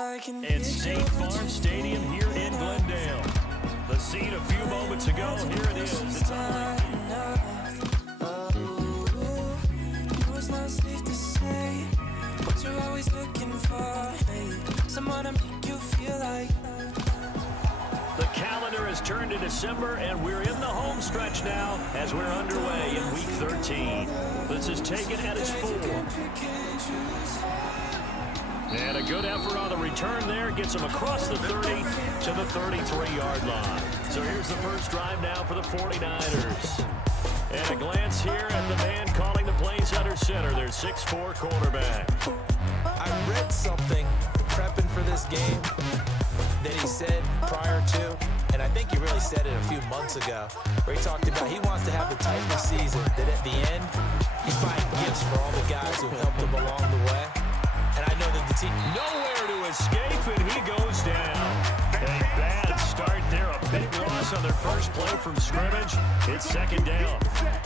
And State Farm Stadium here in Glendale. The scene a few moments ago, here it is. It's on. It's not safe to say what you're always looking for. Someone to make you feel like. The calendar has turned to December, and we're in the home stretch now as we're underway in Week 13. This is taken at its 4. And a good effort on the return there. Gets him across the 30 to the 33-yard line. So here's the first drive now for the 49ers. And a glance here at the man calling the plays under center. Their 6'4" quarterback. I read something prepping for this game that he said prior to, and I think he really said it a few months ago, where he talked about he wants to have the type of season that at the end, he's buying gifts for all the guys who helped him along the way. And I know that the team... Nowhere to escape, and he goes down. A bad start there, a big loss on their first play from scrimmage. It's second down.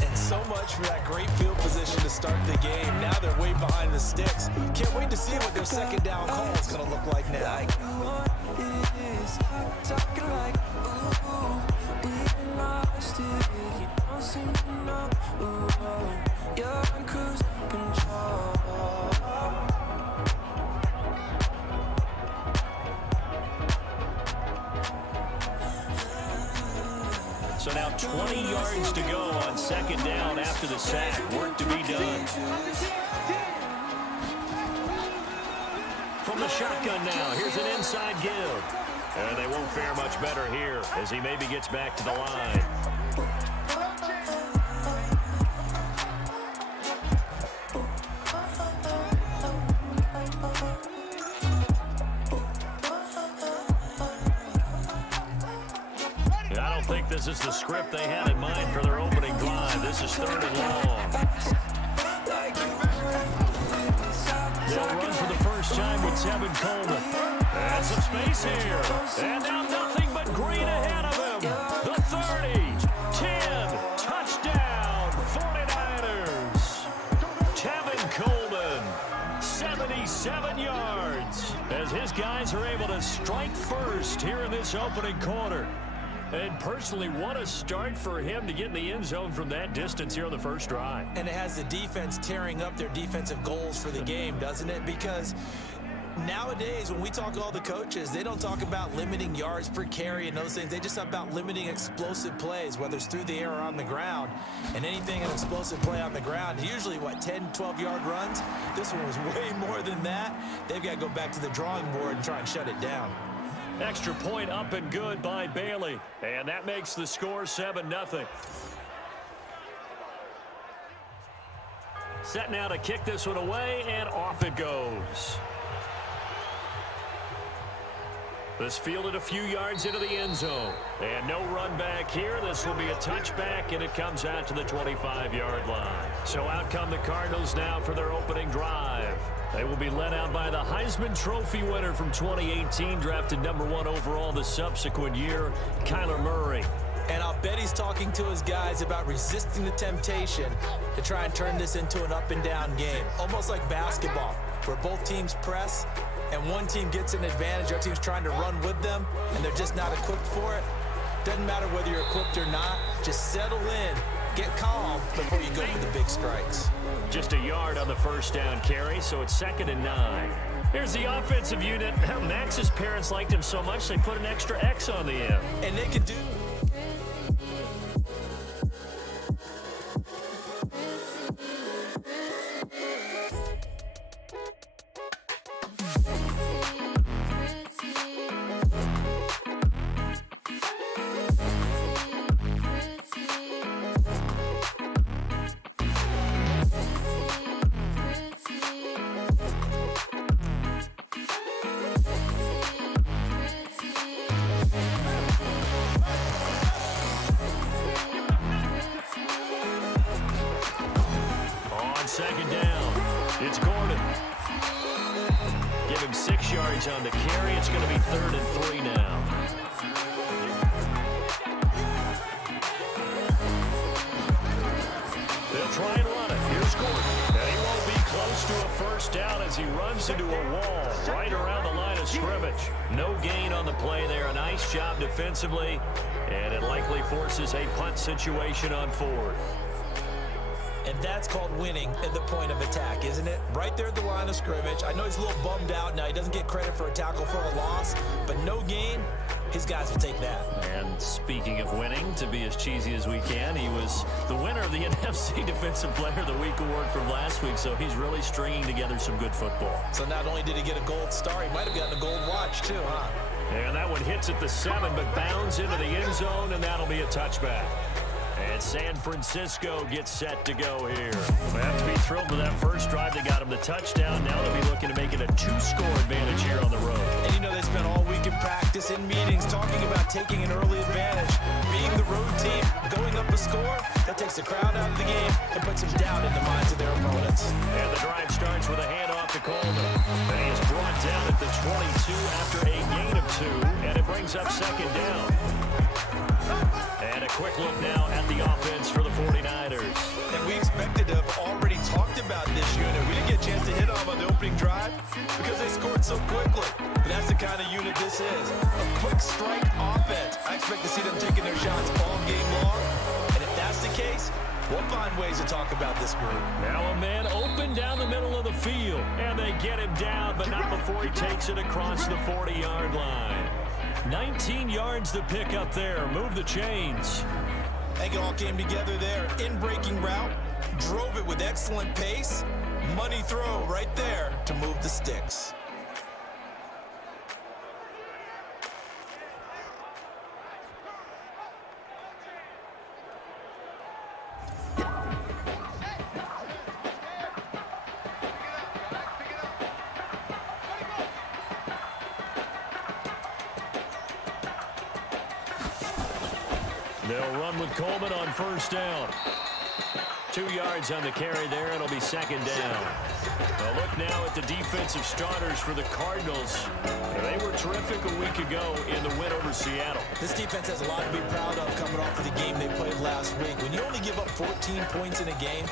And so much for that great field position to start the game. Now they're way behind the sticks. Can't wait to see what their second down call is going to look like now. Talking like, ooh, we lost it. You don't seem to know, ooh, you're in cruise control. So now 20 yards to go on second down after the sack. Work to be done. From the shotgun now, here's an inside give. And they won't fare much better here as he maybe gets back to the line. I don't think this is the script they had in mind for their opening drive. This is 3rd and long. They'll run for the first time with Tevin Coleman. And some space here. And now nothing but green ahead of him. The 30, 10, touchdown, 49ers. Tevin Coleman, 77 yards. As his guys are able to strike first here in this opening quarter. And personally, what a start for him to get in the end zone from that distance here on the first drive. And it has the defense tearing up their defensive goals for the game, doesn't it? Because nowadays, when we talk to all the coaches, they don't talk about limiting yards per carry and those things. They just talk about limiting explosive plays, whether it's through the air or on the ground. And anything an explosive play on the ground, usually, 10, 12-yard runs? This one was way more than that. They've got to go back to the drawing board and try and shut it down. Extra point up and good by Bailey. And that makes the score 7-0. Set now to kick this one away, and off it goes. This fielded a few yards into the end zone. And no run back here. This will be a touchback, and it comes out to the 25-yard line. So out come the Cardinals now for their opening drive. They will be led out by the Heisman Trophy winner from 2018, drafted #1 overall the subsequent year, Kyler Murray. And I'll bet he's talking to his guys about resisting the temptation to try and turn this into an up-and-down game. Almost like basketball, where both teams press, and one team gets an advantage, the other team's trying to run with them, and they're just not equipped for it. Doesn't matter whether you're equipped or not. Just settle in, get calm before you go for the big strikes. Just a yard on the first down carry, so it's 2nd and 9. Here's the offensive unit. Max's parents liked him so much they put an extra X on the end. And they can do... Second down. It's Gordon. Give him 6 yards on the carry. It's going to be 3rd and 3 now. They'll try and run it. Here's Gordon. And he won't be close to to a first down as he runs into a wall right around the line of scrimmage. No gain on the play there. A nice job defensively, and it likely forces a punt situation on fourth. And that's called winning at the point of attack, isn't it? Right there at the line of scrimmage. I know he's a little bummed out now. He doesn't get credit for a tackle for a loss, but no gain, his guys will take that. And speaking of winning, to be as cheesy as we can, he was the winner of the NFC Defensive Player of the Week award from last week, so he's really stringing together some good football. So not only did he get a gold star, he might have gotten a gold watch too, huh? And that one hits at the 7, but bounds into the end zone, and that'll be a touchback. And San Francisco gets set to go here. They have to be thrilled with that first drive. They got him the touchdown. Now they'll be looking to make it a 2-score advantage here on the road. And you know they spent all week in practice, in meetings, talking about taking an early advantage. Being the road team, going up a score, that takes the crowd out of the game and puts some doubt in the minds of their opponents. And the drive starts with a handoff to Coleman. And he is brought down at the 22 after a gain of 2, and it brings up second down. And a quick look now at the offense for the 49ers. And we expected to have already talked about this unit. We didn't get a chance to hit on the opening drive because they scored so quickly. But that's the kind of unit this is. A quick strike offense. I expect to see them taking their shots all game long. And if that's the case, we'll find ways to talk about this group. Now a man open down the middle of the field. And they get him down, but not before he takes it across the 40-yard line. 19 yards to pick up there. Move the chains. I think it all came together there. In-breaking route. Drove it with excellent pace. Money throw right there to move the sticks. They'll run with Coleman on first down. 2 yards on the carry there. It'll be second down. A look now at the defensive starters for the Cardinals. They were terrific a week ago in the win over Seattle. This defense has a lot to be proud of coming off of the game they played last week. When you only give up 14 points in a game,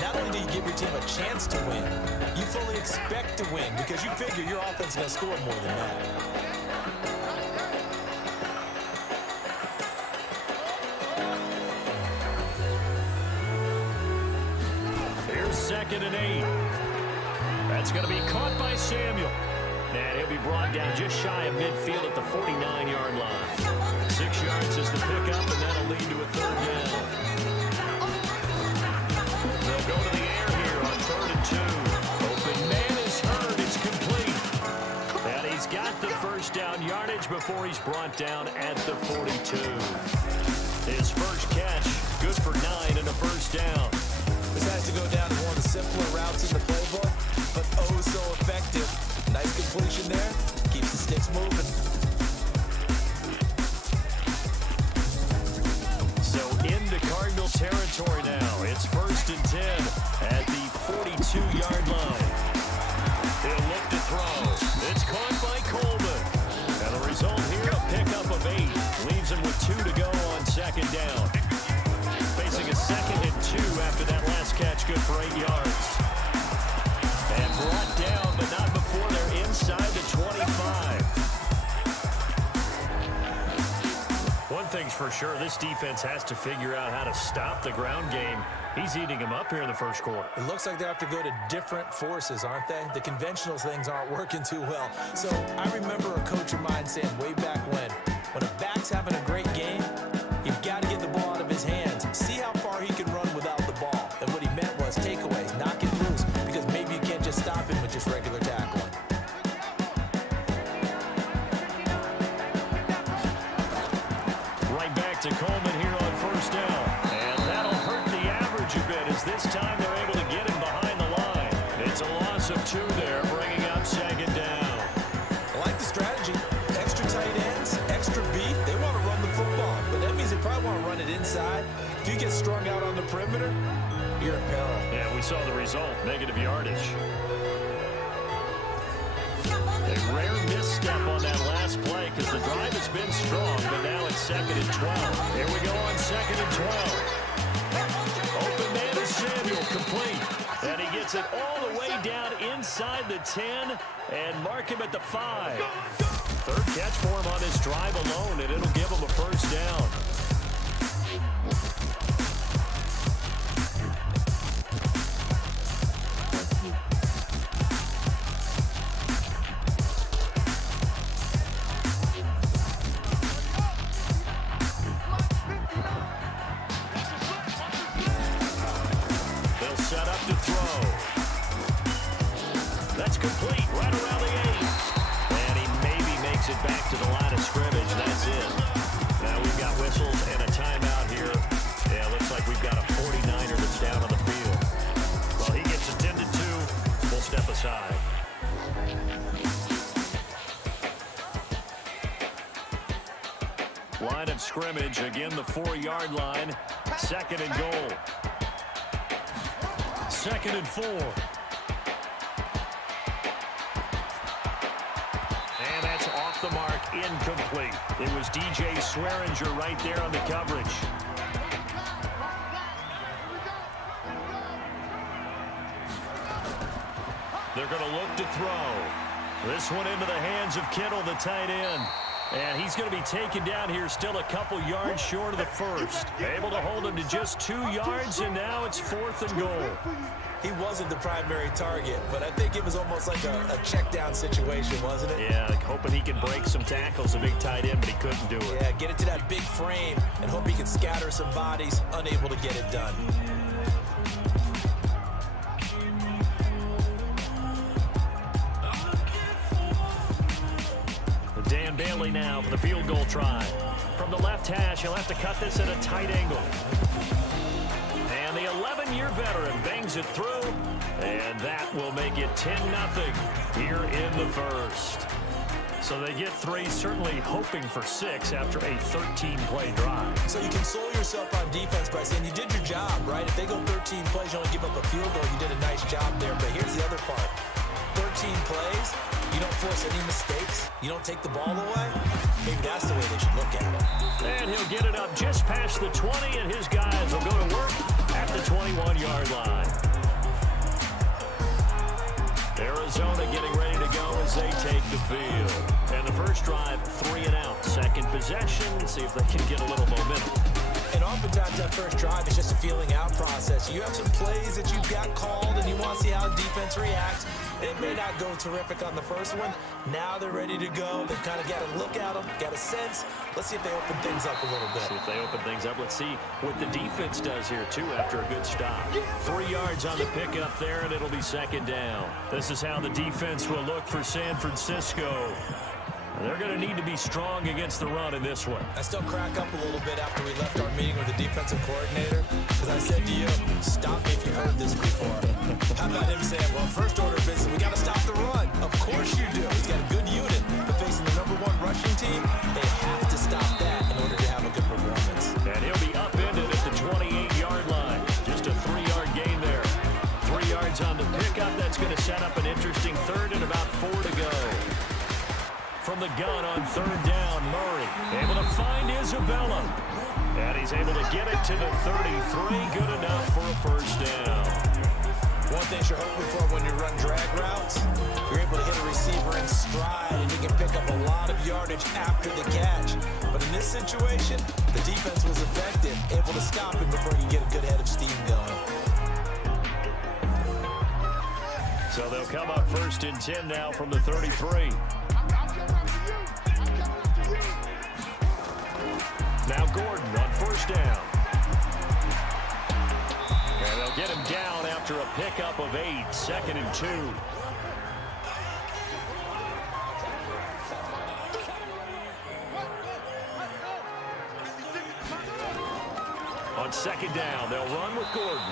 not only do you give your team a chance to win, you fully expect to win because you figure your offense is going to score more than that. Second and 8. That's going to be caught by Samuel. And he'll be brought down just shy of midfield at the 49-yard line. 6 yards is the pickup, and that'll lead to a third down. They'll go to the air here on 3rd and 2. Open man is heard. It's complete. And he's got the first down yardage before he's brought down at the 42. His first catch, good for 9 and a first down. This has to go down as one of the simpler routes in the playbook, but oh so effective. Nice completion there. Keeps the sticks moving. So into Cardinal territory now. It's 1st and 10 at the 42-yard line. He'll look to throw. It's caught by Coleman. And the result here, a pickup of 8. Leaves him with 2 to go on second down. Facing a 2nd and 2 after that last catch, good for 8 yards. And brought down, but not before they're inside the 25. One thing's for sure, this defense has to figure out how to stop the ground game. He's eating them up here in the first quarter. It looks like they have to go to different forces, aren't they? The conventional things aren't working too well. So I remember a coach of mine saying way back when a back's having a great game, you've got to get the ball out of his hands. See how far he can run without the ball. And what he meant was takeaways, knock it loose, because maybe you can't just stop him with just regular tackling. Right back to Coleman here on first down. And that'll hurt the average a bit as this time they're able to get him behind the line. It's a loss of 2 there, bringing up second down. I like the strategy. Extra tight ends, extra beef. They want to run the football, but that means they probably want to run it inside. If you get strung out on the perimeter, you're in peril. Yeah, we saw the result, negative yardage. A rare misstep on that last play because the drive has been strong, but now it's 2nd and 12. Here we go on 2nd and 12. Open man is Samuel, complete. And he gets gets it all the way down inside the 10 and mark him at the 5. Third catch for him on this drive alone, and it'll give him a first down. Complete right around the 8. And he maybe makes it back to the line of scrimmage. That's it. Now we've got whistles and a timeout here. Yeah, looks like we've got a 49er that's down on the field. Well, he gets attended to. We'll step aside. Line of scrimmage, again the 4-yard line. Second and goal. Second and 4. The mark, incomplete. It was DJ Swearinger right there on the coverage. They're going to look to throw. This one into the hands of Kittle, the tight end. And he's going to be taken down here still a couple yards short of the first. Able to hold him to just 2 yards, and now it's 4th and goal. He wasn't the primary target, but I think it was almost like a check down situation, wasn't it? Yeah, like hoping he can break some tackles, a big tight end, but he couldn't do it. Yeah, get it to that big frame and hope he can scatter some bodies, unable to get it done. Dan Bailey now for the field goal try. From the left hash, he'll have to cut this at a tight angle. And the 11-year veteran bangs it through, and that will make it 10-0 here in the first. So they get 3, certainly hoping for 6 after a 13-play drive. So you console yourself on defense by saying you did your job, right? If they go 13 plays, you only give up a field goal, you did a nice job there. But here's the other part. 13 plays, you don't force any mistakes, you don't take the ball away. Maybe that's the way they should look at it. And he'll get it up just past the 20, and his guys will go to work at the 21-yard line. Arizona getting ready to go as they take the field. And the first drive, 3 and out. Second possession, see if they can get a little momentum. And oftentimes that first drive is just a feeling out process. You have some plays that you've got called and you want to see how the defense reacts. It may not go terrific on the first one. Now they're ready to go. They've kind of got a look at them, got a sense. Let's see if they open things up a little bit. See if they open things up. Let's see what the defense does here, too, after a good stop. 3 yards on the pickup there, and it'll be second down. This is how the defense will look for San Francisco. They're going to need to be strong against the run in this one. I still crack up a little bit after we left our meeting with the defensive coordinator, because I said to you, stop me if you've heard this before. How about him saying, well, first order of business, we got to stop the run. Of course you do. He's got a good unit, but facing the #1 rushing team, they have to stop that in order to have a good performance. And he'll be upended at the 28-yard line. Just a 3-yard gain there. 3 yards on the pickup. That's going to set up an interesting third and about 4 to go. From the gun on third down, Murray able to find Isabella. And he's able to get it to the 33. Good enough for a first down. One thing you're hoping for when you run drag routes, you're able to hit a receiver in stride, and you can pick up a lot of yardage after the catch. But in this situation, the defense was effective, able to stop him before you get a good head of steam going. So they'll come up first and 10 now from the 33. Now Gordon on first down. And they'll get him down after a pickup of 8, second and 2. On second down, they'll run with Gordon.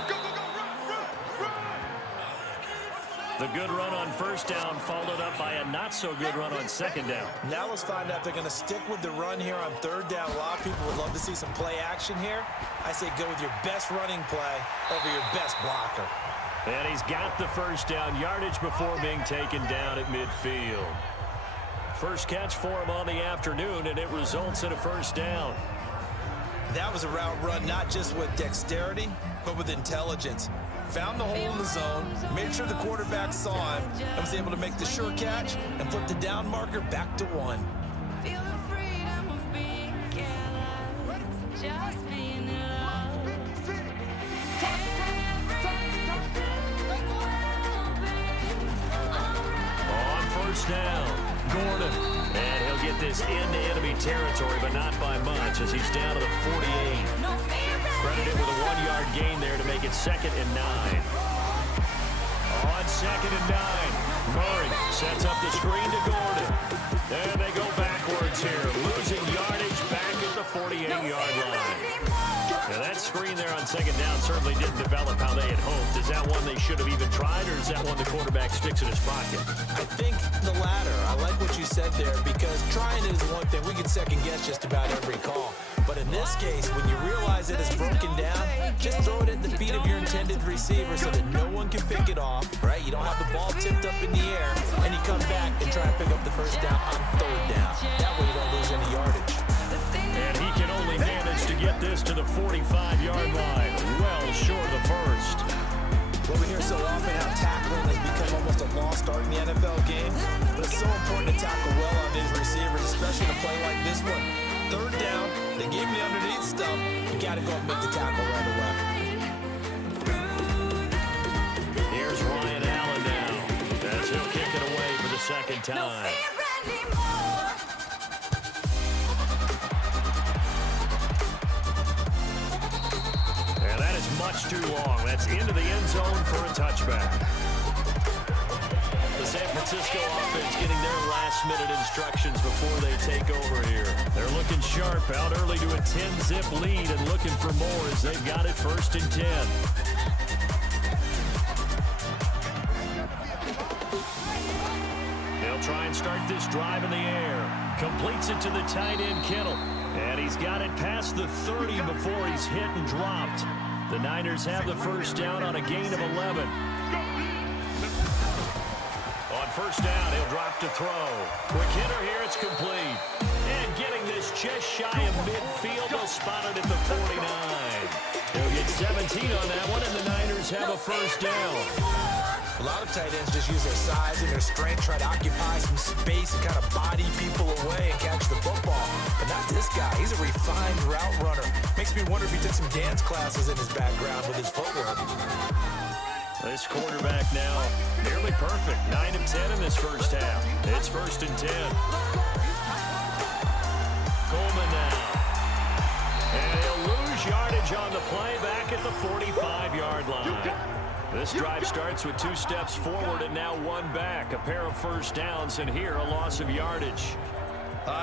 The good run on first down followed up by a not-so-good run on second down. Now let's find out if they're going to stick with the run here on third down. A lot of people would love to see some play action here. I say go with your best running play over your best blocker. And he's got the first down yardage before being taken down at midfield. First catch for him on the afternoon, and it results in a first down. That was a route run not just with dexterity, but with intelligence. found the hole in the zone, made sure the quarterback saw him, and was able to make the sure catch and flip the down marker back to 1. Feel the freedom of being careless, just being in love. On first down, Gordon. And he'll get this into enemy territory, but not by much as he's down to the 48. Credited with a 1-yard gain there to make it 2nd and 9. On 2nd and 9, Murray sets up the screen to Gordon. And they go backwards here, losing yardage back at the 48-yard line. Now that screen there on 2nd down certainly didn't develop how they had hoped. Is that one they should have even tried, or is that one the quarterback sticks in his pocket? I think the latter. I like what you said there, because trying is one thing. We can second guess just about every call. But in this case, when you realize that it's broken down, just throw it at the feet of your intended receiver so that no one can pick it off, right? You don't have the ball tipped up in the air, and you come back and try and pick up the first down on 3rd down. That way you don't lose any yardage. And he can only manage to get this to the 45-yard line, well short of the first. Well, we hear so often how tackling has become almost a lost art in the NFL game, but it's so important to tackle well on these receivers, especially in a play like this one. 3rd down, they gave him the underneath stuff. You got to go and make the tackle right away. Here's Ryan Allen now, as he'll kick it away for the 2nd time. And that is much too long. That's into the end zone for a touchback. The San Francisco offense getting their last-minute instructions before they take over here. They're looking sharp, out early to a 10-zip lead and looking for more as they've got it 1st and 10. They'll try and start this drive in the air. Completes it to the tight end, Kittle. And he's got it past the 30 before he's hit and dropped. The Niners have the first down on a gain of 11. On first down, he'll drop to throw. Quick hitter here, it's complete. And getting this just shy of midfield, they'll spot it at the 49. They'll get 17 on that one, and the Niners have a first down. A lot of tight ends just use their size and their strength, try to occupy some space and kind of body people away and catch the football. But not this guy. He's a refined route runner. Makes me wonder if he took some dance classes in his background with his footwork. This quarterback now nearly perfect. 9 of 10 in this first half. It's 1st and 10. Coleman now. And he'll lose yardage on the play back at the 45-yard line. This drive starts with 2 steps forward and now 1 back. A pair of first downs, and here a loss of yardage.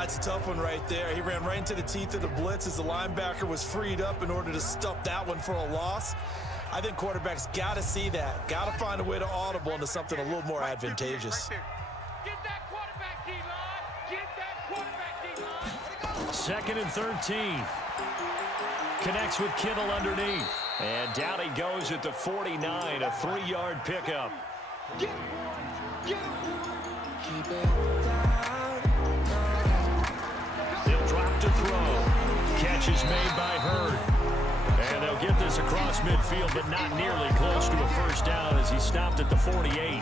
It's a tough one right there. He ran right into the teeth of the blitz as the linebacker was freed up in order to stop that one for a loss. I think quarterbacks got to see that. Got to find a way to audible into something a little more advantageous. Get that quarterback D-line. Get that quarterback D-line. 2nd and 13. Connects with Kittle underneath. And down he goes at the 49, a 3-yard pickup. Get one. Get one. Keep it down. He'll drop to throw. Catch is made by Hurd. And they'll get this across midfield, but not nearly close to a first down as he stopped at the 48.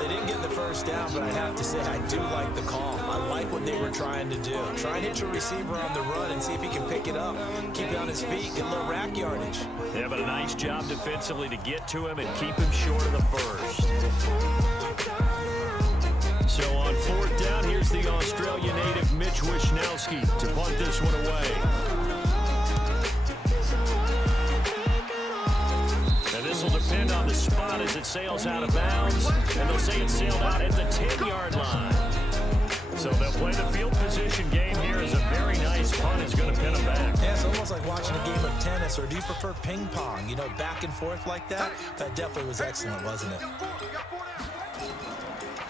They didn't get the first down, but I have to say I do like the call. I like what they were trying to do. Try and hit your receiver on the run and see if he can pick it up. Keep it on his feet, get a little rack yardage. Yeah, but a nice job defensively to get to him and keep him short of the first. So on 4th down, here's the Australia native Mitch Wishnowski to punt this one away. And this will depend on the spot as it sails out of bounds. And they'll say it sailed out at the 10-yard line. So they'll play the field position game here as a very nice punt is going to pin them back. Yeah, it's almost like watching a game of tennis, or do you prefer ping pong? You know, back and forth like that? That definitely was excellent, wasn't it?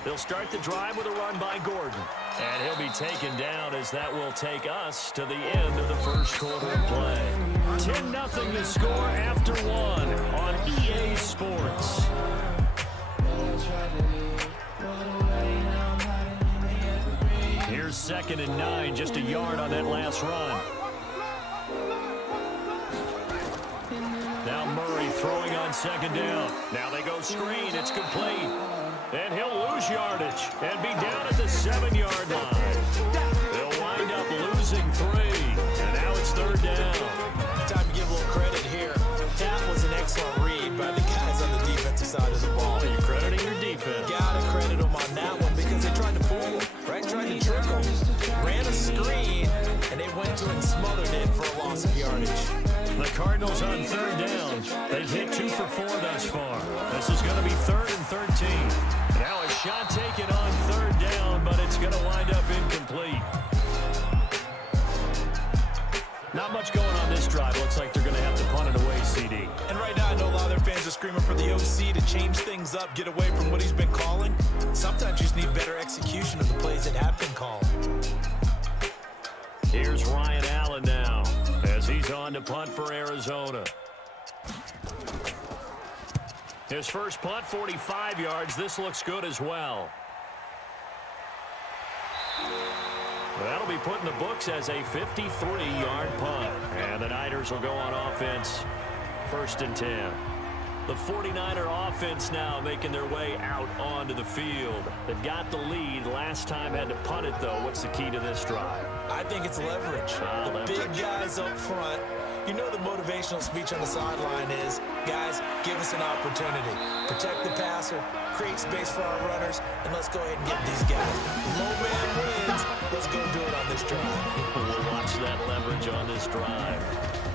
They'll start the drive with a run by Gordon. And he'll be taken down as that will take us to the end of the first quarter of play. 10-0 the score after 1 on EA Sports. Here's 2nd and 9, just a yard on that last run. Now Murray throwing on second down. Now they go screen. It's complete. And he'll lose yardage and be down at the 7-yard line. They'll wind up losing 3. And now it's third down. Time to give a little credit here. That was an excellent read by the guys on the defensive side of the ball. Well, you're crediting your defense. Gotta credit them on that one because they tried to fool him, right? Tried to trick him. Ran a screen, and they went to it and smothered it for a loss of yardage. The Cardinals on third down. They've hit 2 for 4 thus far. This is going to be 3rd and 13. Now a shot taken on third down, but it's going to wind up incomplete. Not much going on this drive. Looks like they're going to have to punt it away, CD. And right now, I know a lot of their fans are screaming for the OC to change things up, get away from what he's been calling. Sometimes you just need better execution of the plays that have been called. Here's Ryan Allen now as he's on to punt for Arizona. His first punt, 45 yards. This looks good as well. That'll be put in the books as a 53-yard punt. And the Niners will go on offense, 1st and 10. The 49er offense now making their way out onto the field. They've got the lead. Last time had to punt it, though. What's the key to this drive? I think it's leverage. The big guys up front. You know the motivational speech on the sideline is, guys, give us an opportunity. Protect the passer, create space for our runners, and let's go ahead and get these guys. Low man wins. Let's go do it on this drive. We'll watch that leverage on this drive.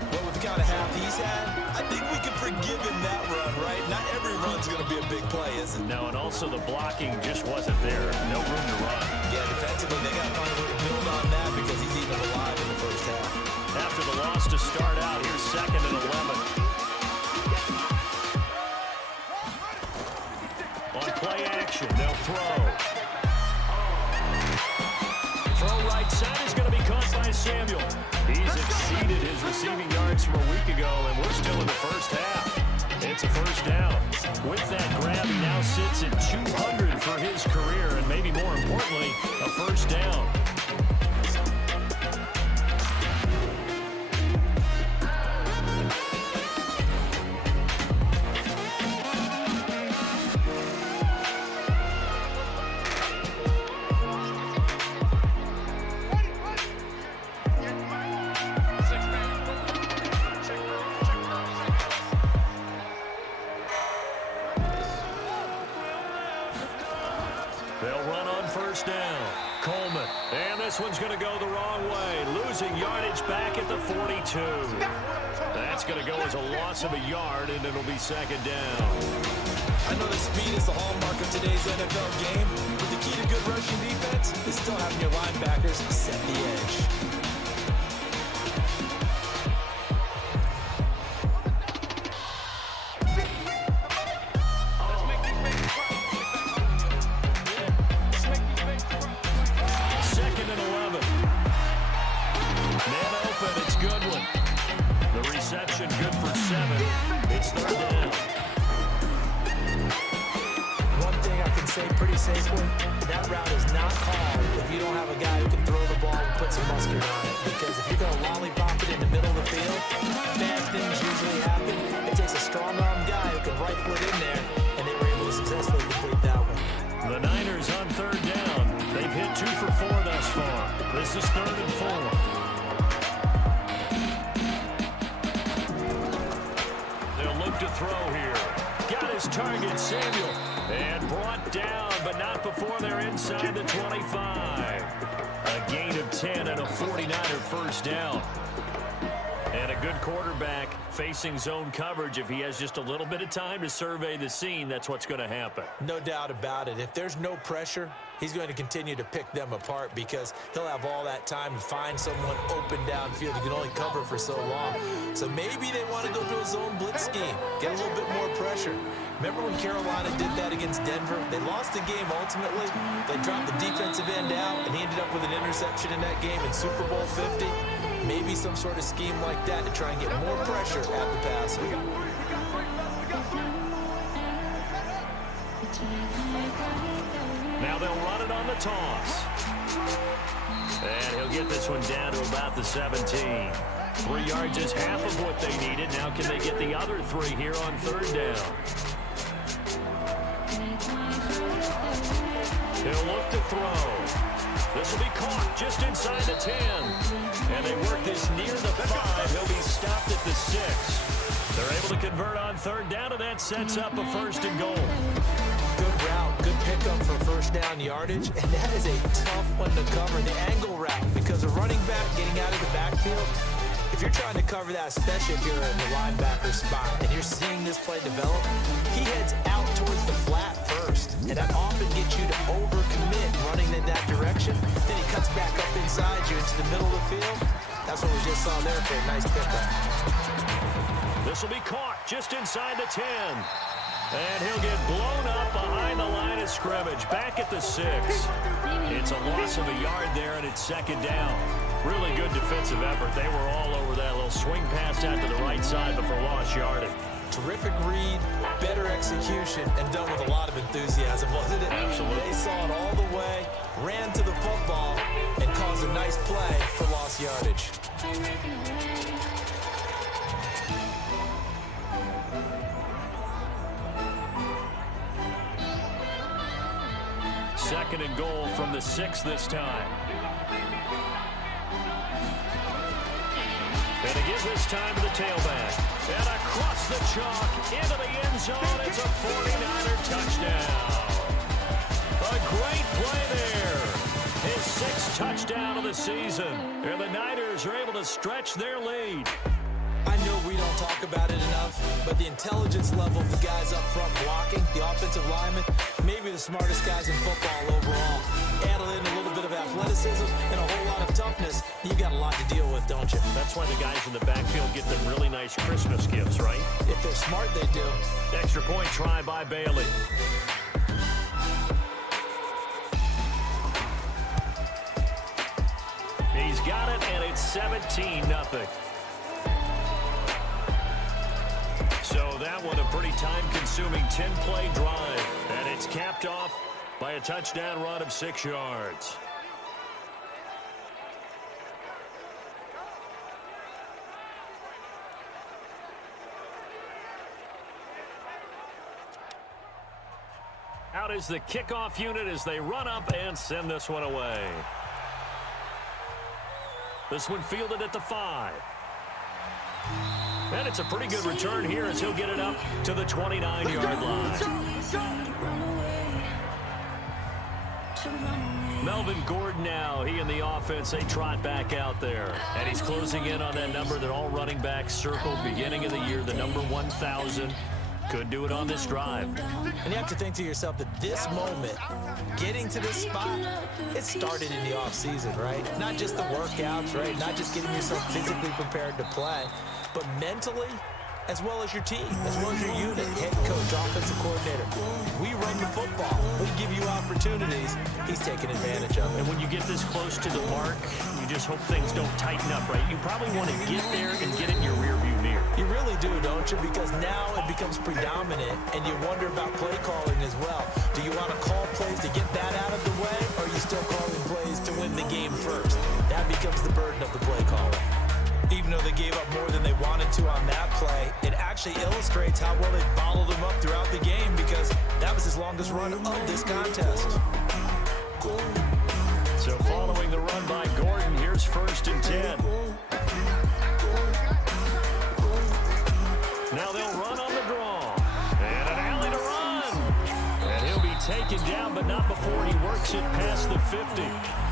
Well, with the kind of half he's had, I think we can forgive him that run, right? Not every run's going to be a big play, is it? No, and also the blocking just wasn't there. No room to run. Yeah, defensively, they got to find a way to build on that because he's even alive in the first half. After the loss to start out, here's 2nd and 11. On play action, they'll throw. Throw right side is going to be caught by Samuel. He's exceeded his receiving yards from a week ago, and we're still in the first half. It's a first down. With that grab, he now sits at 200 for his career, and maybe more importantly, a first down. This one's going to go the wrong way. Losing yardage back at the 42. That's going to go as a loss of a yard, and it'll be 2nd down. I know that speed is the hallmark of today's NFL game, but the key to good rushing defense is still having your linebackers set the edge. Good for 7. It's 3rd down. One thing I can say pretty safely, that route is not called if you don't have a guy who can throw the ball and put some mustard on it. Because if you're going to lollipop it in the middle of the field, bad things usually happen. It takes a strong-arm guy who can rifle it in there, and they were able to successfully complete that one. The Niners on 3rd down. They've hit 2 for 4 thus far. This is 3rd and 4. To throw here. Got his target, Samuel. And brought down, but not before they're inside the 25. A gain of 10 and a 49er first down. And a good quarterback facing zone coverage. If he has just a little bit of time to survey the scene, that's what's going to happen. No doubt about it. If there's no pressure, he's going to continue to pick them apart because he'll have all that time to find someone open downfield. He can only cover for so long. So maybe they want to go to a zone blitz scheme, get a little bit more pressure. Remember when Carolina did that against Denver? They lost the game ultimately. They dropped the defensive end out, and he ended up with an interception in that game in Super Bowl 50. Maybe some sort of scheme like that to try and get more pressure at the passer. Now they'll run it on the toss. And he'll get this one down to about the 17. 3 yards is half of what they needed. Now can they get the other 3 here on third down? He'll look to throw. This will be caught just inside the 10. And they work this near the 5. He'll be stopped at the 6. They're able to convert on third down, and that sets up a 1st and goal. Good route, good pickup for first down yardage, and that is a tough one to cover, the angle route, because a running back getting out of the backfield, if you're trying to cover that, especially if you're in the linebacker spot, and you're seeing this play develop, he heads out towards the flat first, and that often gets you to overcommit running in that direction. Then he cuts back up inside you into the middle of the field. That's what we just saw there for a nice pickup. This will be caught just inside the 10. And he'll get blown up behind the line of scrimmage. Back at the 6. It's a loss of a yard there, and it's 2nd down. Really good defensive effort. They were all over that little swing pass out to the right side, but for lost yardage. Terrific read, better execution, and done with a lot of enthusiasm, wasn't it? Absolutely. They saw it all the way, ran to the football, and caused a nice play for lost yardage. Second and goal from the 6 this time. And to give this time to the tailback. And across the chalk into the end zone. It's a 49er touchdown. A great play there. His 6th touchdown of the season. And the Niners are able to stretch their lead. I know we don't talk about it enough, but the intelligence level of the guys up front blocking, the offensive linemen, maybe the smartest guys in football overall. Add in a little bit of athleticism and a whole lot of toughness. You got a lot to deal with, don't you? That's why the guys in the backfield get them really nice Christmas gifts, right? If they're smart, they do. Extra point try by Bailey. He's got it, and it's 17-0. So that one a pretty time-consuming 10-play drive. And it's capped off by a touchdown run of 6 yards. Out is the kickoff unit as they run up and send this one away. This one fielded at the 5. And it's a pretty good return here as he'll get it up to the 29-yard line. Melvin Gordon now, he and the offense, they trot back out there. And he's closing in on that number that all running backs circled beginning of the year, the number 1,000. Could do it on this drive. And you have to think to yourself that this moment, getting to this spot, it started in the offseason, right? Not just the workouts, right? Not just getting yourself physically prepared to play, but mentally, as well as your team, as well as your unit, head coach, offensive coordinator. We run the football. We give you opportunities. He's taking advantage of it. And when you get this close to the mark, you just hope things don't tighten up, right? You probably want to get there and get it in your rearview mirror. You really do, don't you? Because now it becomes predominant, and you wonder about play calling as well. Do you want to call plays to get that out of the way, or are you still calling plays to win the game first? That becomes the burden of the play calling. Even though they gave up more than they wanted to on that play, it actually illustrates how well they bottled them up throughout the game, because that was his longest run of this contest. So following the run by Gordon, here's 1st and 10. Now they'll run on the draw. And an alley to run. And he'll be taken down, but not before he works it past the 50.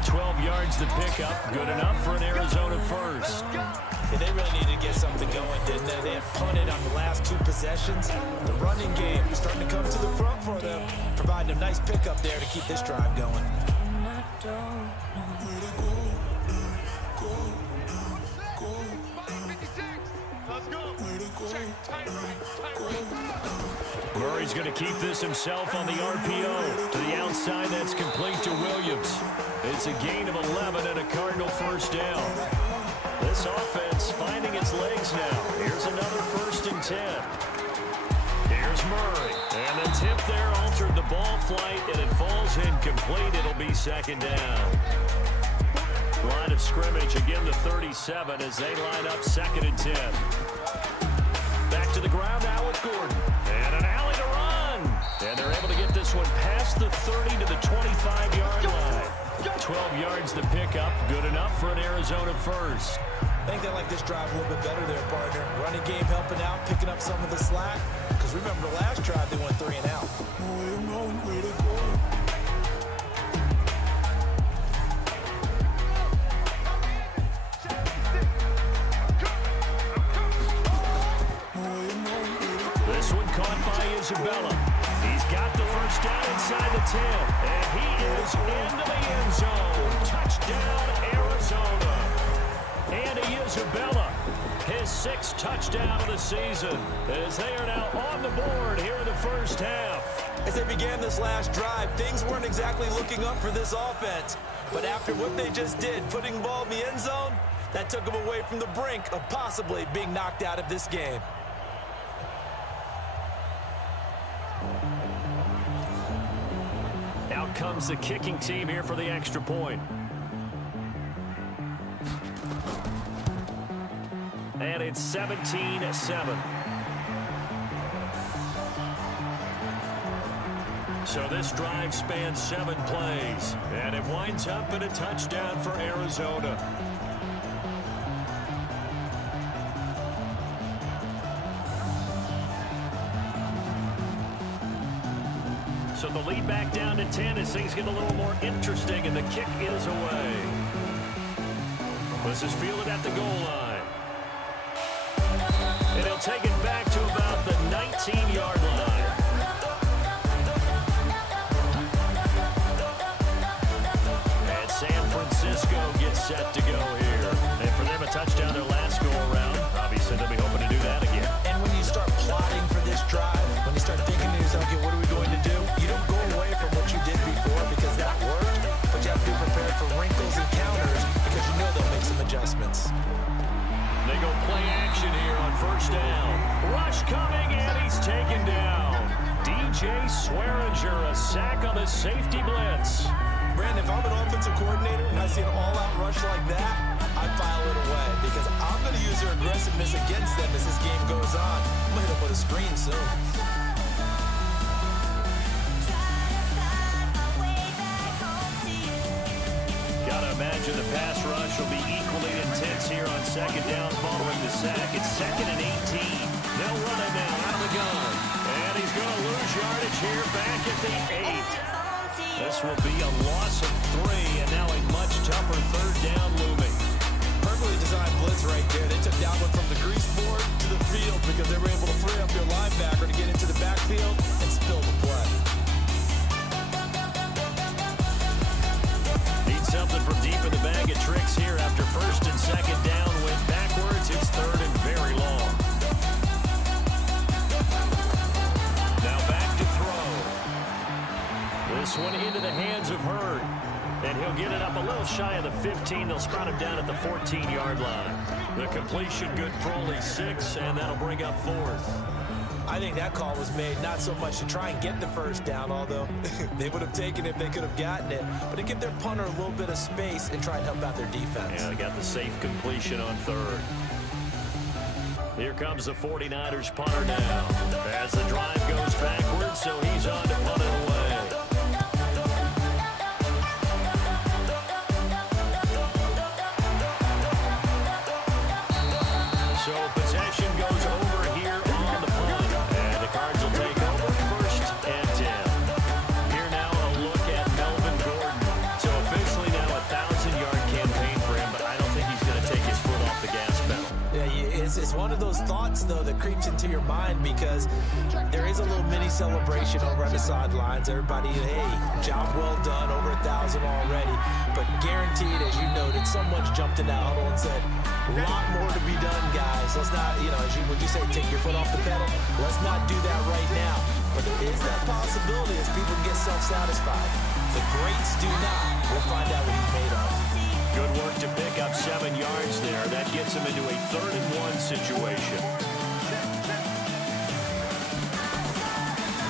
12 yards to pick up. Good enough for an Arizona first. Yeah, they really needed to get something going, didn't they? They had punted on the last 2 possessions. The running game starting to come to the front for them, providing a nice pickup there to keep this drive going. Murray's going to keep this himself on the RPO. To the outside, that's complete to Williams. It's a gain of 11 and a Cardinal first down. This offense finding its legs now. Here's another 1st and 10. Here's Murray. And the tip there altered the ball flight, and it falls incomplete. It'll be 2nd down. Line of scrimmage, again the 37 as they line up 2nd and 10. Back to the ground now with Gordon. And an alley to run. And they're able to get this one past the 30 to the 25-yard line. 12 yards to pick up. Good enough for an Arizona first. I think they like this drive a little bit better there, partner. Running game helping out, picking up some of the slack. Because remember, the last drive they went 3 and out. This one caught by Isabella. He's got the first down inside the 10. And he is into the end zone. Touchdown, Arizona. Andy Isabella, his 6th touchdown of the season, as they are now on the board here in the first half. As they began this last drive, things weren't exactly looking up for this offense. But after what they just did, putting the ball in the end zone, that took them away from the brink of possibly being knocked out of this game. Out comes the kicking team here for the extra point. And it's 17-7. So this drive spans 7 plays. And it winds up in a touchdown for Arizona. So the lead back down to 10 as things get a little more interesting, and the kick is away. This is fielded at the goal line. And he'll take it back to about the 19-yard line. And San Francisco gets set to go here. And for them, a touchdown their last go-around. Obviously, they'll be hoping to do that again. And when you start plotting for this drive, when you start thinking to yourself, okay, what are we going to do? You don't go away from what you did before because that worked, but you have to be prepared for wrinkles and counters because you know they'll make some adjustments. They go play action here on first down. Rush coming, and he's taken down. DJ Swearinger, a sack on the safety blitz. Brandon, if I'm an offensive coordinator and I see an all-out rush like that, I file it away because I'm going to use their aggressiveness against them as this game goes on. I'm going to hit them with a screen soon. Gotta imagine the pass rush will be equally intense here on 2nd down following the sack. It's 2nd and 18. They'll run it now out of the gun. And he's going to lose yardage here back at the 8. This will be a loss of 3, and now a much tougher 3rd down looming. Perfectly designed blitz right there. They took that one from the grease board to the field because they were able to free up their linebacker to get into the backfield and spill the play. Something from deep in the bag of tricks here after 1st and 2nd down. Went backwards. It's 3rd and very long. Now back to throw. This one into the hands of Hurd. And he'll get it up a little shy of the 15. They'll spot him down at the 14-yard line. The completion good for only 6, and that'll bring up 4th. I think that call was made not so much to try and get the first down, although they would have taken it if they could have gotten it, but to give their punter a little bit of space and try and help out their defense. Yeah, they got the safe completion on 3rd. Here comes the 49ers punter now. As the drive goes backwards, so he's on to punt it away. So possession goes over here on the punt. And the Cards will take over 1st and 10. Here now a look at Melvin Gordon. So officially now a 1,000-yard campaign for him, but I don't think he's going to take his foot off the gas pedal. Yeah, it's one of those thoughts, though, that creeps into your mind because there is a little mini celebration over on the sidelines. Everybody, hey, job well done, over 1,000 already. But guaranteed, as you noted, someone's jumped in that huddle and said, a lot more to be done, guys. Let's not, would you say take your foot off the pedal? Let's not do that right now. But there is that possibility as people get self-satisfied. The greats do not. We'll find out what he's made of. Good work to pick up 7 yards there. That gets him into a 3rd and 1 situation.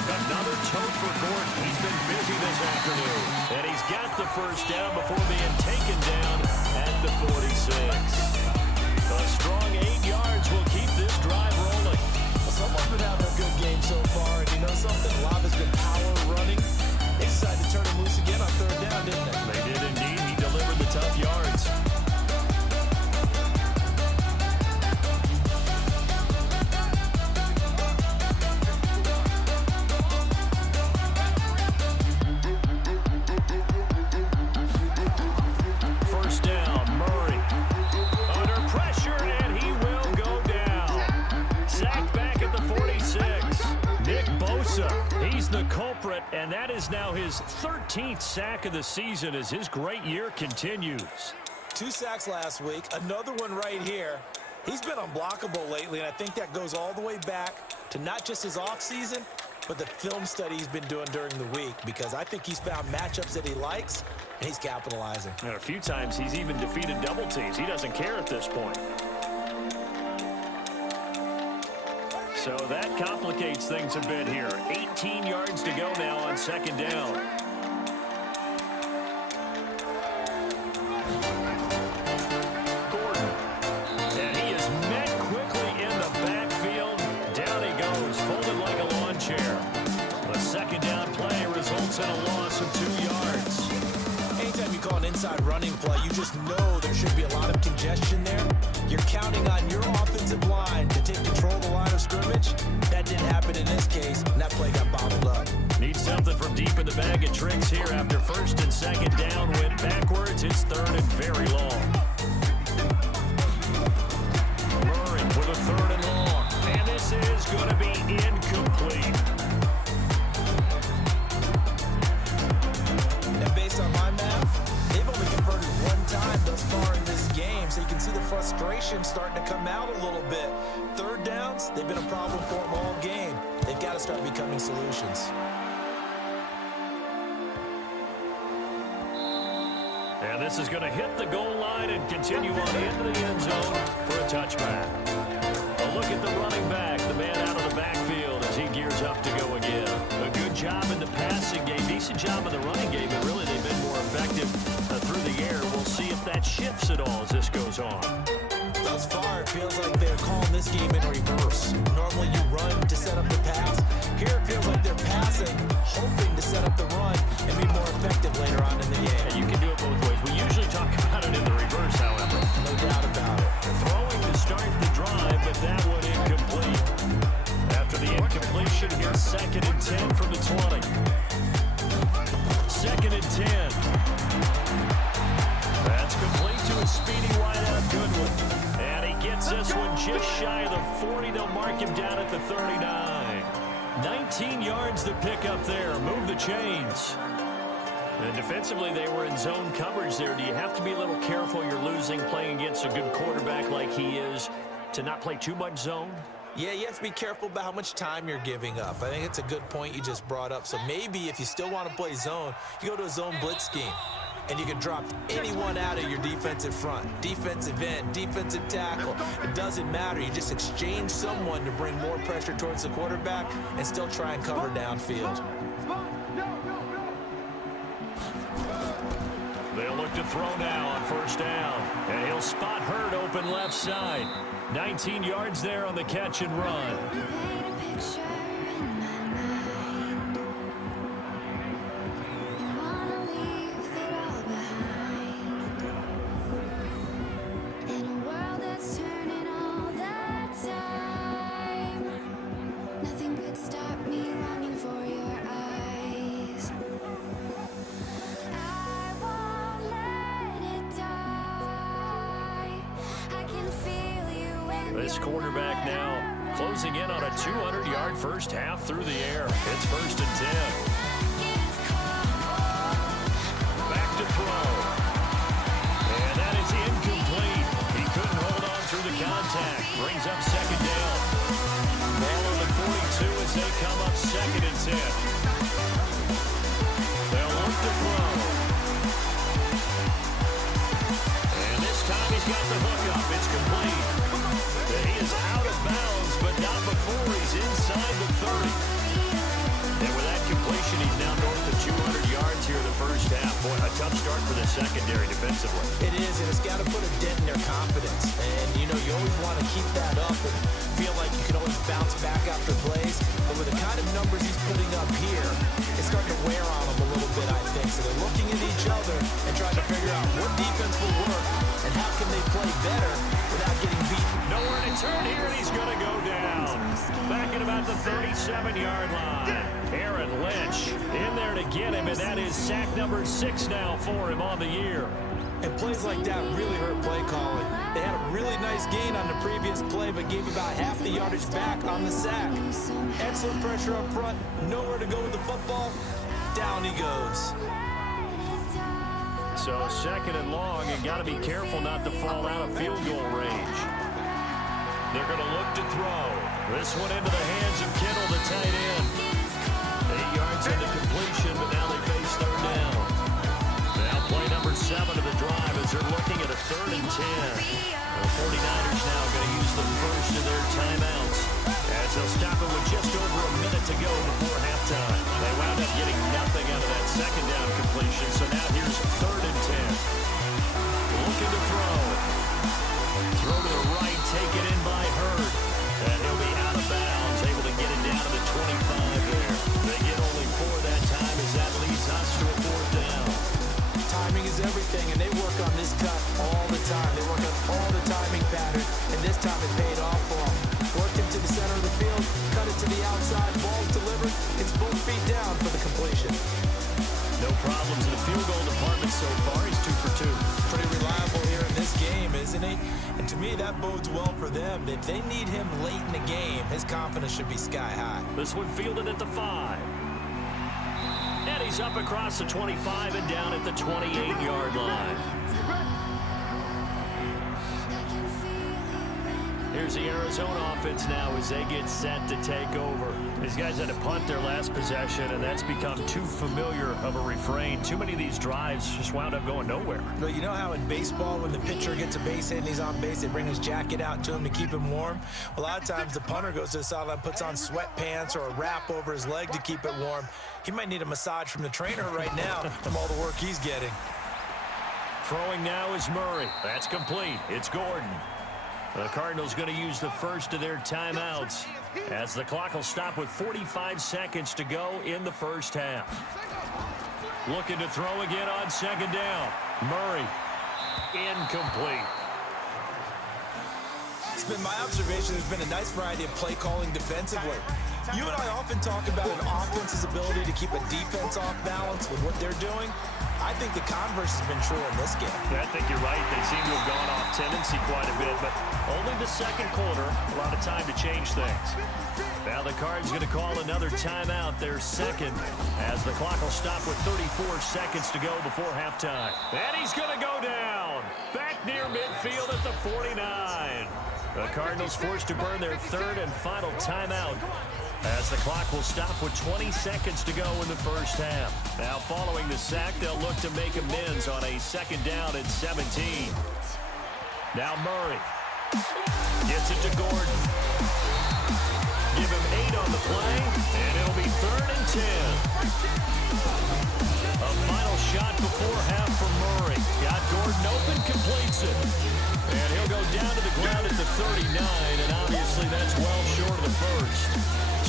Another tote for Gordon. He's been busy this afternoon. And he's got the first down before being taken down as the 46. A strong 8 yards will keep this drive rolling. Someone's been having a good game so far, and you know something? A lot has been power running. They decided to turn him loose again on third down, didn't they? They did indeed. He delivered the tough yards. First down, Murray. Under pressure, and he will go down. Sacked back at the 46. Nick Bosa, he's the culprit, and that is now his 13th sack of the season as his great year continues. 2 sacks last week, another one right here. He's been unblockable lately, and I think that goes all the way back to not just his offseason, but the film study he's been doing during the week, because I think he's found matchups that he likes, and he's capitalizing. And a few times he's even defeated double teams. He doesn't care at this point. So that complicates things a bit here. 18 yards to go now on second down. Gordon. And he is met quickly in the backfield. Down he goes, folded like a lawn chair. The second down play results in a loss of 2 yards. Anytime you call an inside running play, you just know there should be a lot of congestion there. You're counting on your offensive line to take control of the line of scrimmage. That didn't happen in this case, and that play got bottled up. Need something from deep in the bag of tricks here after first and second down. Went backwards. It's third and very long. Murray with a third and long. And this is going to be incomplete. Now, based on my math, they've only converted 1 time thus far in this game, so you can see the frustration starting to come out a little bit. Third downs, they've been a problem for them all game. They've got to start becoming solutions. And this is going to hit the goal line and continue on into the end zone for a touchback. A look at the running back, the man out of the backfield as he gears up to go again. A good job in the passing game, decent job in the running game, but really they've been more effective through the air. We'll see if that shifts at all as this goes on. Thus far, it feels like they're calling this game in reverse. Normally you run to set up the pass. Here it feels like they're passing, hoping to set up the run and be more effective later on in the game. And you can do it both ways. We usually talk about it in the reverse, however. No doubt about it. Throwing to start the drive, but that one incomplete. After the incompletion, here's second and 10 from the 20. Second and 10. That's complete to a speedy wideout Goodwin. And he gets this one just shy of the 40. They'll mark him down at the 39. 19 yards to pick up there. Move the chains. And defensively, they were in zone coverage there. Do you have to be a little careful? You're losing, playing against a good quarterback like he is, to not play too much zone? Yeah, you have to be careful about how much time you're giving up. I think it's a good point you just brought up. So maybe if you still want to play zone, you go to a zone blitz scheme. And you can drop anyone out of your defensive front. Defensive end, defensive tackle. It doesn't matter. You just exchange someone to bring more pressure towards the quarterback and still try and cover downfield. They'll look to throw now on first down. And he'll spot Hurd open left side. 19 yards there on the catch and run. Paint a picture in my mind. You wanna leave it all behind. In a world that's turning all the time, nothing could stop me longing for your eyes. I won't let it die. I can feel you when This quarterback now closing in on a 200-yard first half through the air. It's first and 10. Back to throw. And that is incomplete. He couldn't hold on through the contact. Brings up second down. Ball on the 42 as they come up second and 10. They'll look to throw. And this time he's got the hook up. It's complete. He is out of bounds, but not before he's inside the 30. And with that completion, for the secondary defensively. It is, and it's got to put a dent in their confidence. And, you know, you always want to keep that up and feel like you can always bounce back after plays. But with the kind of numbers he's putting up here, it's starting to wear on them a little bit, I think. So they're looking at each other and trying to figure out what defense will work and how can they play better without getting beaten. Nowhere to turn here, and he's going to go down. Back at about the 37-yard line. Aaron Lynch in there to get him, and that is sack number 6 now for him on the year. And plays like that really hurt play calling. They had a really nice gain on the previous play, but gave about half the yardage back on the sack. Excellent pressure up front, nowhere to go with the football. Down he goes. So 2nd and long, and got to be careful not to fall out of field goal range. They're going to look to throw. This one into the hands of Kittle, the tight end. 8 yards into completion, but now they face 3rd down. Now play number 7 of the drive as they're looking at a 3rd and 10. The 49ers now going to use the first of their timeouts as they'll stop it with just over a minute to go before halftime. They wound up getting nothing out of that 2nd down completion, so now here's 3rd and 10. Looking to throw. Throw to the right, taken in by Hurd. And he'll be out of bounds, able to get it down to the 25 there. They get only 4 that time as that leads us to a 4th down. Timing is everything, and they work on this cut all the time. They work on all the timing patterns, and this time it paid off for them. Worked it to the center of the field, cut it to the outside, ball's delivered. It's both feet down for the completion. No problems in the field goal department so far. He's 2 for 2. Pretty reliable here in this game, isn't he? And to me, that bodes well for them. If they need him late in the game, his confidence should be sky high. This one fielded at the 5. And he's up across the 25 and down at the 28-yard line. Here's the Arizona offense now as they get set to take over. These guys had to punt their last possession, and that's become too familiar of a refrain. Too many of these drives just wound up going nowhere. Well, you know how in baseball, when the pitcher gets a base hit and he's on base, they bring his jacket out to him to keep him warm? A lot of times the punter goes to the sideline, puts on sweatpants or a wrap over his leg to keep it warm. He might need a massage from the trainer right now from all the work he's getting. Throwing now is Murray. That's complete. It's Gordon. The Cardinals going to use the first of their timeouts as the clock will stop with 45 seconds to go in the first half. Looking to throw again on 2nd down. Murray. Incomplete. It's been my observation there's been a nice variety of play calling defensively. You and I often talk about an offense's ability to keep a defense off balance with what they're doing. I think the converse has been true in this game. I think you're right. They seem to have gone off tendency quite a bit, but only the 2nd quarter, a lot of time to change things. Now the Cards going to call another timeout, their 2nd, as the clock will stop with 34 seconds to go before halftime. And he's going to go down, back near midfield at the 49. The Cardinals forced to burn their 3rd and final timeout, as the clock will stop with 20 seconds to go in the first half. Now following the sack, they'll look to make amends on a 2nd down and 17. Now Murray gets it to Gordon. Give him 8 on the play, and it'll be 3rd and 10. A final shot before half for Murray. Got Gordon open, completes it. And he'll go down to the ground at the 39, and obviously that's well short of the first.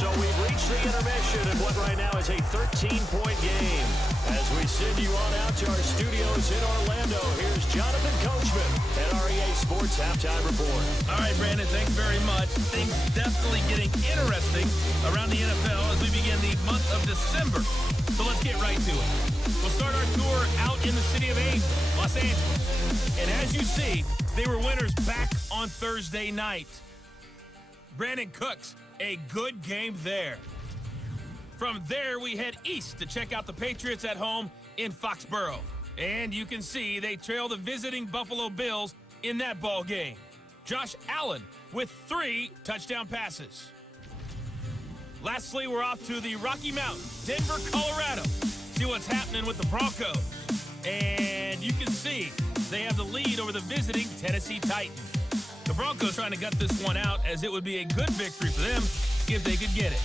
So we've reached the intermission in what right now is a 13-point game. As we send you on out to our studios in Orlando, here's Jonathan Coachman at REA Sports Halftime Report. All right, Brandon, thanks very much. Things definitely getting interesting around the NFL as we begin the month of December. So let's get right to it. We'll start our tour out in the city of Los Angeles. And as you see, they were winners back on Thursday night. Brandon Cooks, a good game there. From there, we head east to check out the Patriots at home in Foxborough. And you can see they trail the visiting Buffalo Bills in that ball game. Josh Allen with 3 touchdown passes. Lastly, we're off to the Rocky Mountains, Denver, Colorado. See what's happening with the Broncos. And you can see they have the lead over the visiting Tennessee Titans. The Broncos trying to gut this one out, as it would be a good victory for them if they could get it.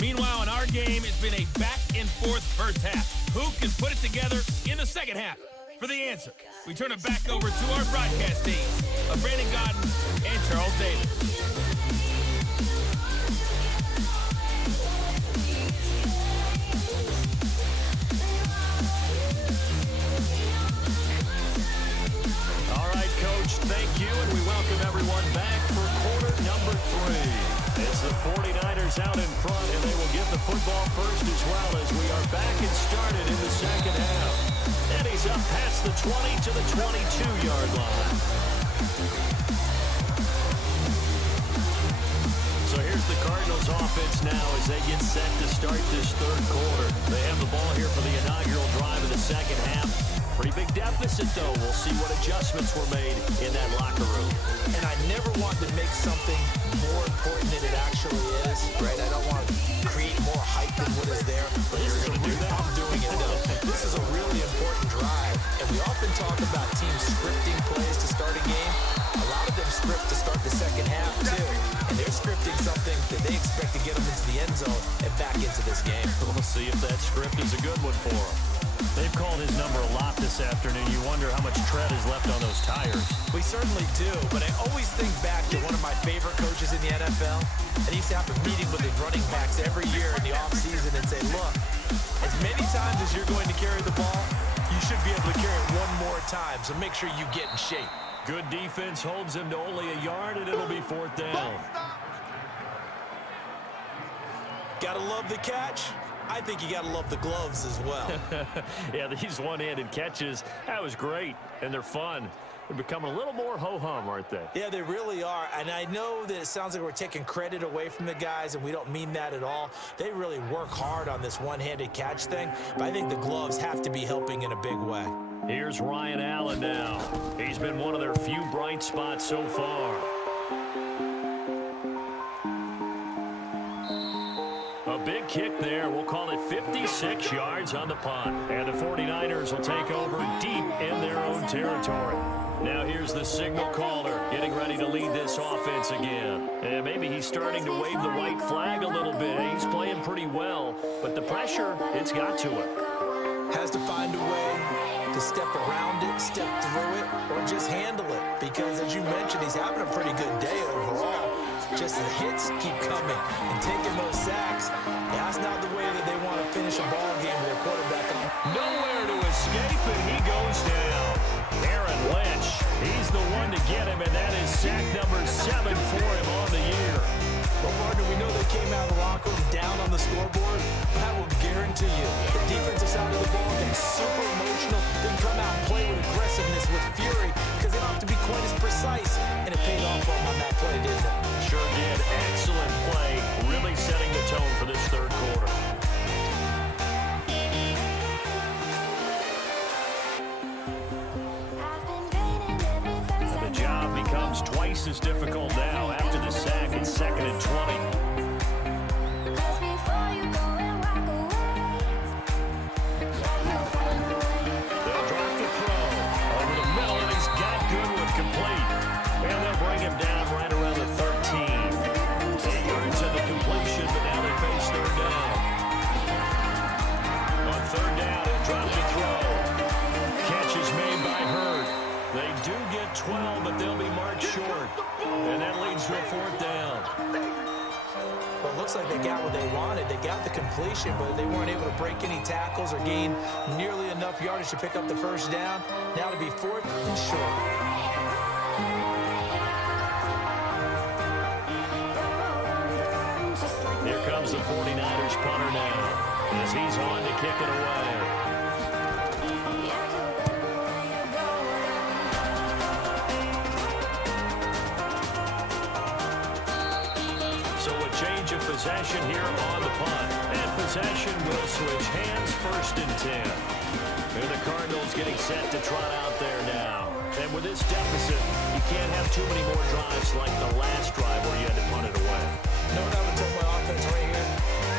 Meanwhile, in our game, it's been a back-and-forth first half. Who can put it together in the second half? For the answer, we turn it back over to our broadcast teams of Brandon Godden and Charles Davis. Thank you, and we welcome everyone back for quarter number 3. It's the 49ers out in front, and they will get the football first as well as we are back and started in the second half. And he's up past the 20 to the 22-yard line. So here's the Cardinals offense now as they get set to start this third quarter. They have the ball here for the inaugural drive of the second half. Pretty big deficit, though. We'll see what adjustments were made in that locker room. And I never want to make something more important than it actually is, right? I don't want to create more hype than what is there. But this is I'm doing it, though. This is a really important drive. And we often talk about teams scripting plays to start a game. A lot of them script to start the second half, too. And they're scripting something that they expect to get them into the end zone and back into this game. We'll see if that script is a good one for them. They've called his number a lot this afternoon. You wonder how much tread is left on those tires. We certainly do, but I always think back to one of my favorite coaches in the NFL. And he used to have a meeting with his running backs every year in the offseason and say, look, as many times as you're going to carry the ball, you should be able to carry it one more time, so make sure you get in shape. Good defense holds him to only a yard, and it'll be fourth down. Gotta love the catch. I think you got to love the gloves as well. Yeah, these one-handed catches, that was great, and they're fun. They're becoming a little more ho-hum, aren't they? Yeah, they really are, and I know that it sounds like we're taking credit away from the guys, and we don't mean that at all. They really work hard on this one-handed catch thing, but I think the gloves have to be helping in a big way. Here's Ryan Allen now. He's been one of their few bright spots so far. A big kick there. We'll call it 56 yards on the punt. And the 49ers will take over deep in their own territory. Now here's the signal caller getting ready to lead this offense again. And maybe he's starting to wave the white flag a little bit. He's playing pretty well, but the pressure, it's got to it. Has to find a way to step around it, step through it, or just handle it. Because as you mentioned, he's having a pretty good day overall. Just the hits keep coming and taking those sacks. That's not the way that they want to finish a ball game with their quarterback on. Nowhere to escape, and he goes down. Aaron Lynch, he's the one to get him, and that is sack number 7 for him on the year. Well, partner, we know they came out of the locker room down on the scoreboard. But I will guarantee you, the defensive side of the ball got super emotional. Didn't come out and play with aggressiveness, with fury, because they don't have to be quite as precise. And it paid off for them on that play, didn't it? Sure did. Excellent play. Really setting the tone for this third quarter. The job becomes twice as difficult now after the sack. It's 2nd and 20. They'll drop the throw. Over the middle, and he's got Goodwin complete. And they'll bring him down right around the 13. 8 yards in the completion, but now they face third down. On third down, he'll drop the throw. Catch is made by Hurd. They do get 12, but they'll be marked short. And that leads to a fourth down. Well, it looks like they got what they wanted. They got the completion, but they weren't able to break any tackles or gain nearly enough yardage to pick up the first down. Now to be 4th and short. Here comes the 49ers punter now as he's on to kick it away. So a change of possession here on the punt. And possession will switch hands, 1st and 10. And the Cardinals getting set to trot out there now. And with this deficit, you can't have too many more drives like the last drive where you had to punt it away. No, that would tell my offense right here.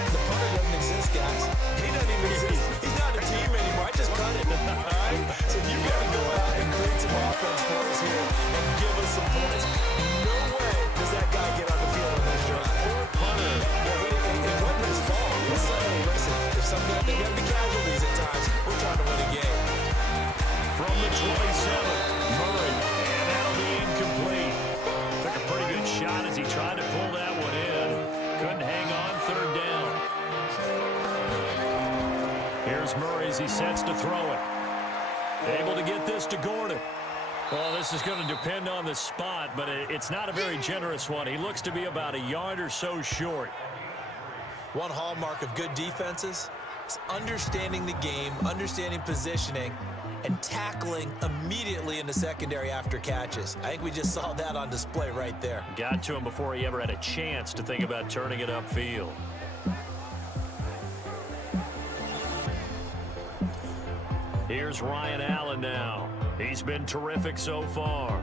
The punter doesn't exist, guys. He doesn't even exist. He's not a team anymore. I just cut it. All right? So you got to go out and create some offense for us here and give us some points. No way does that guy get on the field on this drive. Poor punter. Well, it wasn't his fault. Listen, if something good. There's going to be casualties at times. We're trying to win a game. From the 27, Murray, and that'll be incomplete. Took a pretty good shot as he tried to pull that one in. Couldn't hang on third down. Here's Murray as he sets to throw it. Able to get this to Gordon. Well, this is going to depend on the spot, but it's not a very generous one. He looks to be about a yard or so short. One hallmark of good defenses is understanding the game, understanding positioning, and tackling immediately in the secondary after catches. I think we just saw that on display right there. Got to him before he ever had a chance to think about turning it upfield. Here's Ryan Allen now. He's been terrific so far.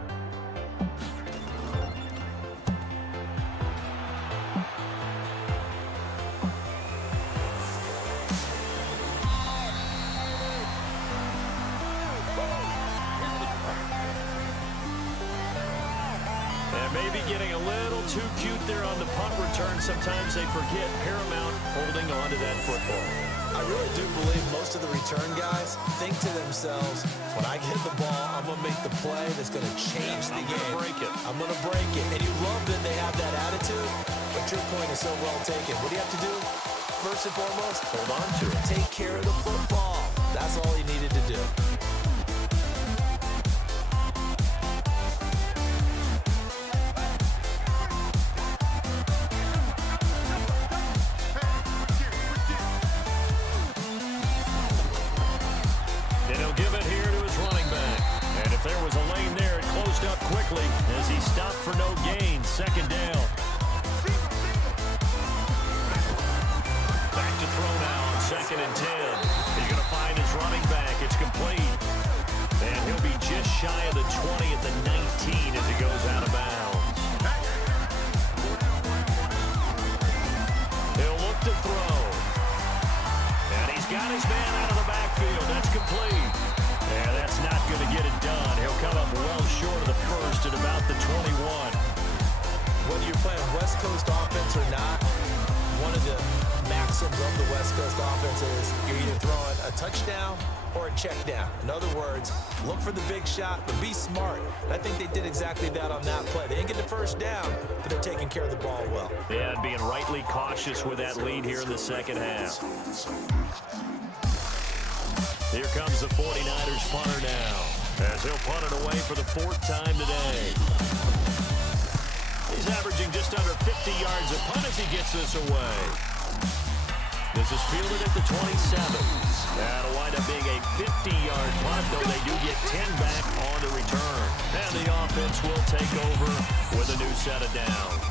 And maybe getting a little too cute there on the punt return. Sometimes they forget paramount holding on to that football. I really do believe most of the return guys think to themselves, when I get the ball, I'm going to make the play that's going to change the game. Break it. I'm going to break it. And you love that they have that attitude, but your point is so well taken. What do you have to do? First and foremost, hold on to it. Take care of the football. That's all he needed to do. As he stopped for no gain, second down. Back to throw now on 2nd and 10. He's going to find his running back. It's complete. And he'll be just shy of the 20 at the 19 as he goes out of bounds. He'll look to throw. And he's got his man out of the backfield. That's complete. Yeah, that's not going to get it done. He'll come up well short of the first at about the 21. Whether you're playing West Coast offense or not, one of the maxims of the West Coast offense is you're either throwing a touchdown or a check down. In other words, look for the big shot, but be smart. And I think they did exactly that on that play. They didn't get the first down, but they're taking care of the ball well. Yeah, and being rightly cautious with that lead here in the second half. Here comes the 49ers punter now, as he'll punt it away for the 4th time today. He's averaging just under 50 yards a punt as he gets this away. This is fielded at the 27. That'll wind up being a 50-yard punt, though they do get 10 back on the return. And the offense will take over with a new set of downs.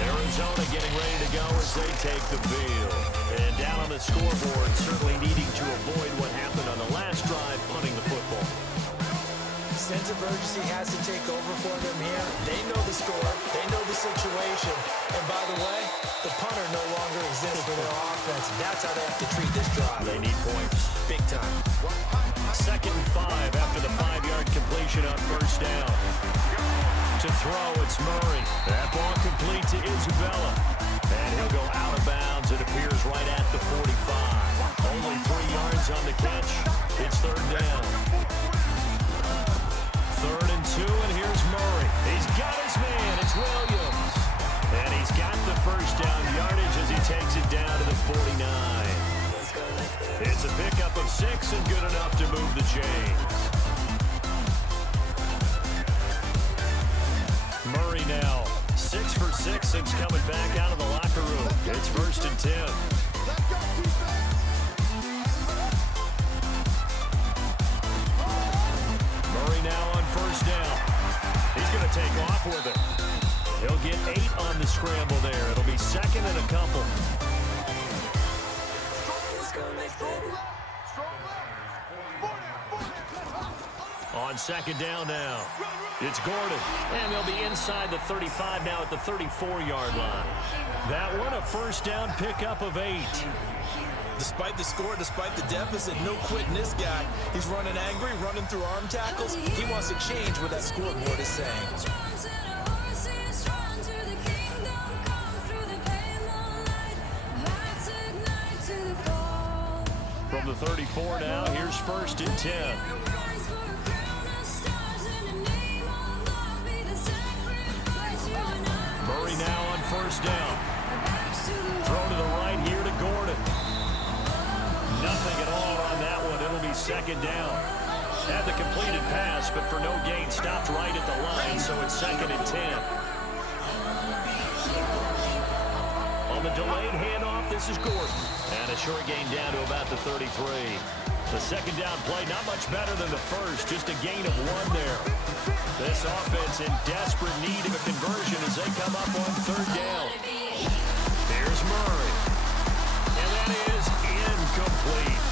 Arizona getting ready to go as they take the field. And down on the scoreboard, certainly needing to avoid what happened on the last drive, punting the football. Sense of urgency has to take over for them here. They know the score. They know the situation. And by the way, the punter no longer exists for their offense. That's how they have to treat this drive. They need points. Big time. 2nd and 5 after the 5-yard completion on first down. To throw, it's Murray. That ball complete to Isabella. And he'll go out of bounds. It appears right at the 45. Only 3 yards on the catch. It's 3rd down. 3rd and 2, and here's Murray. He's got his man. It's Williams. And he's got the first down yardage as he takes it down to the 49. It's a pickup of 6 and good enough to move the chains. Murray now 6 for 6 since coming back out of the locker room. It's 1st and 10. Murray now on first down. He's going to take off with it. He'll get 8 on the scramble there. It'll be 2nd and a couple. On 2nd down now, it's Gordon. And they'll be inside the 35 now at the 34-yard line. That one a first down pickup of 8. Despite the score, despite the deficit, no quitting this guy. He's running angry, running through arm tackles. He wants to change what that scoreboard is saying. From the 34 now, here's 1st and 10. Murray now on 1st down. Throw to the right here to Gordon. Nothing at all on that one. It'll be 2nd down. Had the completed pass, but for no gain, stopped right at the line, so it's 2nd and 10. On the delayed handoff, this is Gordon. And a short gain down to about the 33. The 2nd down play, not much better than the first, just a gain of 1 there. This offense in desperate need of a conversion as they come up on 3rd down. Here's Murray. And that is incomplete.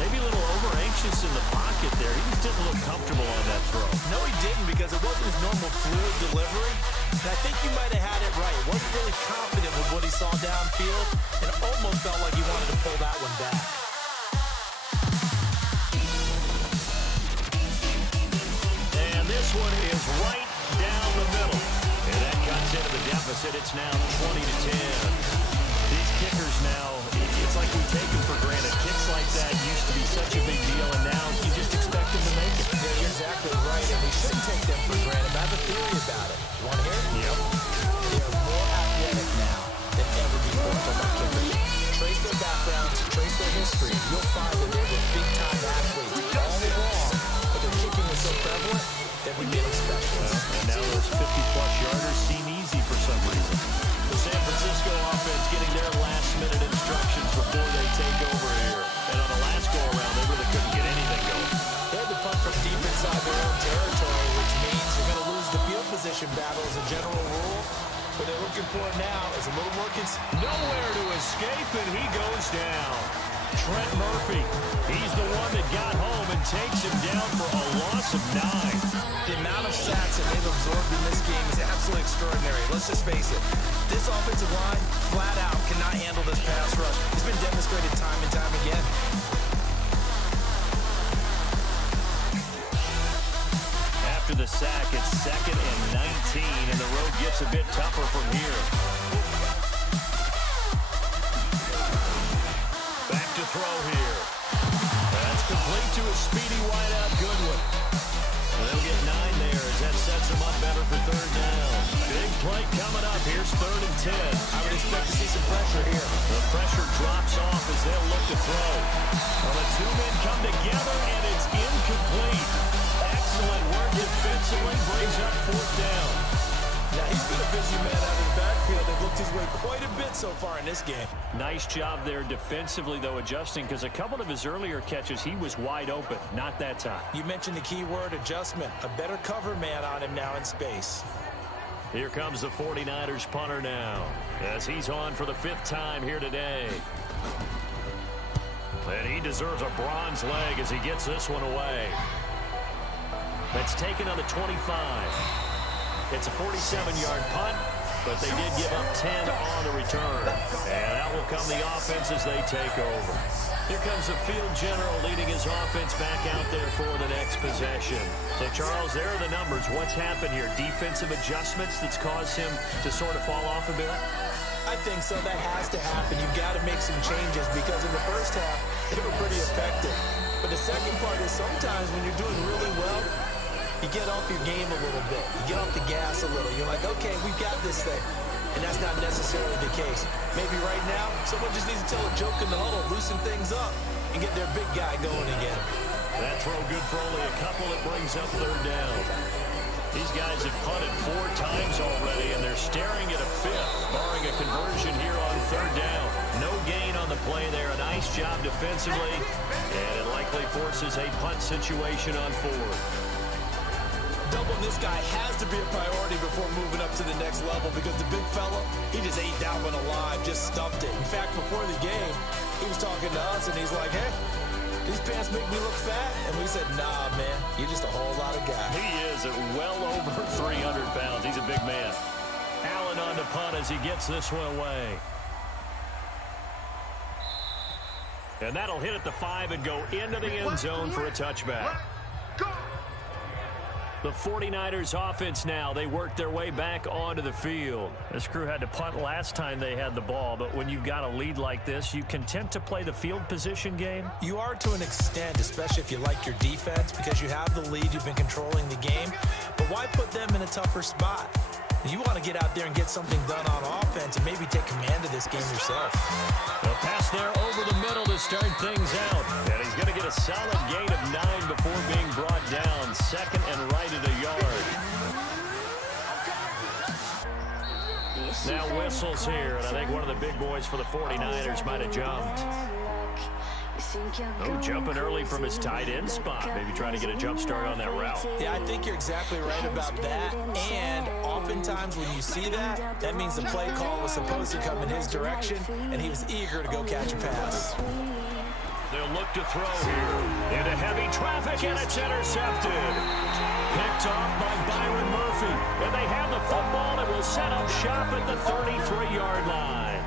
Maybe a little over-anxious in the pocket there. He just didn't look comfortable on that throw. No, he didn't, because it wasn't his normal fluid delivery. And I think you might have had it right. He wasn't really confident with what he saw downfield, and it almost felt like he wanted to pull that one back. And this one is right down the middle. And that cuts into the deficit. It's now 20 to 10. These kickers now, it's like we take them for granted. Kicks like that used to be such a big deal, and now you just expect them to make it. Yeah, you're exactly right, and we shouldn't take them for granted. I have a theory about it. You want to hear it? Yep. They are more athletic now than ever before from our kickers. Trace their backgrounds, trace their history. You'll find that they were big-time athletes all along, but their kicking was so prevalent that we made them special. And now those 50-plus yarders seem easy for some reason. The San Francisco offense getting their last-minute instructions before they take over here. And on the last go-around, they really couldn't get anything going. They had to punt from deep inside their own territory, which means you're going to lose the field position battle as a general rule. What they're looking for now is a little more nowhere to escape, and he goes down. Trent Murphy, he's the one that got home and takes him down for a loss of 9. The amount of sacks that they've absorbed in this game is absolutely extraordinary. Let's just face it. This offensive line, flat out, cannot handle this pass rush. It's been demonstrated time and time again. After the sack, it's 2nd and 19, and the road gets a bit tougher from here. Back to throw here. That's complete to a speedy wideout Goodwin. They'll get 9 there as that sets them up better for 3rd down. Big play coming up. Here's 3rd and 10. I would expect to see some pressure here. The pressure drops off as they'll look to throw. Well, the 2 men come together, and it's incomplete. Excellent work defensively, brings up 4th down. Now, he's been a busy man out of the backfield. They've looked his way quite a bit so far in this game. Nice job there defensively, though, adjusting, because a couple of his earlier catches, he was wide open. Not that time. You mentioned the key word, adjustment. A better cover man on him now in space. Here comes the 49ers punter now, as he's on for the 5th time here today. And he deserves a bronze leg as he gets this one away. That's taken on the 25. It's a 47-yard punt, but they did give up 10 on the return. And out will come the offense as they take over. Here comes the field general leading his offense back out there for the next possession. So, Charles, there are the numbers. What's happened here? Defensive adjustments that's caused him to sort of fall off a bit? I think so. That has to happen. You've got to make some changes because in the first half, they were pretty effective. But the second part is sometimes when you're doing really well, you get off your game a little bit. You get off the gas a little. You're like, okay, we've got this thing. And that's not necessarily the case. Maybe right now, someone just needs to tell a joke in the huddle, loosen things up, and get their big guy going again. That throw good for only a couple. It brings up 3rd down. These guys have punted 4 times already, and they're staring at a 5th, barring a conversion here on 3rd down. No gain on the play there. A nice job defensively, and it likely forces a punt situation on 4th. Doubling this guy has to be a priority before moving up to the next level because the big fella, he just ate that one alive, just stuffed it. In fact, before the game, he was talking to us, and he's like, hey, these pants make me look fat. And we said, nah, man, you're just a whole lot of guy. He is at well over 300 pounds. He's a big man. Allen on the punt as he gets this one away. And that'll hit at the 5 and go into the end zone for a touchback. The 49ers offense now, they work their way back onto the field. This crew had to punt last time they had the ball, but when you've got a lead like this, you content to play the field position game? You are to an extent, especially if you like your defense, because you have the lead, you've been controlling the game. But why put them in a tougher spot? You want to get out there and get something done on offense and maybe take command of this game yourself. The pass there over the middle to start things out. And he's going to get a solid gain of 9 before being brought down. Second and right at a yard. Now whistles here, and I think one of the big boys for the 49ers might have jumped. Oh, jumping early from his tight end spot. Maybe trying to get a jump start on that route. Yeah, I think you're exactly right about that. And oftentimes when you see that, that means the play call was supposed to come in his direction, and he was eager to go catch a pass. They'll look to throw here. Into heavy traffic, and it's intercepted. Picked off by Byron Murphy. And they have the football and will set up shop at the 33-yard line.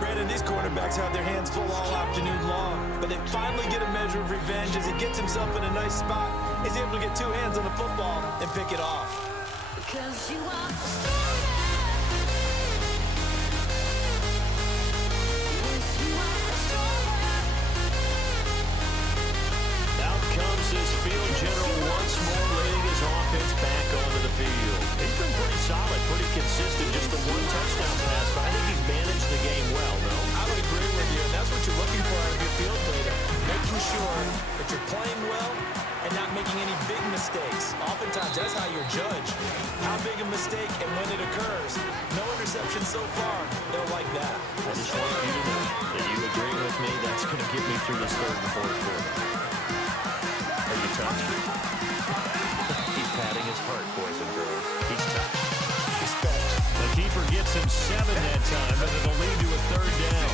Brandon, these quarterbacks have their hands full all afternoon long, but they finally get a measure of revenge as he gets himself in a nice spot. He's able to get 2 hands on the football and pick it off. Because you are Out comes this field general once more, leading his offense back onto the field. He's been pretty solid, pretty consistent, just the 1 touchdown pass, but I think he's managed the game well, no? I would agree with you, and that's what you're looking for out of your field leader. Making sure that you're playing well and not making any big mistakes. Oftentimes, that's how you're judged. How big a mistake and when it occurs. No interception so far. They're like that. I just want you to know that you agree with me. That's going to get me through this third and fourth quarter. Are you touched? He's patting his heart, boys and girls. He's touched. Respect. The keeper gets him 7 that time, but it'll lead to a 3rd down.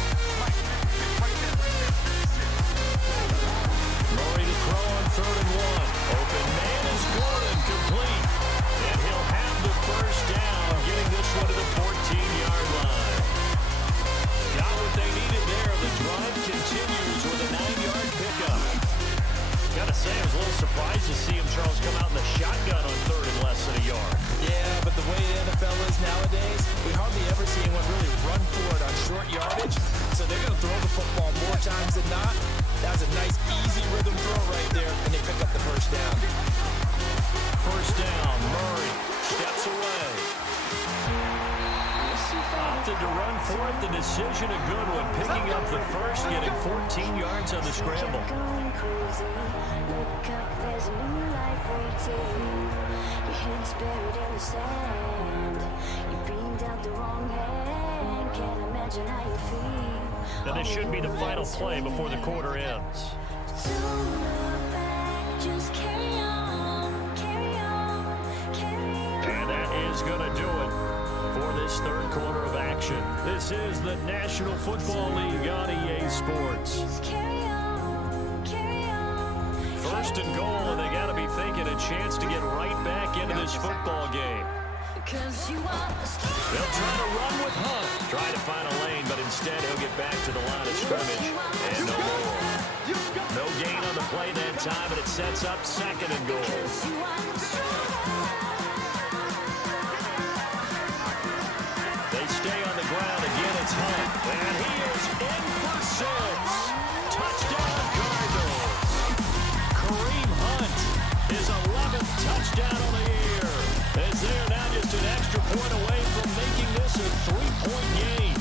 Murray to throw on 3rd and 1. Open man is Gordon, complete. And he'll have the 1st down, getting this one to the 14-yard line. Got what they needed there. The drive continues with a 9-yard pickup. Gotta say, I was a little surprised to see him, Charles, come out in the shotgun on 3rd and less than a yard. Yeah, but the way the NFL is nowadays, we hardly ever see anyone really run for it on short yardage. So they're going to throw the football more times than not. That's a nice, easy rhythm throw right there, and they pick up the 1st down. 1st down, Murray steps away. Opted to run for it. The decision a good one. Picking up the 1st, getting 14 yards on the scramble. look up, there's a new life waiting. Your head's buried in the sand. You've been dealt the wrong hand. Can't imagine how you feel. And this should be the final play before the quarter ends. Don't look back, just carry on, carry on, carry on. And that is going to do it for this 3rd quarter of action. This is the National Football League on EA Sports. Just carry on, carry on. 1st and goal, and they got to be thinking a chance to get right back into this football game. Because you are the strong. They'll try to run with Hunt. Try to find a lane, but instead he'll get back to the line of scrimmage. And no more. No gain on the play that time, and it sets up 2nd and goal. You are the strong. They stay on the ground again. It's Hunt. And he is in for 6. Touchdown, Cardinals. Kareem Hunt, his 11th touchdown on the year. As they are now just an extra point away from making this a 3-point game.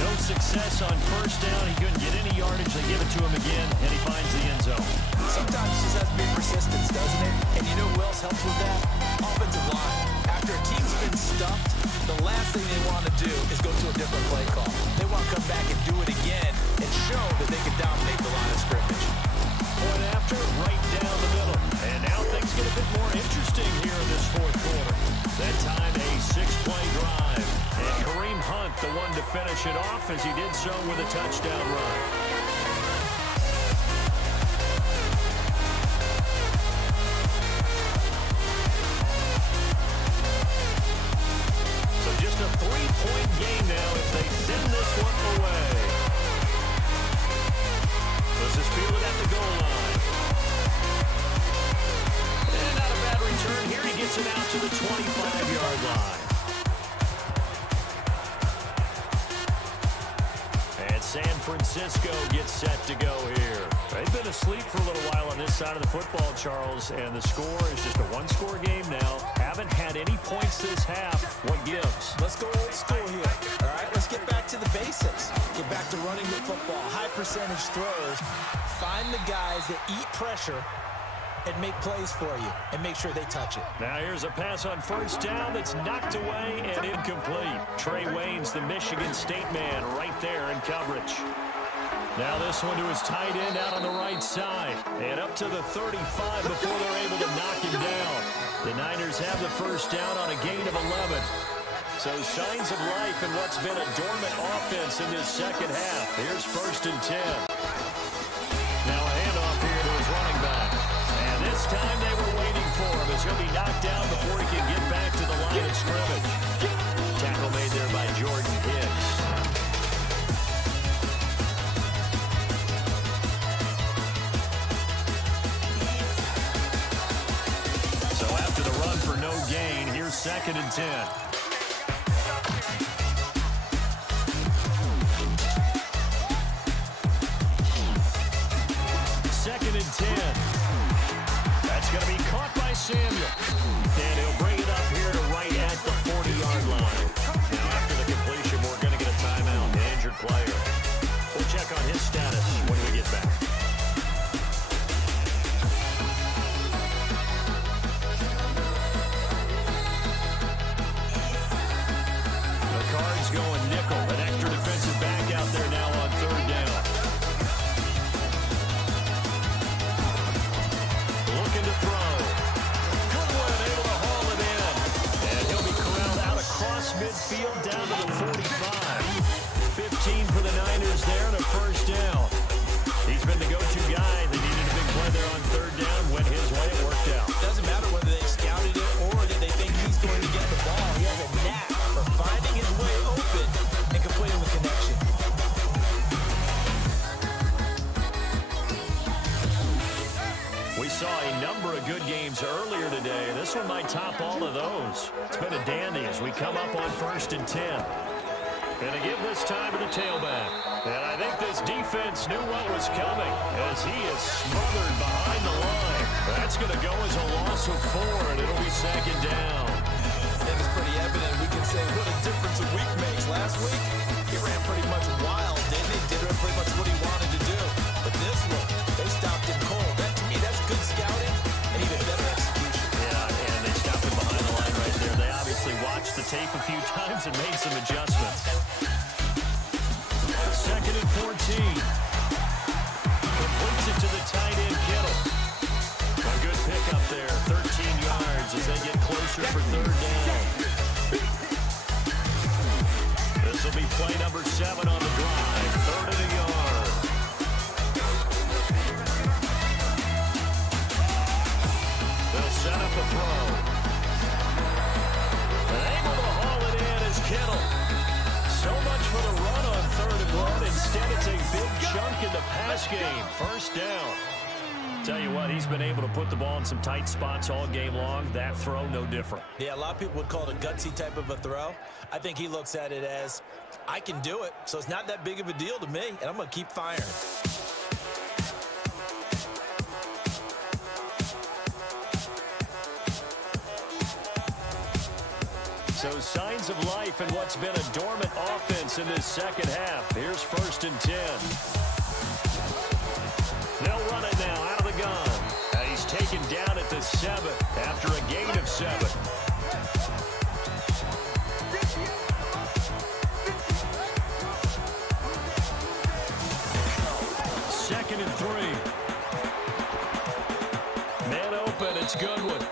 No success on 1st down. He couldn't get any yardage. They give it to him again, and he finds the end zone. Sometimes it just has to be persistence, doesn't it? And you know who else helps with that? Offensive line. After a team's been stuffed, the last thing they want to do is go to a different play call. They want to come back and do it again and show that they can dominate the line of scrimmage. Point after, right down the middle. And now things get a bit more interesting here in this 4th quarter. That time, a 6-play drive. And Kareem Hunt, the one to finish it off, as he did so with a touchdown run. So just a 3-point game now if they send this one away. This is fielded at the goal line. third here. He gets it out to the 25-yard line. And San Francisco gets set to go here. They've been asleep for a little while on this side of the football, Charles, and the score is just a one-score game now. Haven't had any points this half. What gives? Let's go old school here. All right, let's get back to the basics. Get back to running the football, high percentage throws. Find the guys that eat pressure and make plays for you and make sure they touch it. Now here's a pass on first down that's knocked away and incomplete. Trey Wayne's the Michigan State man right there in coverage. Now this one to his tight end out on the right side. And up to the 35 before they're able to knock him down. The Niners have the first down on a gain of 11. So signs of life in what's been a dormant offense in this second half. Here's 1st and 10. Now a handoff here to his running back. And this time they were waiting for him as he'll be knocked down before he can get back to the line of scrimmage. Tackle made there by Jordan Hicks. So after the run for no gain, here's 2nd and 10. Going to be caught by Samuel. And he'll bring it up here to right at the 40-yard line. Now after the completion, we're going to get a timeout. An injured player. We'll check on his status when we get back. The Cards going nickel. An extra defensive back out there now on 3rd down. Looking to throw. Goodwin able to haul it in. And he'll be corralled out across midfield down to the 45. 15 for the Niners there and a first down. He's been the go-to guy. They needed a big play there on 3rd down. Went his way. It worked out. Doesn't matter whether they scouted it or that they think he's going to get the ball. He has a knack for finding his way open and completing the connection. We saw a number of good games earlier today. This one might top all of those. It's been a dandy as we come up on 1st and 10. And to give this time to the tailback. And I think this defense knew what was coming as he is smothered behind the line. That's going to go as a loss of 4, and it'll be 2nd down. I think it's pretty evident. We can say what a difference a week makes. Last week, he ran pretty much wild, didn't he? Did pretty much what he wanted to do. But this one, they stopped him cold. That, to me, that's good scouting and even better execution. Yeah, and they stopped him behind the line right there. They obviously watched the tape a few times and made some adjustments. 2nd and 14. Completes it to the tight end, Kittle. A good pickup there, 13 yards as they get closer for 3rd down. This will be play number 7 on the drive. 3rd and a yard. They'll set up a throw. And able to haul it in is Kittle. So much for the run on 3rd and 1. Instead, it's a big chunk in the pass game. First down. Tell you what, he's been able to put the ball in some tight spots all game long. That throw, no different. Yeah, a lot of people would call it a gutsy type of a throw. I think he looks at it as, I can do it, so it's not that big of a deal to me, and I'm going to keep firing. So signs of life in what's been a dormant offense in this second half. Here's 1st and 10. They'll run it now out of the gun. And he's taken down at the 7 after a gain of 7. Second and 3. Man open, it's Goodwin.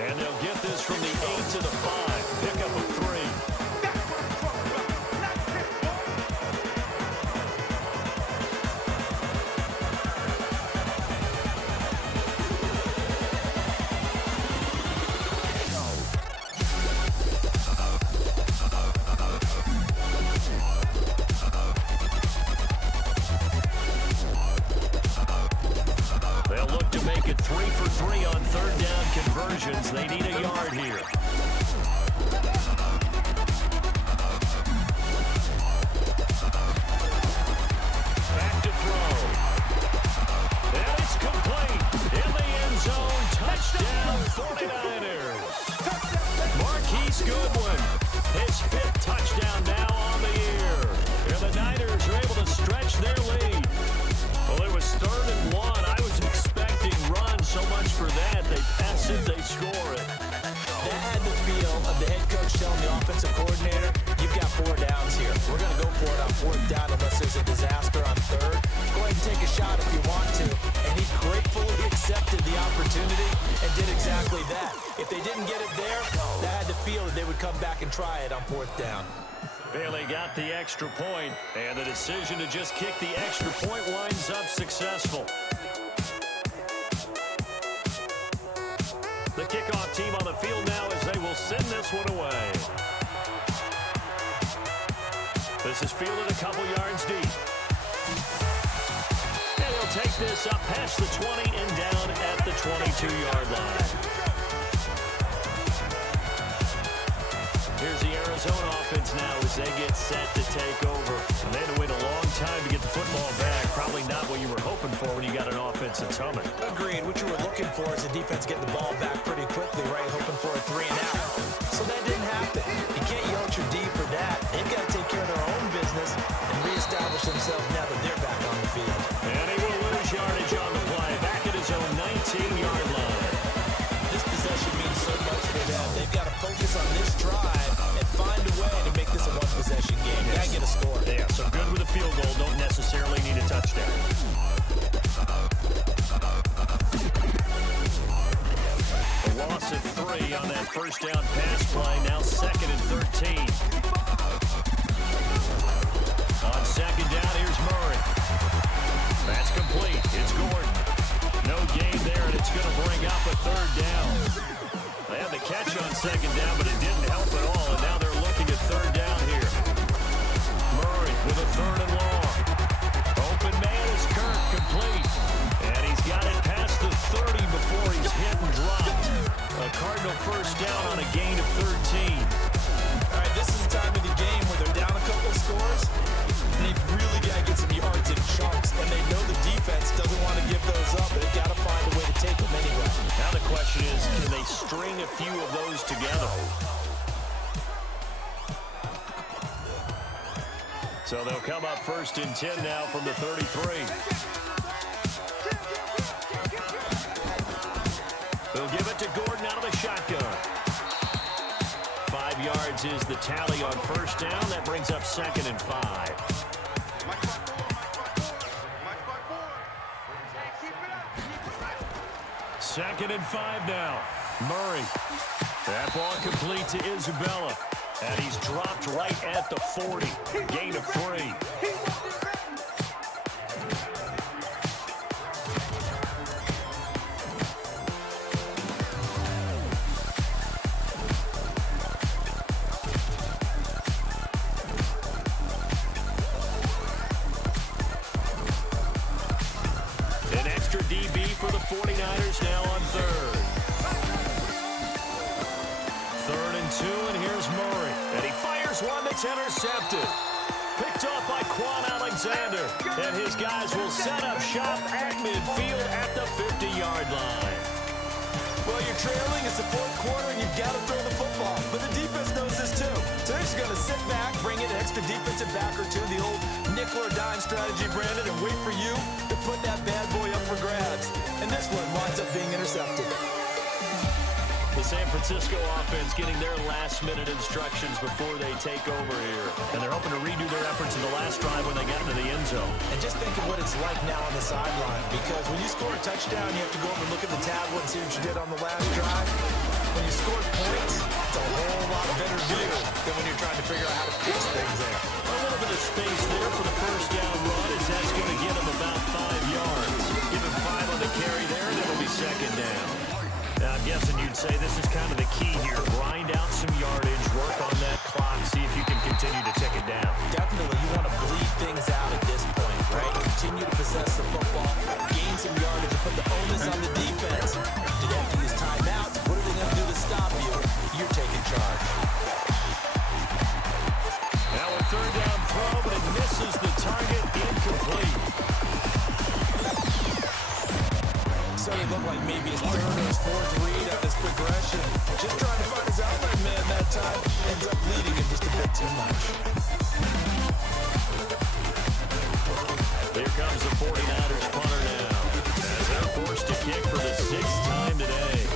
And they'll get this from the 8 to the 5. Pick up a 3. They'll look to make it 3 for 3 on 3rd down conversions. They need a yard here. Back to throw. And it's complete. In the end zone. Touchdown 49ers. Marquise Goodwin. His 5th touchdown now on the year. And the Niners are able to stretch their lead. Well, it was 3rd and 1. I was expecting run so much for that. They pass it, they score it. That had the feel of the head coach telling the offensive coordinator, you've got 4 downs here. We're going to go for it on 4th down unless there's a disaster on 3rd. Go ahead and take a shot if you want to. And he gratefully accepted the opportunity and did exactly that. If they didn't get it there, that had the feel that they would come back and try it on 4th down. Bailey got the extra point, and the decision to just kick the extra point winds up successful. The kickoff team on the field now as they will send this one away. This is fielded a couple yards deep. And he'll take this up past the 20 and down at the 22-yard line. Here's the Arizona offense now as they get set to take over. And they had to wait a long time to get the football back. Probably not what you were hoping for when you got an offense that's humming. Agreed. What you were looking for is the defense getting the ball back pretty quickly, right? Hoping for a 3 and out. So that didn't happen. You can't yell at your D for that. They've got to take care of their own business and reestablish themselves now that they're back on the field. And he will lose yardage on the play. Back at his own 19-yard line. This possession means so much for them. They've got to focus on this drive and find a way to make this a one-possession game. Yes. Gotta get a score. Yeah, so good with a field goal. Don't necessarily need a touchdown. A loss of 3 on that 1st down pass play. Now 2nd and 13. On 2nd down, here's Murray. That's complete. It's Gordon. No gain there, and it's going to bring up a 3rd down. They had the catch on 2nd down, but it didn't help at all, and now they're looking at 3rd down here. Murray with a 3rd and long. Open man is Kirk, complete. And he's got it past the 30 before he's hit and dropped. A Cardinal 1st down on a gain of 13. All right, this is the time of the game where they're down a couple of scores. And they've really got to get some yards in chunks. And they know the defense doesn't want to give those up, but they've got to find a way to take them anyway. Now the question is, can they string a few of those together? So they'll come up 1st and 10 now from the 33. They'll give it to Gordon out of the shotgun. 5 yards is the tally on 1st down. That brings up 2nd and 5. 2nd and 5 now. Murray. That ball complete to Isabella. And he's dropped right at the 40. Gain of 3. An extra DB for the 49ers now on 3rd. 3rd and 2, and here's Murray. And he fires one that's intercepted. Picked off by Quan Alexander. And his guys will set up shop at midfield at the 50-yard line. Well, you're trailing. It's the 4th quarter, and you've got to throw the football. But the defense knows this, too. So they're just going to sit back, bring in an extra defensive back or two, the old nickel or dime strategy, Brandon, and wait for you to put that bad boy up for grabs. And this one winds up being intercepted. The San Francisco offense getting their last-minute instructions before they take over here. And they're hoping to redo their efforts in the last drive when they got into the end zone. And just think of what it's like now on the sideline. Because when you score a touchdown, you have to go over and look at the tablet and see what you did on the last drive. When you score points, it's a whole lot better view than when you're trying to figure out how to fix things there. A little bit of space there for the 1st down run as that's going to get him about 5 yards. Give him 5 on the carry there, and it'll be 2nd down. Now, I'm guessing you'd say this is kind of the key here. Grind out some yardage, work on that clock, see if you can continue to tick it down. Definitely, you want to bleed things out at this point, right? Continue to possess the football, gain some yardage, and put the onus on the defense. Do they have to use timeouts? What are they incomplete. So it looked like maybe his third or his fourth read on his progression. Just trying to find his outlet man that time. Ends up leading him just a bit too much. Here comes the 49ers punter now, as they're forced to kick for the 6th time today.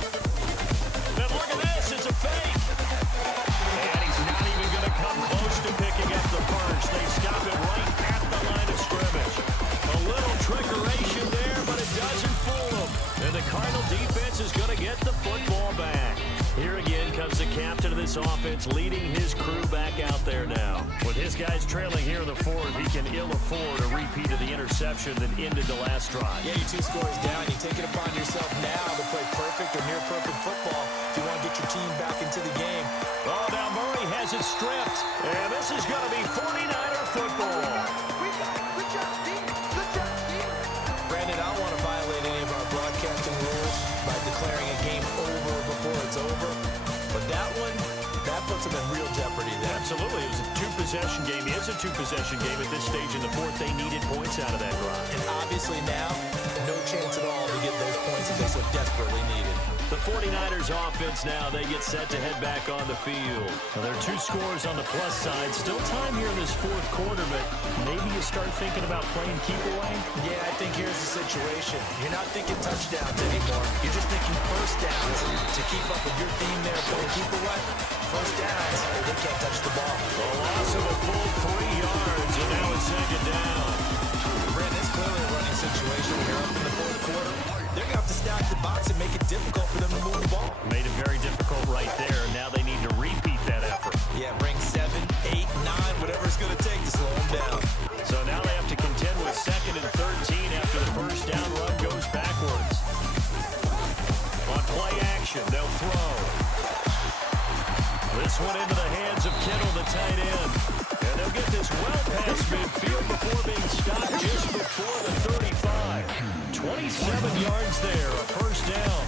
And look at this, it's a fake. And he's not even going to come close to picking up the first. They stop it right at the line of scrimmage. A little trickeration there, but it doesn't fool them. And the Cardinal defense is going to get the football back. Here again comes the captain of this offense, leading his crew back out there now. With his guys trailing here in the fourth, he can ill afford a repeat of the interception that ended the last drive. Yeah, you're 2 scores down. You take it upon yourself now to play perfect or near perfect football if you want to get your team back into the game. Oh, now Murray has it stripped. And this is going to be 49er football. Good job, Steve. Good job, Steve. Brandon, I don't want to violate any of our broadcasting rules by declaring a game over before it's over. But that one, that puts them in real jeopardy there. Absolutely. It was a 2-possession game. It is a 2-possession game at this stage in the fourth. They needed points out of that drive. And obviously now, no chance at all to get those points that they so desperately needed. The 49ers offense now, they get set to head back on the field. Now, there are 2 scores on the plus side. Still time here in this fourth quarter, but maybe you start thinking about playing keep away? Yeah, I think here's the situation. You're not thinking touchdowns anymore. You're just thinking first downs. To keep up with your theme there, playing keep away, first downs, they can't touch the ball. A loss of a full 3 yards, and now it's 2nd down. Brandon, it's clearly a running situation. Here up in the fourth quarter, they're going to have to stack the box and make it difficult for them to move the ball. Made it very difficult right there. Now they need to repeat that effort. Yeah, bring 7, 8, 9, whatever it's going to take to slow them down. So now they have to contend with 2nd and 13 after the first down run goes backwards. On play action, they'll throw. This one into the hands of Kittle, the tight end. And they'll get this well past midfield before being stopped just before the 35. 27 yards there, a first down.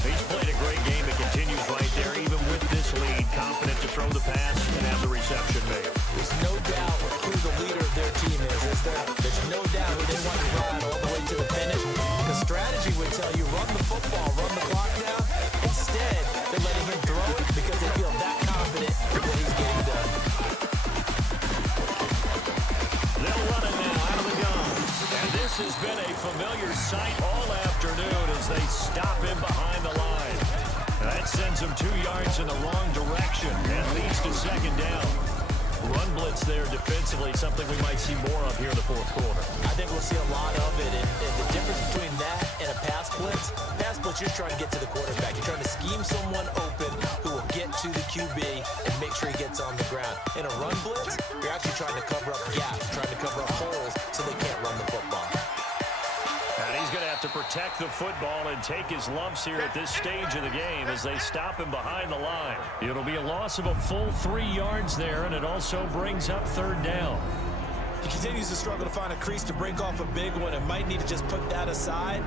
He's played a great game. It continues right there, even with this lead. Confident to throw the pass and have the reception made. There's no doubt who the leader of their team is there? There's no doubt who they want to ride all the way to the finish. The strategy would tell you run the football, run the clock down. Instead, they're letting him throw it because they feel that confident that he's getting done. They'll run it now out of the gun. And this has been a familiar sight all afternoon as they stop him behind the line. That sends him 2 yards in the wrong direction and leads to 2nd down. Run blitz there defensively, something we might see more of here in the fourth quarter. I think we'll see a lot of it, and the difference between that and a pass blitz, you're trying to get to the quarterback. You're trying to scheme someone open who will get to the QB and make sure he gets on the ground. In a run blitz, you're actually trying to cover up gaps, trying to cover up holes so they can't run the football. And he's going to have to protect the football and take his lumps here at this stage of the game as they stop him behind the line. It'll be a loss of a full 3 yards there, and it also brings up 3rd down. He continues to struggle to find a crease to break off a big one and might need to just put that aside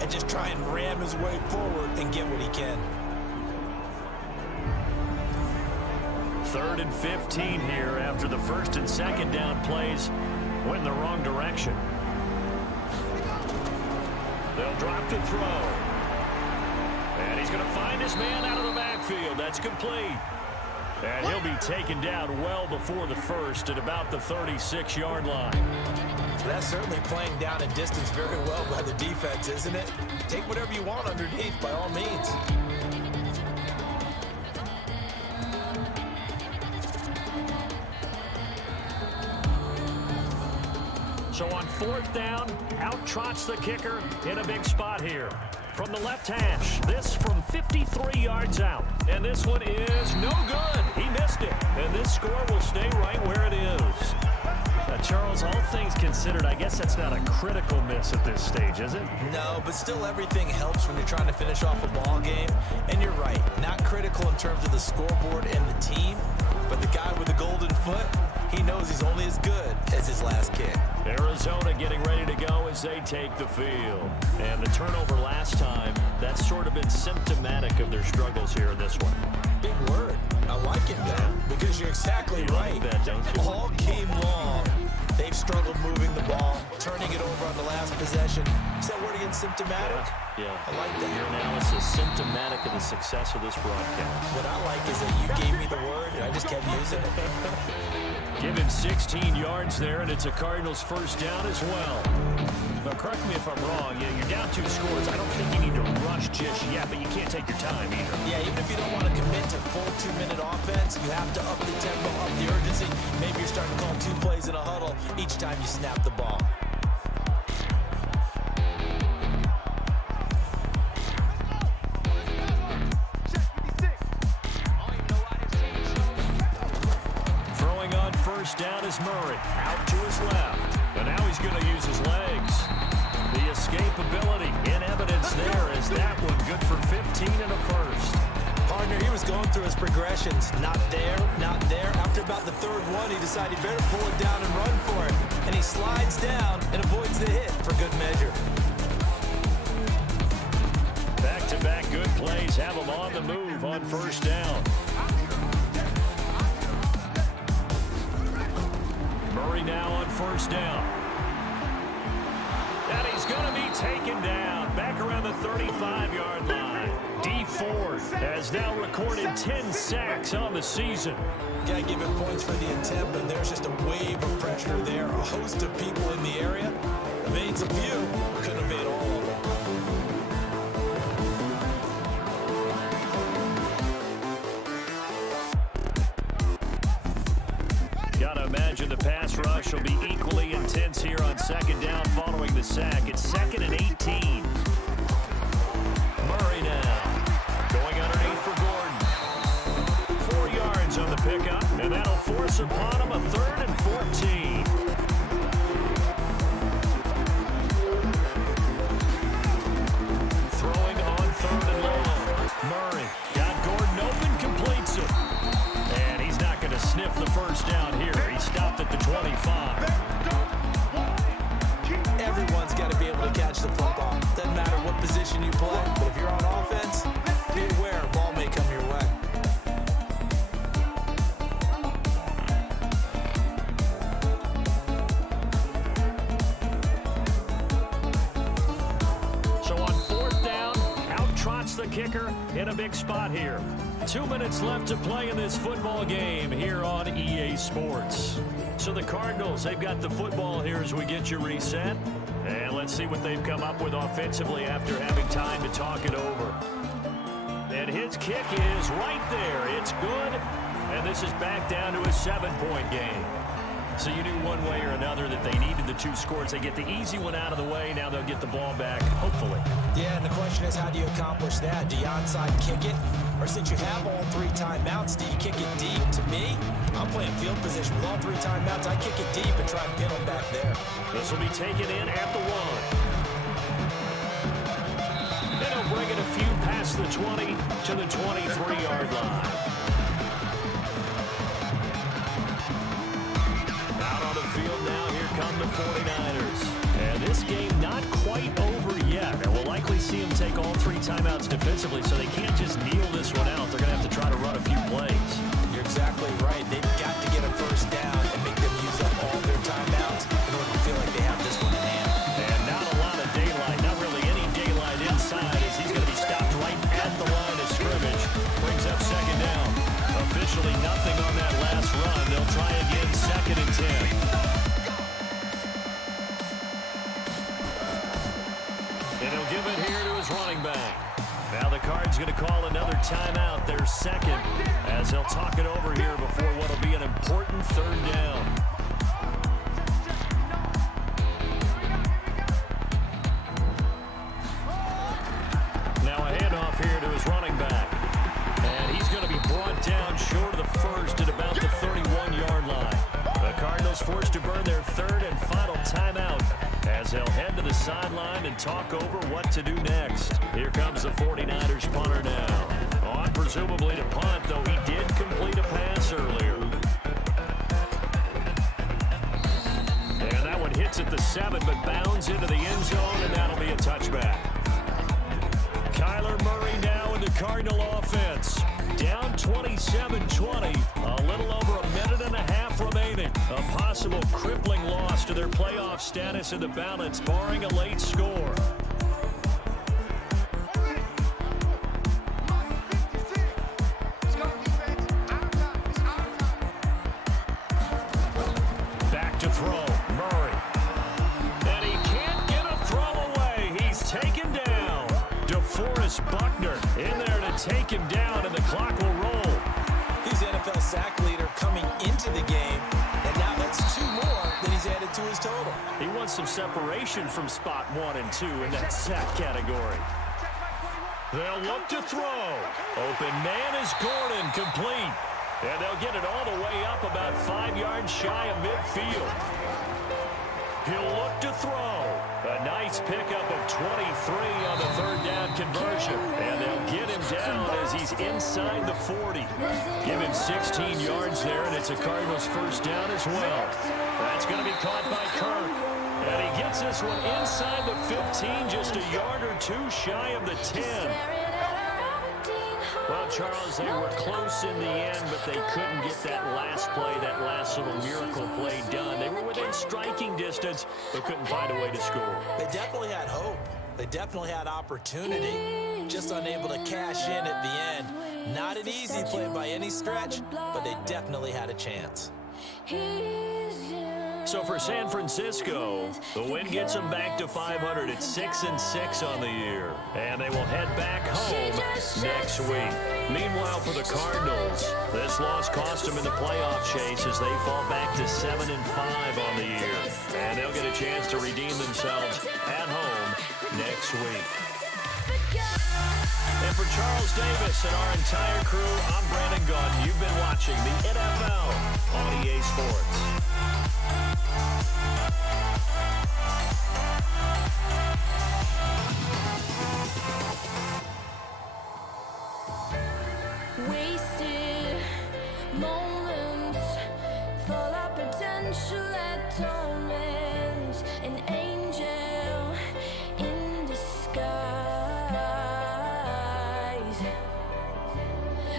and just try and ram his way forward and get what he can. 3rd and 15 here after the 1st and 2nd down plays went in the wrong direction. They'll drop to throw. And he's going to find his man out of the backfield. That's complete. And he'll be taken down well before the first at about the 36-yard line. That's certainly playing down a distance very well by the defense, isn't it? Take whatever you want underneath, by all means. So on 4th down, out trots the kicker in a big spot here. From the left hash, this from 53 yards out. And this one is no good. He missed it. And this score will stay right where it is. Charles, all things considered, I guess that's not a critical miss at this stage, is it? No, but still everything helps when you're trying to finish off a ball game. And you're right, not critical in terms of the scoreboard and the team, but the guy with the golden foot, he knows he's only as good as his last kick. Arizona getting ready to go as they take the field. And the turnover last time, that's sort of been symptomatic of their struggles here in this one. Big word. I like it, though, because you're exactly right. that, don't you? All game long, they've struggled moving the ball, turning it over on the last possession. Is that word again, symptomatic? Yeah. I like that. Your analysis symptomatic of the success of this broadcast. What I like is that you gave me the word, and I just kept using it. Give him 16 yards there, and it's a Cardinals first down as well. Now, correct me if I'm wrong. You're down 2 scores. I don't think you need to rush just yet, but you can't take your time either. Yeah, even if you don't want to commit to full 2-minute offense, you have to up the tempo, up the urgency. Maybe you're starting to call 2 plays in a huddle each time you snap the ball. Throwing on first down is Murray. Out to his left. And now he's going to use his legs. The escapability in evidence there as that one good for 15 and a first. Partner, he was going through his progressions. Not there, not there. After about the third one, he decided he better pull it down and run for it. And he slides down and avoids the hit for good measure. Back-to-back good plays have him on the move on first down. Murray now on first down. And he's going to be taken down back around the 35-yard line. D Ford has now recorded 10 sacks on the season. Got to give him points for the attempt, but there's just a wave of pressure there. A host of people in the area. Evades a few, couldn't evade all of them. Gotta imagine the pass rush will be equally intense here on second down following the sack. It's 2nd and 18. Murray now. Going underneath for Gordon. 4 yards on the pickup, and that'll force upon him a 3rd and 14. Throwing on 3rd and long. Murray got Gordon open, completes it. And he's not going to sniff the first down here. He stopped at the 25. Everyone's got to be able to catch the football. Doesn't matter what position you play, but if you're on offense, be aware a ball may come your way. So on 4th down, out trots the kicker in a big spot here. 2 minutes left to play in this football game here on EA Sports. So the Cardinals, they've got the football here as we get you reset. And let's see what they've come up with offensively after having time to talk it over. And his kick is right there. It's good. And this is back down to a 7-point game. So you knew one way or another that they needed the 2 scores. They get the easy one out of the way. Now they'll get the ball back, hopefully. Yeah, and the question is, how do you accomplish that? Do you onside kick it? Or since you have all 3 timeouts, do you kick it deep? To me, I'm playing field position with all 3 timeouts. I kick it deep and try and pin them back there. This will be taken in at the 1. And he'll bring it a few past the 20 to the 23-yard line. Out on the field now, here come the 49ers. And this game not quite over yet. And we'll likely see them take all 3 timeouts defensively, so they can't just kneel this one out. They're going to have to try to run a few plays. You're exactly right. They've got to get a first down and make them use up all their timeouts in order to feel like they have this one in hand. And not a lot of daylight, not really any daylight inside, as he's going to be stopped right at the line of scrimmage. Brings up second down. Officially nothing on that last run. They'll try again, 2nd and 10. And he'll give it here to his running back. Now the Cards going to call another timeout, their 2nd, as they'll talk it over here before what will be an important 3rd down. Now a handoff here to his running back. And he's going to be brought down short of the first at about the 31-yard line. The Cardinals forced to burn their 3rd and final timeout as they'll head to the sideline and talk over what to do next. Here comes the 49ers punter now. On presumably to punt, though he did complete a pass earlier. And that one hits at the 7, but bounds into the end zone, and that'll be a touchback. Kyler Murray now in the Cardinal offense. Down 27-20. A little over a minute and a half remaining. A possible crippling loss to their playoff status in the balance, barring a late score. Back to throw. Murray. And he can't get a throw away. He's taken down. DeForest Buckner in there to take him down, and the clock will roll. He's the NFL sack leader coming into the game, and now that's 2 more than he's added to his total. He wants some separation from spot 1 and 2 in that sack category. They'll look to throw. Open man is Gordon, complete. And they'll get it all the way up about 5 yards shy of midfield. He'll look to throw. A nice pickup of 23 on the 3rd down conversion. And they'll get him down as he's inside the 40. Give him 16 yards there, and it's a Cardinals first down as well. That's going to be caught by Kirk. And he gets this one inside the 15, just a yard or 2 shy of the 10. Well, Charles, they were close in the end, but they couldn't get that last play, that last little miracle play done. They were within striking distance, but couldn't find a way to score. They definitely had hope. They definitely had opportunity, just unable to cash in at the end. Not an easy play by any stretch, but they definitely had a chance. So for San Francisco, the win gets them back to 500. It's 6-6 on the year. And they will head back home next week. Meanwhile, for the Cardinals, this loss cost them in the playoff chase as they fall back to 7-5 on the year. And they'll get a chance to redeem themselves at home next week. And for Charles Davis and our entire crew, I'm Brandon Gaudin. You've been watching the NFL on EA Sports. Wasted moments, full of potential that torments, an angel in disguise.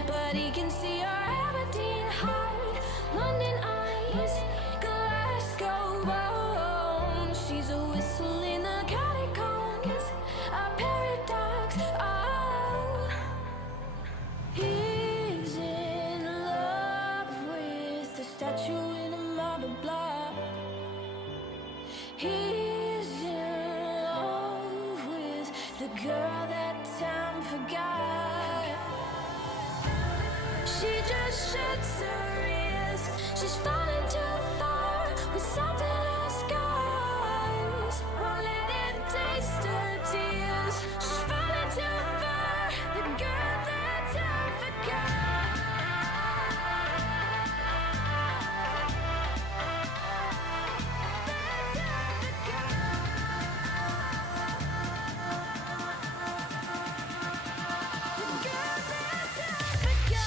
But he can see your Aberdeen heart, London eyes, Glasgow bones. She's a whistle in the catacombs, a paradox. Oh, he's in love with the statue in a marble block. He's in love with the girl that time forgot. She just sheds her ears. She's falling too far with salt in her skies. Won't let him taste her tears. She's falling too far. The girl that time forgot. The girl that time forgot.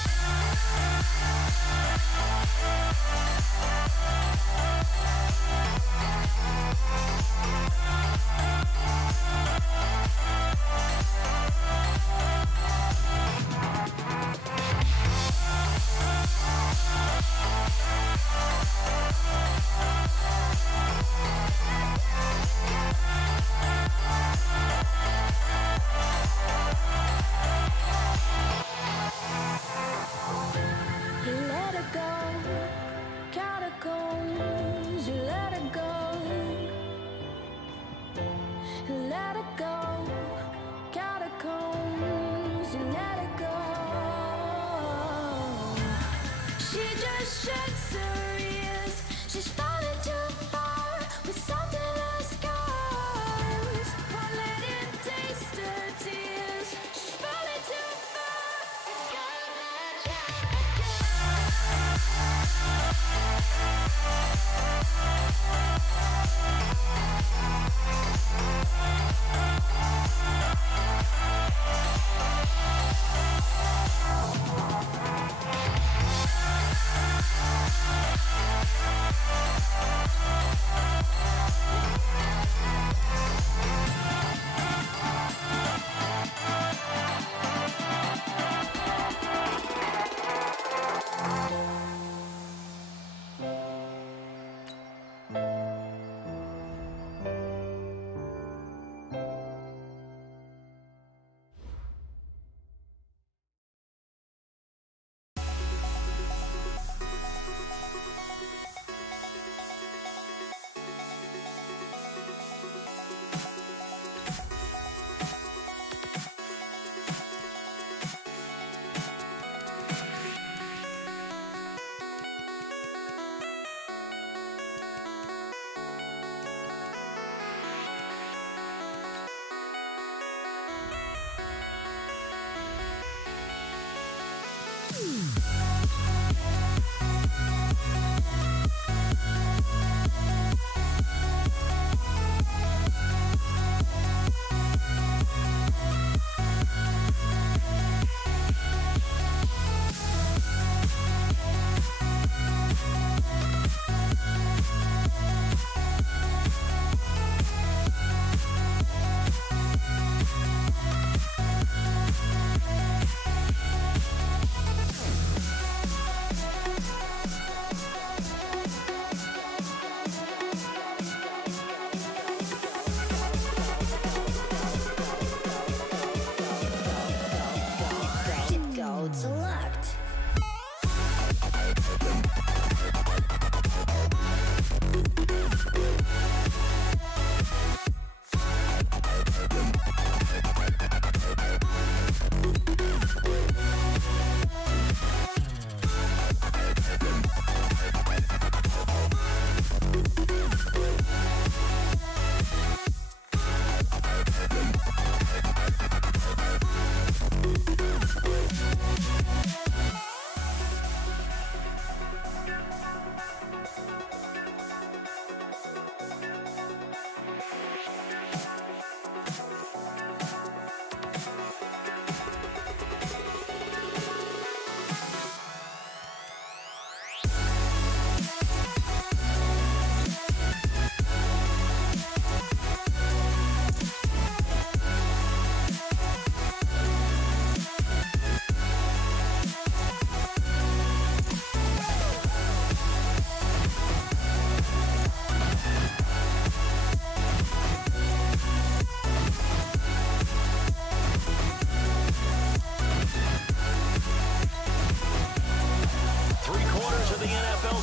Select.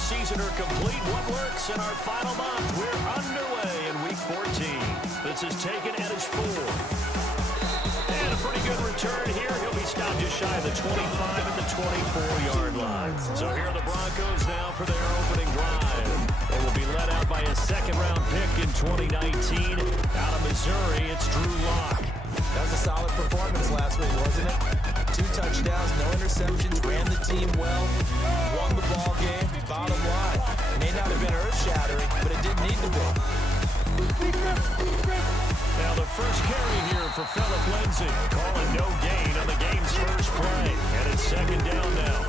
Season are complete. What works in our final month? We're underway in Week 14. This is taken at his 4. And a pretty good return here. He'll be stopped just shy of the 25 at the 24-yard line. So here are the Broncos now for their opening drive. They will be led out by a second-round pick in 2019. Out of Missouri, it's Drew Lock. That was a solid performance last week, wasn't it? 2 touchdowns, no interceptions, ran the team well, won the ball game. Bottom line, may not have been earth-shattering, but it didn't need to be. Now the first carry here for Phillip Lindsay. Calling no gain on the game's first play. And it's second down now.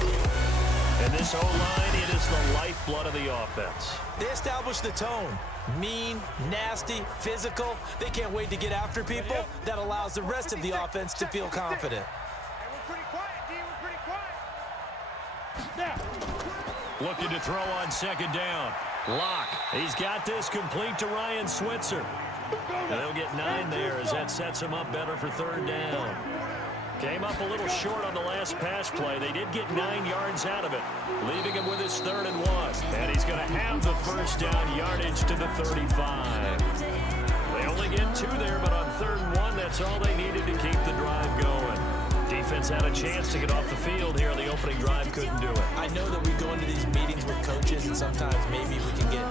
And this O-line, it is the lifeblood of the offense. They established the tone. Mean, nasty, physical. They can't wait to get after people. That allows the rest of the offense to feel confident. Hey, we're pretty quiet, D. We're pretty quiet. Now. Looking to throw on second down. Lock. He's got this complete to Ryan Switzer. They'll get 9 there as that sets him up better for third down. Came up a little short on the last pass play. They did get 9 yards out of it, leaving him with his 3rd and 1. And he's going to have the first down yardage to the 35. They only get 2 there, but on 3rd and 1, that's all they needed to keep the drive going. Defense had a chance to get off the field here on the opening drive, couldn't do it. I know that we go into these meetings with coaches, and sometimes maybe we can get,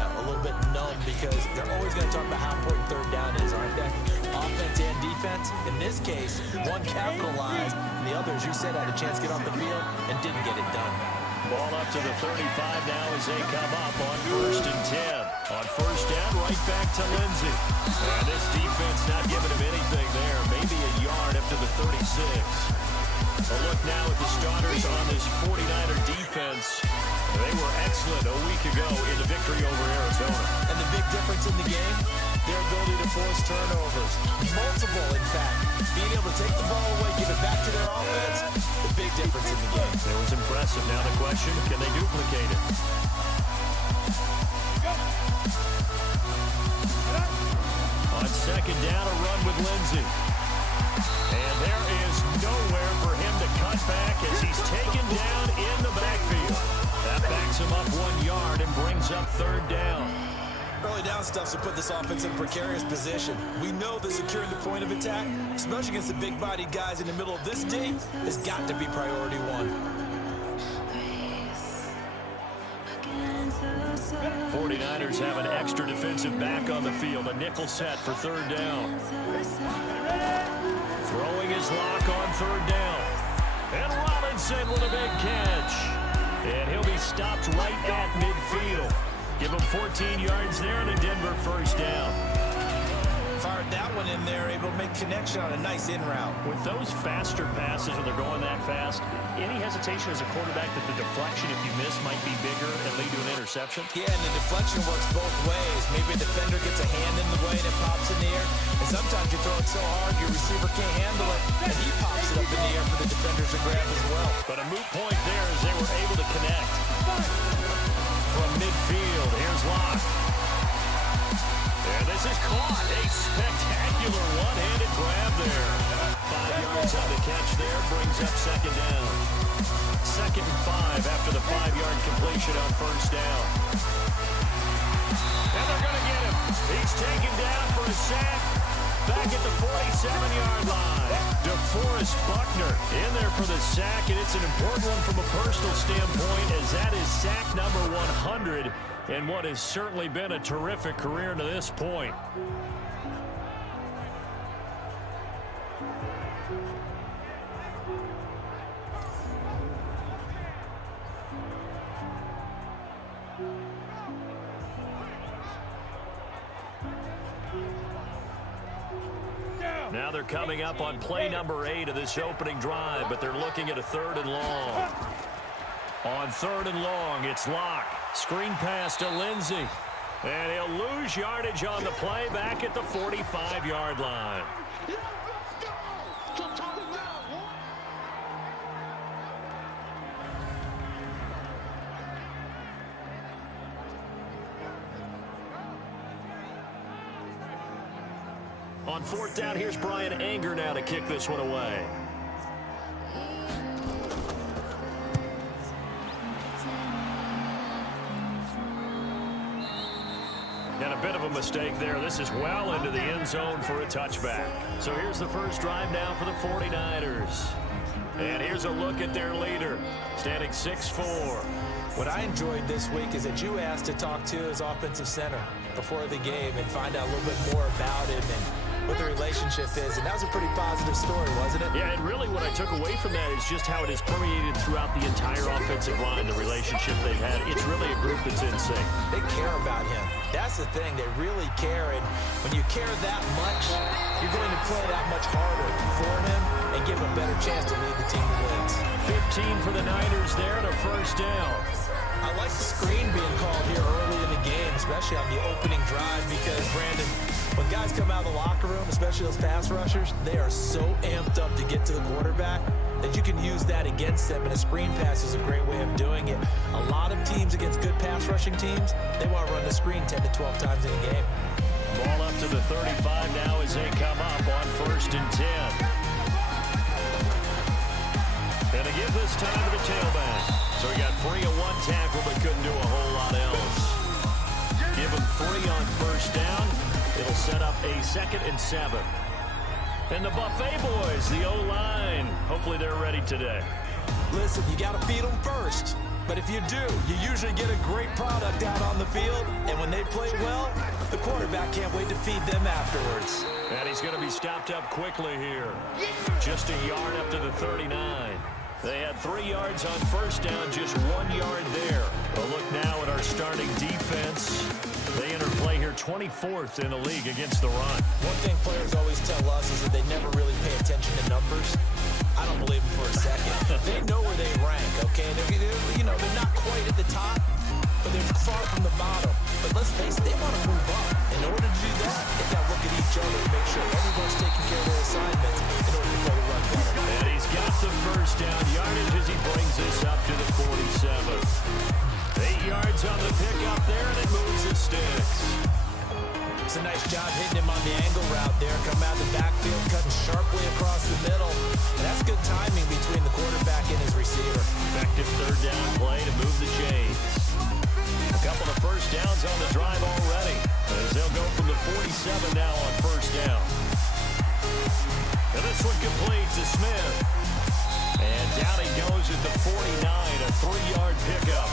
a little bit numb because they're always going to talk about how important third down is, aren't they? Offense and defense. In this case, one capitalized, and the other, as you said, had a chance to get off the field and didn't get it done. Ball up to the 35 now as they come up on 1st and 10. On 1st down, right back to Lindsay. And this defense not giving him anything there. Maybe a yard up to the 36. A look now at the starters on this 49er defense. They were excellent a week ago in the victory over Arizona. And the big difference in the game, their ability to force turnovers. Multiple, in fact. Being able to take the ball away, give it back to their offense, the big difference in the game. It was impressive. Now the question, can they duplicate it? On second down, a run with Lindsay. And there is nowhere for him to cut back as he's taken down in the backfield. That backs him up 1 yard and brings up 3rd down. Early down stuff to put this offense in a precarious position. We know that securing the point of attack, especially against the big-bodied guys in the middle of this D, has got to be priority 1. 49ers have an extra defensive back on the field. A nickel set for 3rd down. Throwing his Lock on 3rd down. And Robinson with a big catch. And he'll be stopped right at midfield. Give him 14 yards there and a Denver first down. Fired that one in there, able to make connection on a nice in route. With those faster passes when they're going that fast, any hesitation as a quarterback that the deflection, if you miss, might be bigger and lead to an interception? Yeah, and the deflection works both ways. Maybe a defender gets a hand in the way and it pops in the air. And sometimes you throw it so hard your receiver can't handle it, and he pops it up in the air for the defenders to grab as well. But a moot point there as they were able to connect. From midfield, here's Locke. And this is caught. A spectacular one-handed grab there. 5 yards on the catch there, brings up second down. 2nd and 5 after the 5-yard completion on first down. And they're going to get him. He's taken down for a sack. Back at the 47-yard line. DeForest Buckner in there for the sack, and it's an important one from a personal standpoint as that is sack number 100 in what has certainly been a terrific career to this point. Now they're coming up on play number 8 of this opening drive, but they're looking at a 3rd and long. On 3rd and long, it's Locke. Screen pass to Lindsey. And he'll lose yardage on the play back at the 45-yard line. On 4th down, here's Brian Anger now to kick this one away. And a bit of a mistake there. This is well into the end zone for a touchback. So here's the first drive now for the 49ers. And here's a look at their leader, standing 6'4". What I enjoyed this week is that you asked to talk to his offensive center before the game and find out a little bit more about him and what the relationship is. And that was a pretty positive story, wasn't it? Yeah, and really what I took away from that is just how it has permeated throughout the entire offensive line, the relationship they've had. It's really a group that's in sync. They care about him. That's the thing. They really care. And when you care that much, you're going to play that much harder for him and give him a better chance to lead the team to wins. 15 for the Niners there and a first down. I like the screen being called here early in the game, especially on the opening drive, because, Brandon, when guys come out of the locker room, especially those pass rushers, they are so amped up to get to the quarterback that you can use that against them, and a screen pass is a great way of doing it. A lot of teams against good pass rushing teams, they want to run the screen 10 to 12 times in a game. Ball up to the 35 now as they come up on 1st and 10. And to give this time to the tailback. So he got 3 on 1 tackle, but couldn't do a whole lot else. Give him 3 on first down. It'll set up a 2nd and 7. And the Buffet boys, the O-line, hopefully they're ready today. Listen, you got to feed them first. But if you do, you usually get a great product out on the field. And when they play well, the quarterback can't wait to feed them afterwards. And he's going to be stopped up quickly here. Just a yard up to the 39. They had 3 yards on first down, just 1 yard there. A look now at our starting defense. They enter play here 24th in the league against the run. One thing players always tell us is that they never really pay attention to numbers. I don't believe them for a second. They know where they rank, okay? They're not quite at the top, but they're far from the bottom. But let's face it, they want to move up. In order to do that, they got to look at each other and make sure everyone's taking care of their assignments in order to play the run better. And he's got the first down yardage as he brings this up to the 47. 8 yards on the pickup there, and it moves the sticks. It's a nice job hitting him on the angle route there. Come out of the backfield, cutting sharply across the middle. And that's good timing between the quarterback and his receiver. Effective 3rd down play to move the chains. A couple of first downs on the drive already, as they'll go from the 47 now on first down. And this one complete to Smith. And down he goes at the 49, a 3-yard pickup.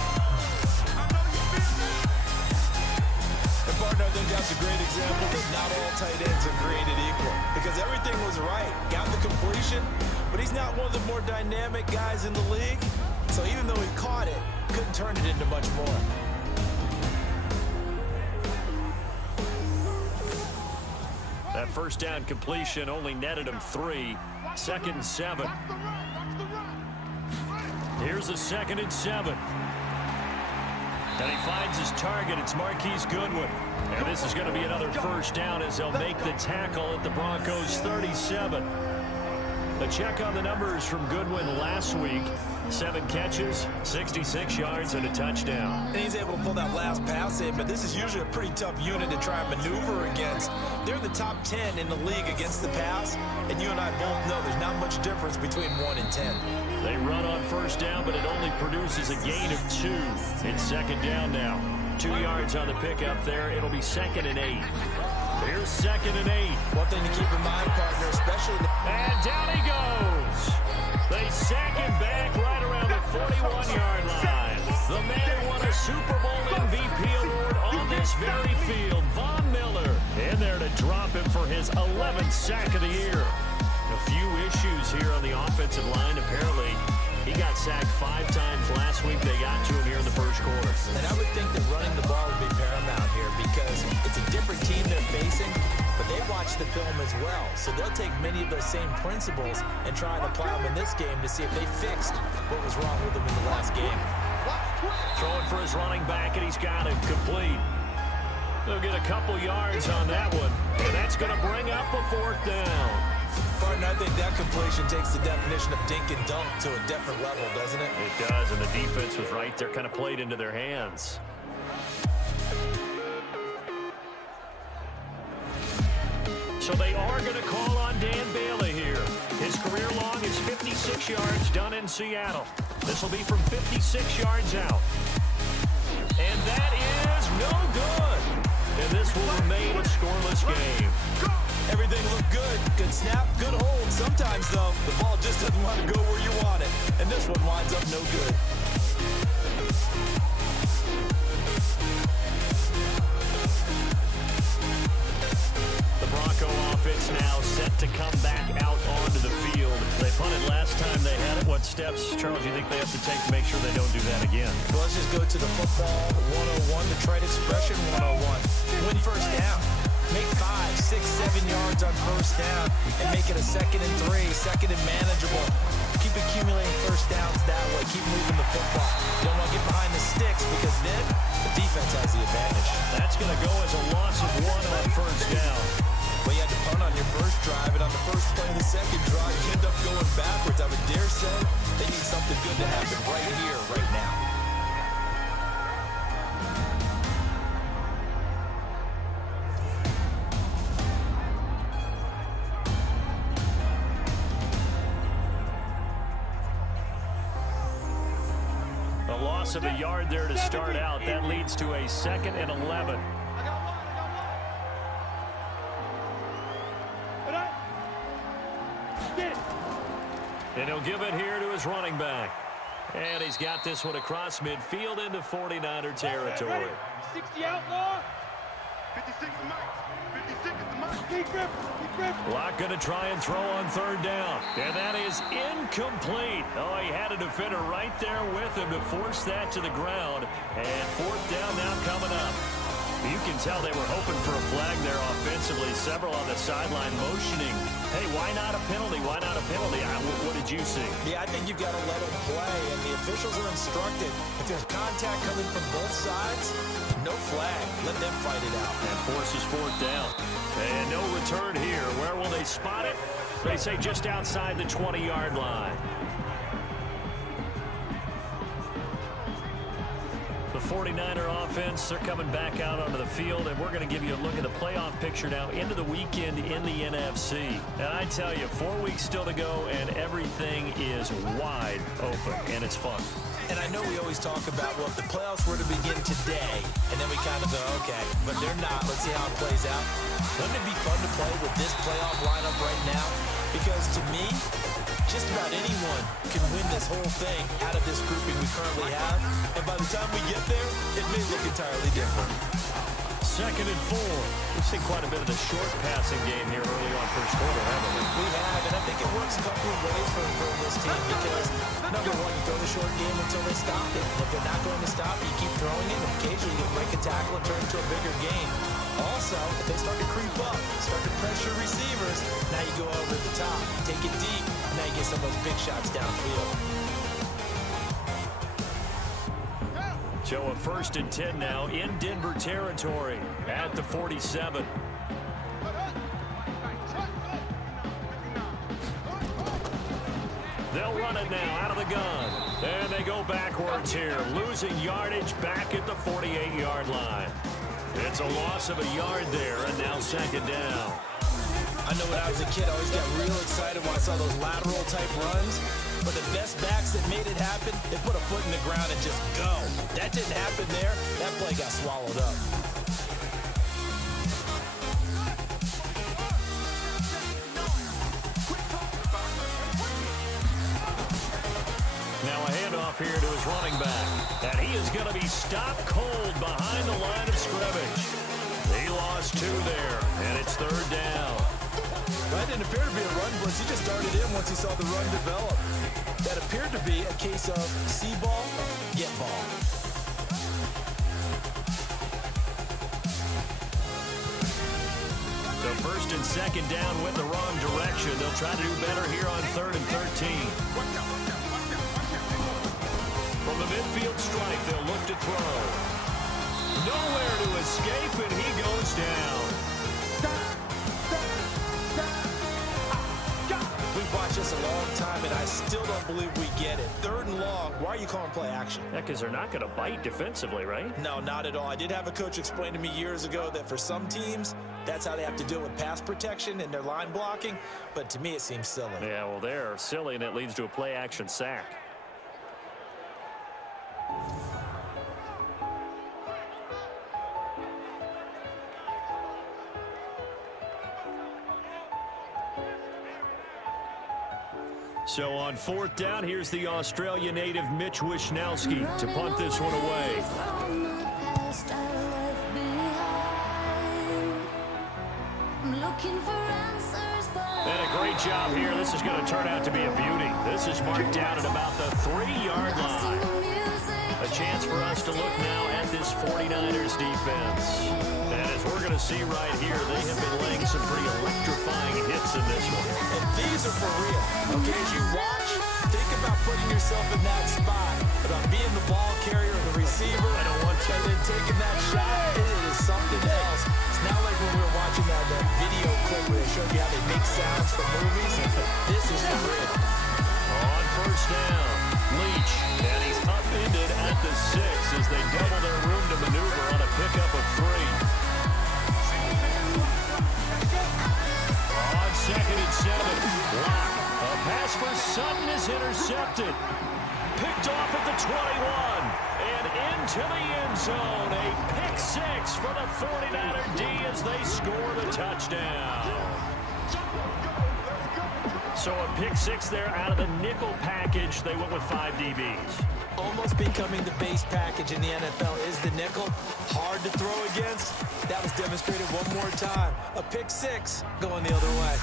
And partner, I think that's a great example that not all tight ends are created equal. Because everything was right. Got the completion, but he's not one of the more dynamic guys in the league. So even though he caught it, couldn't turn it into much more. That first down completion only netted him 3. 2nd and 7. Here's a 2nd and 7. And he finds his target. It's Marquise Goodwin. And this is going to be another first down as they'll make the tackle at the Broncos' 37. A check on the numbers from Goodwin last week. 7 catches, 66 yards, and a touchdown. And he's able to pull that last pass in, but this is usually a pretty tough unit to try and maneuver against. They're in the top 10 in the league against the pass, and you and I both know there's not much difference between 1 and 10. They run on first down, but it only produces a gain of 2. It's 2nd down now. 2 yards on the pickup there. It'll be 2nd and 8. Here's 2nd and 8. One thing to keep in mind, partner, especially... And down he goes. They sack him back right around the 41-yard line. The man who won a Super Bowl MVP award on this very field, Von Miller, in there to drop him for his 11th sack of the year. A few issues here on the offensive line. Apparently, he got sacked 5 times last week. They got to him here in the first quarter. And I would think that running the ball would be paramount here because it's a different team they're facing, but they watch the film as well. So they'll take many of those same principles and try and apply them in this game to see if they fixed what was wrong with them in the last game. Throwing for his running back, and he's got it complete. They'll get a couple yards on that one, and that's going to bring up a 4th down. Partner, I think that completion takes the definition of dink and dunk to a different level, doesn't it? It does, and the defense was right there, kind of played into their hands. So they are going to call on Dan Bailey here. His career long is 56 yards done in Seattle. This will be from 56 yards out. And that is no good. And this will remain a scoreless game. Everything looked good. Good snap, good hold. Sometimes, though, the ball just doesn't want to go where you want it. And this one winds up no good. The Bronco offense now set to come back out onto the field. They punted last time they had it. What steps, Charles, you think they have to take to make sure they don't do that again? Well, let's just go to the football 101, the trade expression 101. Win first down. Make 5, 6, 7 yards on first down and make it a 2nd and 3, 2nd and manageable. Keep accumulating first downs that way. Keep moving the football. You don't want to get behind the sticks because then the defense has the advantage. That's going to go as a loss of 1 on first down. Well, you had to punt on your first drive, and on the first play of the second drive, you end up going backwards. I would dare say they need something good to happen right here, right now. A loss of a yard there to start out. That leads to a 2nd and 11. And he'll give it here to his running back. And he's got this one across midfield into 49er territory. 60 outlaw. 56 is Mike. 56 is the Mike. Keep grip. Locke going to try and throw on 3rd down. And that is incomplete. Oh, he had a defender right there with him to force that to the ground. And 4th down now coming up. You can tell they were hoping for a flag there offensively. Several on the sideline motioning. Hey, why not a penalty? Why not a penalty? What did you see? Yeah, I think you've got to let them play, and the officials are instructed. If there's contact coming from both sides, no flag. Let them fight it out. And forces 4th down. And no return here. Where will they spot it? They say just outside the 20-yard line. The 49er offense, they're coming back out onto the field, and we're going to give you a look at the playoff picture now into the weekend in the NFC. And I tell you, 4 weeks still to go, and everything is wide open, and it's fun. And I know we always talk about, well, if the playoffs were to begin today, and then we kind of go, okay, but they're not. Let's see how it plays out. Wouldn't it be fun to play with this playoff lineup right now? Because to me, just about anyone can win this whole thing out of this grouping we currently have. And by the time we get there, it may look entirely different. 2nd and 4. We've seen quite a bit of the short passing game here early on first quarter, haven't we? We have, and I think it works a couple of ways for this team because, number one, you throw the short game until they stop it. And if they're not going to stop it, you keep throwing it, and occasionally you break a tackle and turn it into a bigger game. Also, if they start to creep up, start to pressure receivers, now you go over the top, take it deep, and now you get some of those big shots downfield. So a 1st and 10 now in Denver territory at the 47. They'll run it now out of the gun. And they go backwards here, losing yardage back at the 48-yard line. It's a loss of a yard there, and now 2nd down. I know when I was a kid, I always got real excited when I saw those lateral type runs. But the best backs that made it happen, they put a foot in the ground and just go. That didn't happen there. That play got swallowed up. Now a handoff here to his running back. And he is going to be stopped cold behind the line of scrimmage. He lost 2 there, and it's 3rd down. That didn't appear to be a run blitz. He just started in once he saw the run develop. That appeared to be a case of see ball, get ball. So 1st and 2nd down went the wrong direction. They'll try to do better here on 3rd and 13. From the midfield stripe, they'll look to throw. Nowhere to escape, and he goes down. We've watched this a long time, and I still don't believe we get it. 3rd and long, why are you calling play action? Yeah, because they're not going to bite defensively, right? No, not at all. I did have a coach explain to me years ago that for some teams, that's how they have to deal with pass protection and their line blocking, but to me it seems silly. Yeah, well, they're silly, and it leads to a play action sack. So on 4th down, here's the Australia native Mitch Wishnowski to punt this one away. And a great job here. This is going to turn out to be a beauty. This is marked down at about the 3-yard line. A chance for us to look now at this 49ers defense. And as we're going to see right here, they have been laying some pretty electrifying hits in this one. And these are for real. Okay, as you watch, think about putting yourself in that spot, about being the ball carrier or the receiver. I don't want to. And then taking that shot, it is something else. It's not like when we were watching that video clip where they showed you how they make sounds for movies. This is for real. On 1st down, Leach, and he's upended at the 6 as they double their room to maneuver on a pickup of 3. On 2nd and 7, Lock. A pass for Sutton is intercepted. Picked off at the 21 and into the end zone. A pick 6 for the 49er D as they score the touchdown. So a pick 6 there out of the nickel package. They went with 5 DBs. Almost becoming the base package in the NFL is the nickel. Hard to throw against. That was demonstrated one more time. A pick 6 going the other way.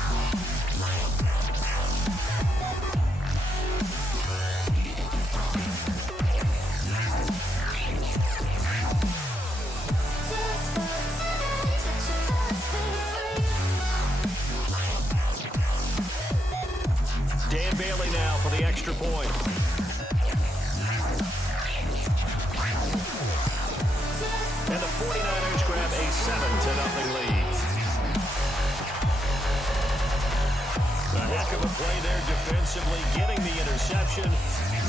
Dan Bailey now for the extra point. And the 49ers grab a 7-0 lead. A heck of a play there defensively, getting the interception,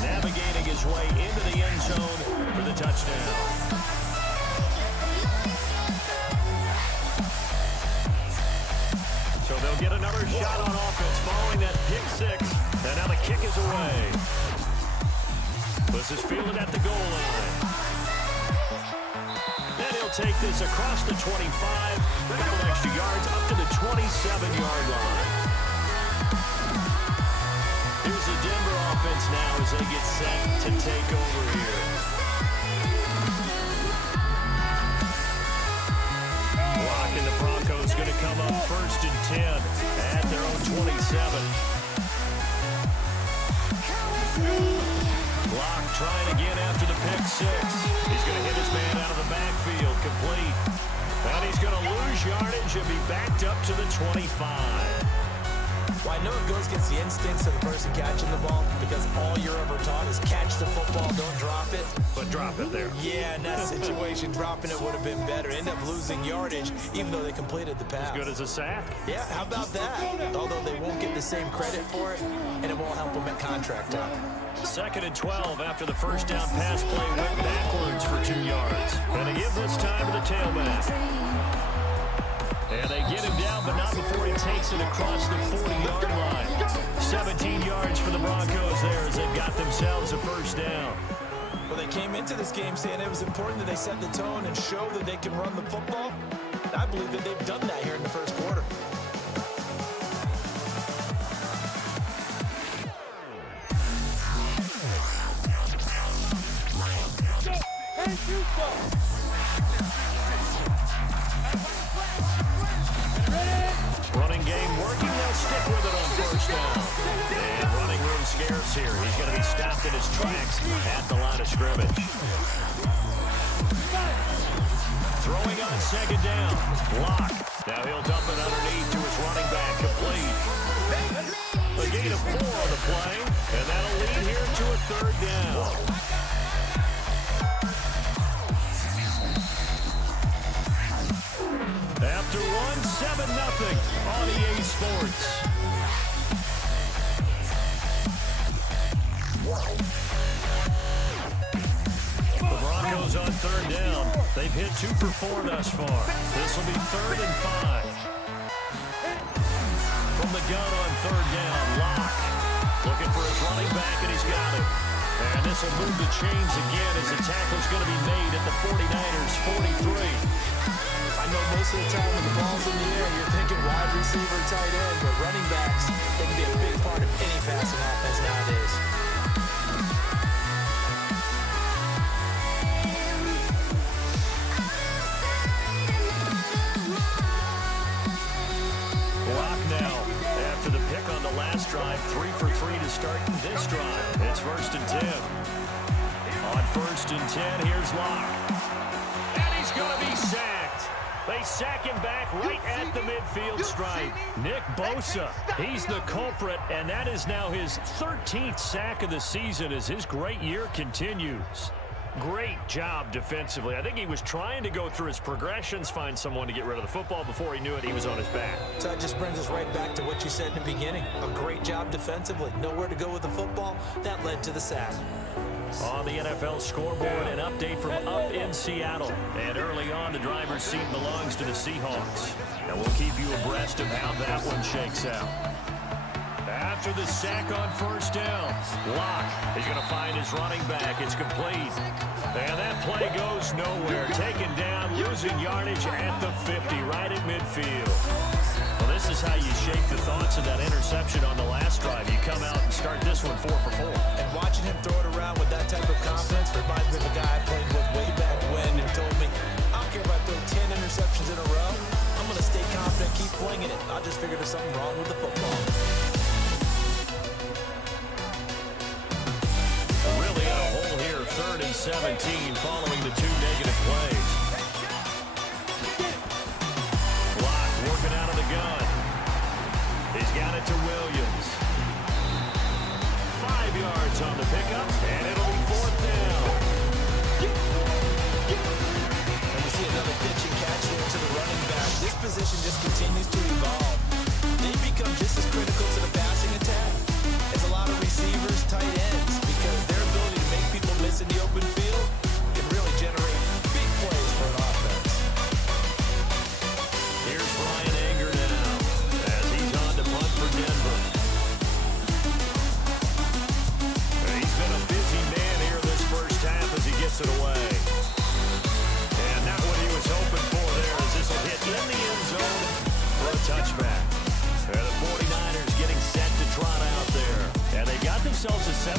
navigating his way into the end zone for the touchdown. So they'll get another shot on offense following that pick 6. And now the kick is away. This is fielded at the goal line. And he'll take this across the 25. A couple extra yards up to the 27-yard line. Here's the Denver offense now as they get set to take over here. come up 1st and 10 at their own 27. Block trying again after the pick six. He's going to hit his man out of the backfield, complete. And he's going to lose yardage and be backed up to the 25. Well, I know it goes against the instincts of the person catching the ball because all you're ever taught is catch the football, don't drop it. But drop it there. Yeah, in that situation, dropping it would have been better. End up losing yardage, even though they completed the pass. As good as a sack. Yeah, how about that? Although they won't get the same credit for it, and it won't help them at contract time. 2nd and 12 after the first down pass play went backwards for 2 yards. And they give this time to the tailback. And they get him down, but not before he takes it across the 40-yard line. 17 yards for the Broncos there as they've got themselves a first down. Well, they came into this game saying it was important that they set the tone and show that they can run the football. I believe that they've done that here in the first quarter. Running game working. They'll stick with it on first down. And running room scarce here. He's going to be stopped in his tracks at the line of scrimmage. Throwing on 2nd down. Block. Now he'll dump it underneath to his running back. Complete. A gain of 4 on the play. And that'll lead here to a 3rd down. After 1-7-0 on EA Sports. The Broncos on 3rd down. They've hit 2 for 4 thus far. This will be 3rd and 5. From the gun on 3rd down, Locke looking for his running back, and he's got it. And this will move the chains again as the tackle's going to be made at the 49ers' 43. I know most of the time when the ball's in the air, you're thinking wide receiver, tight end, but running backs, they can be a big part of any passing offense nowadays. Block now after the pick on the last drive, 3 for 3 to start this drive. It's 1st and 10. On 1st and 10, here's Locke. And he's going to be sacked. They sack him back right at the midfield stripe. Nick Bosa, he's the culprit, and that is now his 13th sack of the season as his great year continues. Great job defensively. I think he was trying to go through his progressions, find someone to get rid of the football. Before he knew it, he was on his back. So that just brings us right back to what you said in the beginning. A great job defensively. Nowhere to go with the football. That led to the sack. On the NFL scoreboard, an update from up in Seattle. And early on, the driver's seat belongs to the Seahawks. And we'll keep you abreast of how that one shakes out. After the sack on 1st down, Locke is going to find his running back. It's complete. And that play goes nowhere. Taken down, losing yardage at the 50, right at midfield. Well, this is how you shake the thoughts of that interception on the last drive. You come out and start this one 4 for 4. And watching him throw it around with that type of confidence reminds me of a guy I played with way back when who told me, I don't care if I throw 10 interceptions in a row. I'm going to stay confident, keep flinging it. I just figured there's something wrong with the football. Really in a hole here, 3rd and 17 following the 2 negative plays. Block working out of the gun. He's got it to Williams. 5 yards on the pickup, and it'll be 4th down. And we see another pitch and catch there to the running back. This position just continues to evolve. They become just as critical to the passing attack as a lot of receivers, tight ends, because their ability to make people miss in the open field can really generate big plays for an offense. Here's Brian Anger now as he's on to punt for Denver. He's been a busy man here this first half as he gets it away. And not what he was hoping for there as this will hit in the end zone for a touchback. And the 49ers getting set to trot out there. And they got themselves a 7-0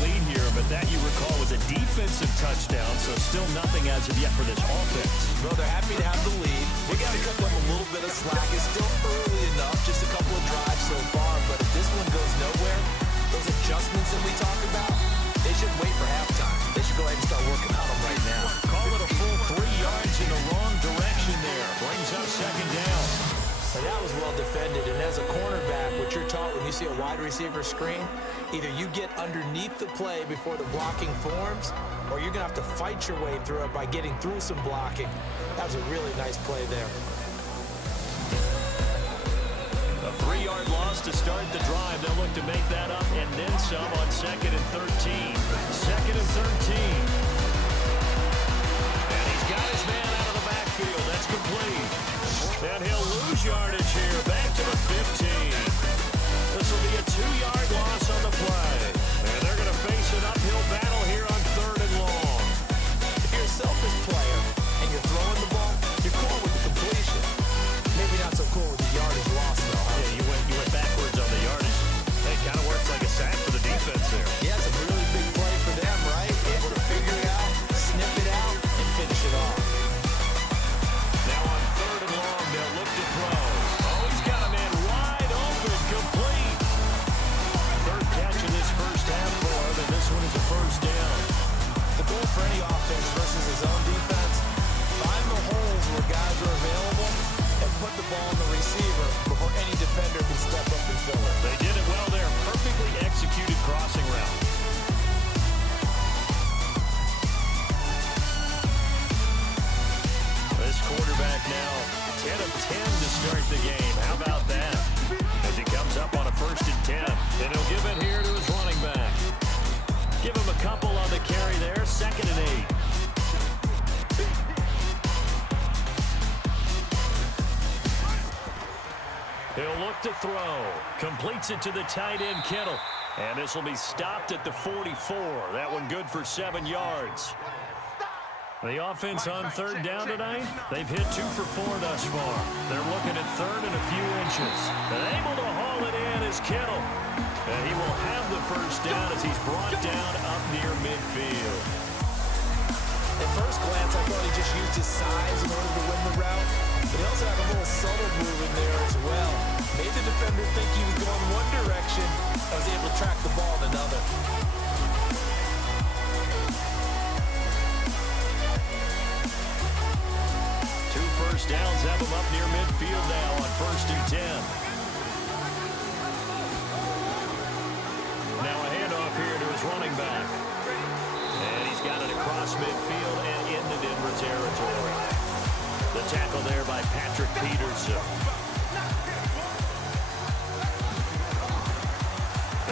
lead here, but that, you recall, was a defensive touchdown, so still nothing as of yet for this offense. Well, they're happy to have the lead, We got to cut them a little bit of slack. It's still early enough, just a couple of drives so far, but if this one goes nowhere, those adjustments that we talk about, they should wait for halftime. They should go ahead and start working on them right now. Call it a full 3 yards in the wrong direction there. Brings up second down. And that was well defended, and as a cornerback, what you're taught when you see a wide receiver screen, either you get underneath the play before the blocking forms, or you're going to have to fight your way through it by getting through some blocking. That was a really nice play there. A 3-yard loss to start the drive. They'll look to make that up and then some on 2nd and 13. 2nd and 13. And he's got his man out of the backfield. That's complete. And he'll lose yardage here. Back to the 15. This will be a 2-yard loss on the play. And they're going to face an uphill battle here on 3rd and long. If you're a selfish player and you're throwing the ball, you're cool with the completion. Maybe not so cool with the yardage loss, though. Huh? Yeah, you went backwards on the yardage. Hey, kind of works like a sack for the defense there. Yeah, it's a really big play for them, right? Able to figure it out, snip it out, and finish it off. Now on 3rd and long, they'll look to throw. Oh, he's got a man wide open, complete. 3rd catch of this first half for him, and this one is a first down. The goal for any offense versus his own defense, find the holes where guys are available and put the ball in the receiver before any defender can step up and fill it. They did it well there. Perfectly executed crossing route. This quarterback now 10 of 10 to start the game. How about that? As he comes up on a 1st and 10. And he'll give it here to his running back. Give him a couple on the carry there. 2nd and 8. He'll look to throw. Completes it to the tight end, Kittle. And this will be stopped at the 44. That one good for 7 yards. The offense on 3rd down tonight, they've hit 2 for 4 thus far. They're looking at 3rd and a few inches. And able to haul it in is Kittle. And he will have the first down as he's brought down up near midfield. At first glance, I thought he just used his size in order to win the route, but he also had a little subtle move in there as well. Made the defender think he was going one direction and was able to track the ball in another. Two first downs have him up near midfield now on 1st and 10. Now a handoff here to his running back. And he's got it across midfield and into Denver territory. The tackle there by Patrick Peterson.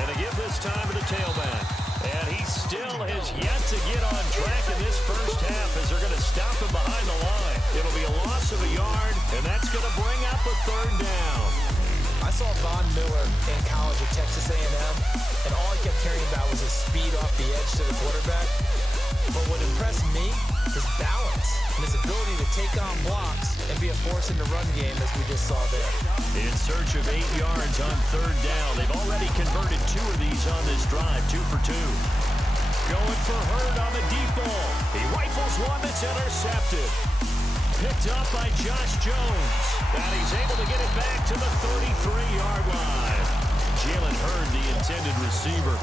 And to give this time to the tailback. And he still has yet to get on track in this first half as they're going to stop him behind the line. It'll be a loss of a yard, and that's going to bring up a 3rd down. I saw Von Miller in college at Texas A&M, and all he kept hearing about was his speed off the edge to the quarterback. But what impressed me is balance and his ability to take on blocks and be a force in the run game, as we just saw there. In search of 8 yards on 3rd down. They've already converted 2 of these on this drive, 2 for 2. Going for Hurd on the deep ball. He rifles one that's intercepted. Picked up by Josh Jones. And he's able to get it back to the 33-yard line. Jalen Hurd, the intended receiver.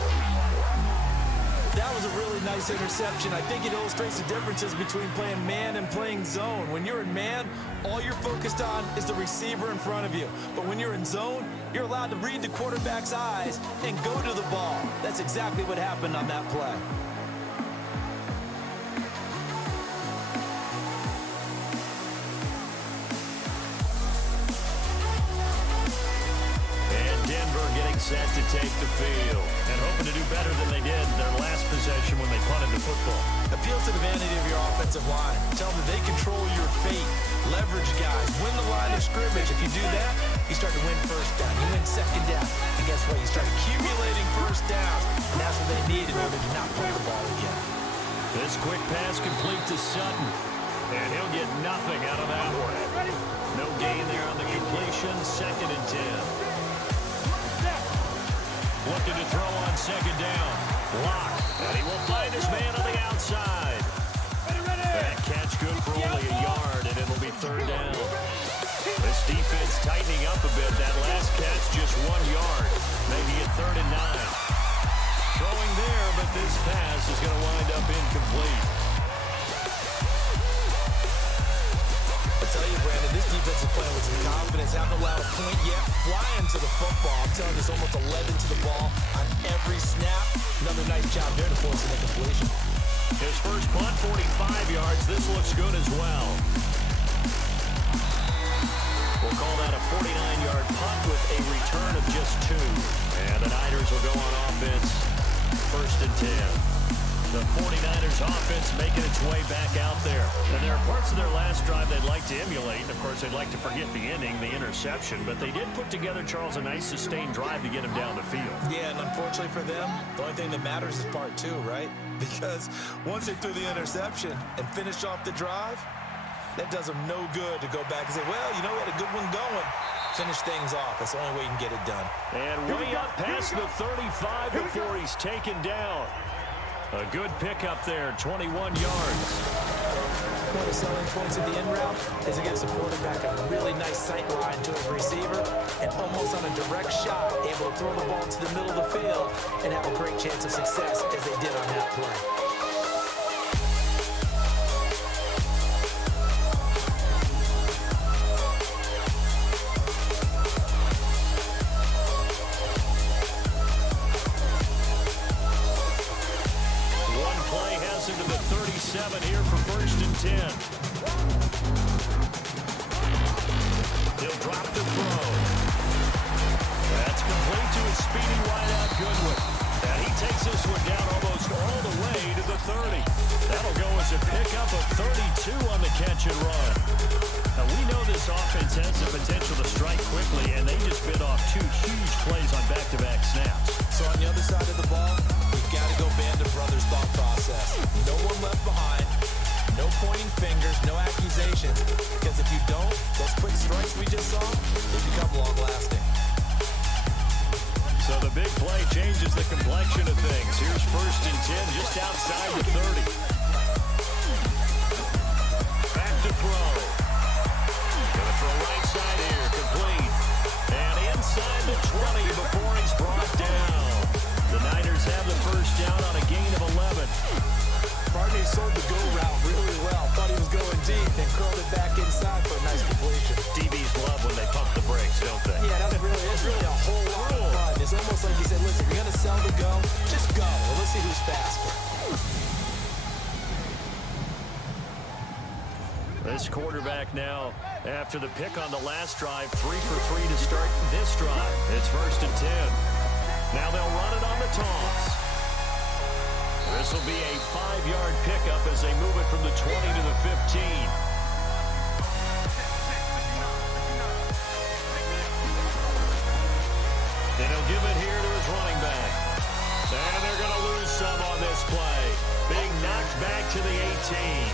That was a really nice interception. I think it illustrates the differences between playing man and playing zone. When you're in man, all you're focused on is the receiver in front of you. But when you're in zone, you're allowed to read the quarterback's eyes and go to the ball. That's exactly what happened on that play. Set to take the field and hoping to do better than they did their last possession when they punted the football. Appeal to the vanity of your offensive line. Tell them they control your fate. Leverage guys. Win the line of scrimmage. If you do that, you start to win 1st down. You win 2nd down. And guess what? You start accumulating 1st downs. And that's what they need in order to not punt the ball again. This quick pass complete to Sutton. And he'll get nothing out of that one. No gain there on the completion. 2nd and 10. Looking to throw on 2nd down. Block. And he will find his man on the outside. That catch good for only a yard, and it'll be 3rd down. Defense tightening up a bit. That last catch, just 1 yard. Maybe a 3rd and 9. Throwing there, but this pass is going to wind up incomplete. I tell you, Brandon, this defensive plan with some confidence. Haven't allowed a point yet. Flying to the football. I'm telling you, it's almost 11 to the ball on every snap. Another nice job there to force an incompletion. His first punt, 45 yards. This looks good as well. We'll call that a 49-yard punt with a return of just 2. And the Niners will go on offense, 1st and 10. The 49ers offense making its way back out there. And there are parts of their last drive they'd like to emulate. And, of course, they'd like to forget the inning, the interception. But they did put together, Charles, a nice sustained drive to get him down the field. Yeah, and unfortunately for them, the only thing that matters is part 2, right? Because once they threw the interception and finished off the drive, that does them no good to go back and say, well, you know, we had a good one going. Finish things off. That's the only way you can get it done. And way up past the 35 before he's taken down. A good pickup there, 21 yards. One of the selling points of the in route is it gives the quarterback a really nice sight line to his receiver and almost on a direct shot, able to throw the ball to the middle of the field and have a great chance of success as they did on that play. Into the 37 here for 1st and 10. He'll drop the throw. That's complete to his speedy wideout Goodwin. And he takes this one down almost all the way to the 30. That'll go as a pickup of 32 on the catch and run. Now we know this offense has the potential to strike quickly, and they just bit off 2 huge plays on back-to-back snaps. So on the other side of the ball, we've got to go Band of Brothers thought process. No one left behind, no pointing fingers, no accusations. Because if you don't, those quick strikes we just saw, they become long-lasting. So the big play changes the complexion of things. Here's 1st and 10 just outside the 30. Back to throw. Gonna throw right side here, complete. And inside the 20 before he's brought down. The Niners have the first down on a gain of 11. Barney sold the go route really well. Thought he was going deep and curled it back inside for a nice completion. DBs love when they pump the brakes, don't they? Yeah, that's really a whole lot of fun. It's almost like he said, listen, if you're going to sell the go, just go. Well, let's see who's faster. This quarterback now, after the pick on the last drive, 3 for 3 to start this drive. It's 1st and 10. Now they'll run it on the toss. This will be a 5-yard pickup as they move it from the 20 to the 15. And he'll give it here to his running back. And they're going to lose some on this play. Being knocked back to the 18.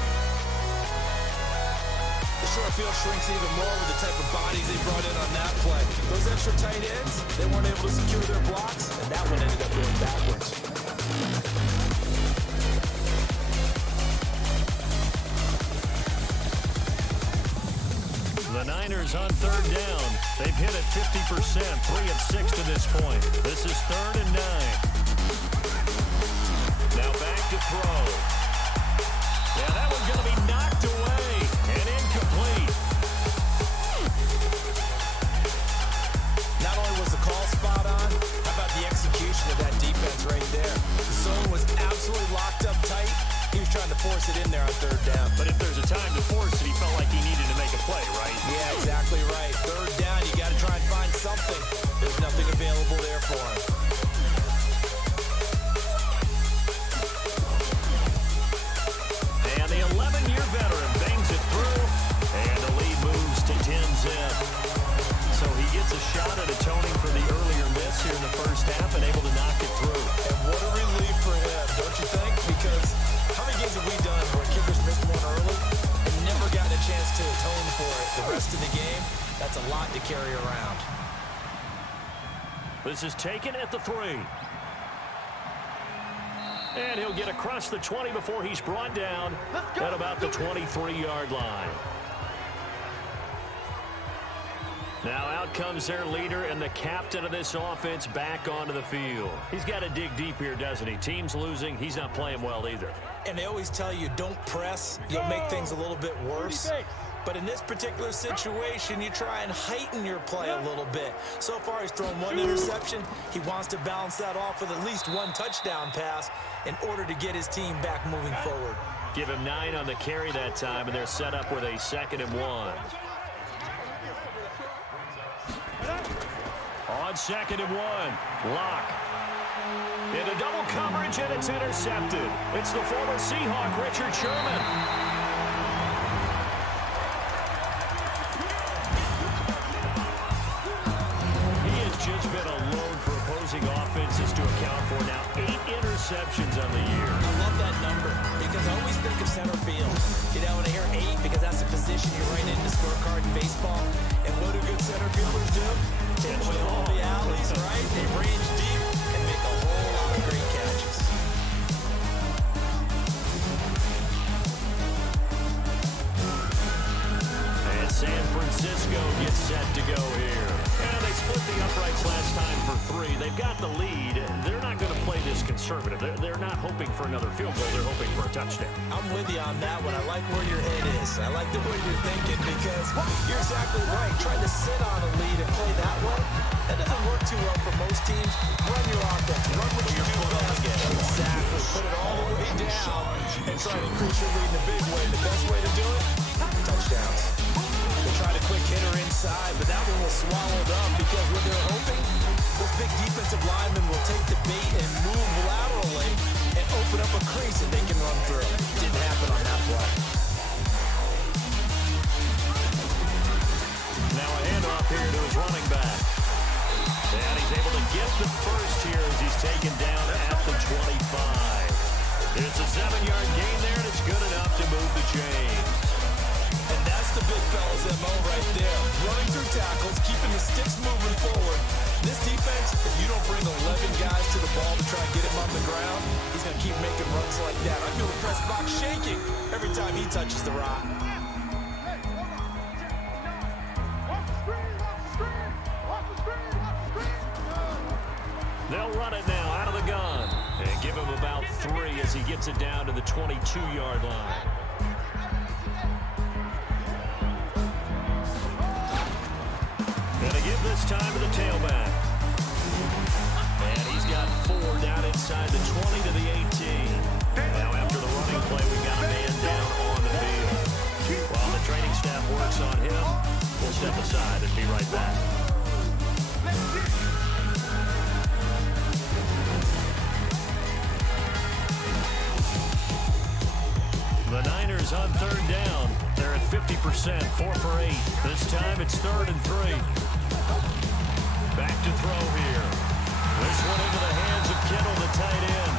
The short field shrinks even more with the type of bodies they brought in on that play. Those extra tight ends, they weren't able to secure their blocks, and that one ended up going backwards. The Niners on 3rd down. They've hit it 50%, 3 of 6 to this point. This is 3rd and 9. Now back to throw. Yeah, that one's going to be knocked away and incomplete. Not only was the call spot on, how about the execution of that defense right there? The zone was absolutely locked up tight. He was trying to force it in there on 3rd down. But if there's a time to force it, he felt like he needed to make a play, right? Yeah, exactly right. 3rd down, you got to try and find something. There's nothing available there for him. And the 11-year veteran bangs it through, and the lead moves to 10-zip. So he gets a shot at atoning for the earlier miss here in the first half and able to knock it through. And what a relief for him, don't you think? Because how many games have we done where kickers missed one early and never gotten a chance to atone for it the rest of the game? That's a lot to carry around. This is taken at the 3. And he'll get across the 20 before he's brought down at about the 23-yard line. Now out comes their leader and the captain of this offense back onto the field. He's got to dig deep here, doesn't he? Team's losing. He's not playing well either. And they always tell you, don't press. You'll make things a little bit worse. But in this particular situation, you try and heighten your play a little bit. So far, he's thrown one interception. He wants to balance that off with at least one touchdown pass in order to get his team back moving forward. Give him 9 on the carry that time, and they're set up with a 2nd and 1. On 2nd and 1, Locke. Into double coverage, and it's intercepted. It's the former Seahawk, Richard Sherman. Just been a load for opposing offenses to account for. Now 8 interceptions on the year. I love that number because I always think of center field. You know, when I hear 8, because that's the position you write in the scorecard in baseball. And what do good center fielders do? Catch all the alleys, right? They range deep and make a whole lot of great catches. And San Francisco gets set to go here. And they split the uprights last time for 3. They've got the lead. They're not going to play this conservative. They're not hoping for another field goal. They're hoping for a touchdown. I'm with you on that one. I like where your head is. I like the way you're thinking because you're exactly right. Trying to sit on a lead and play that way, that doesn't work too well for most teams. Run your offense. Run what you do best. Exactly. Put it all the way down and try to increase your lead in a big way. The best way to do it? Touchdowns. They try to quick hitter inside, but that one was swallowed up because what they're hoping, those big defensive linemen will take the bait and move laterally and open up a crease that they can run through. Didn't happen on that play. Now a handoff here to his running back. And he's able to get the first here as he's taken down at the 25. It's a 7-yard gain there, and it's good enough to move the chains. And that's the big fella's MO right there. Running through tackles, keeping the sticks moving forward. This defense, if you don't bring 11 guys to the ball to try and get him on the ground, he's going to keep making runs like that. I feel the press box shaking every time he touches the rock. They'll run it now out of the gun and give him about 3 as he gets it down to the 22-yard line. And they give this time to the tailback. And he's got 4 down inside the 20 to the 18. Now after the running play, we've got a man down on the field. While the training staff works on him, we'll step aside and be right back. The Niners on 3rd down. They're at 50%, 4 for 8. This time it's 3rd and 3. Back to throw here. This one into the hands of Kittle, the tight end.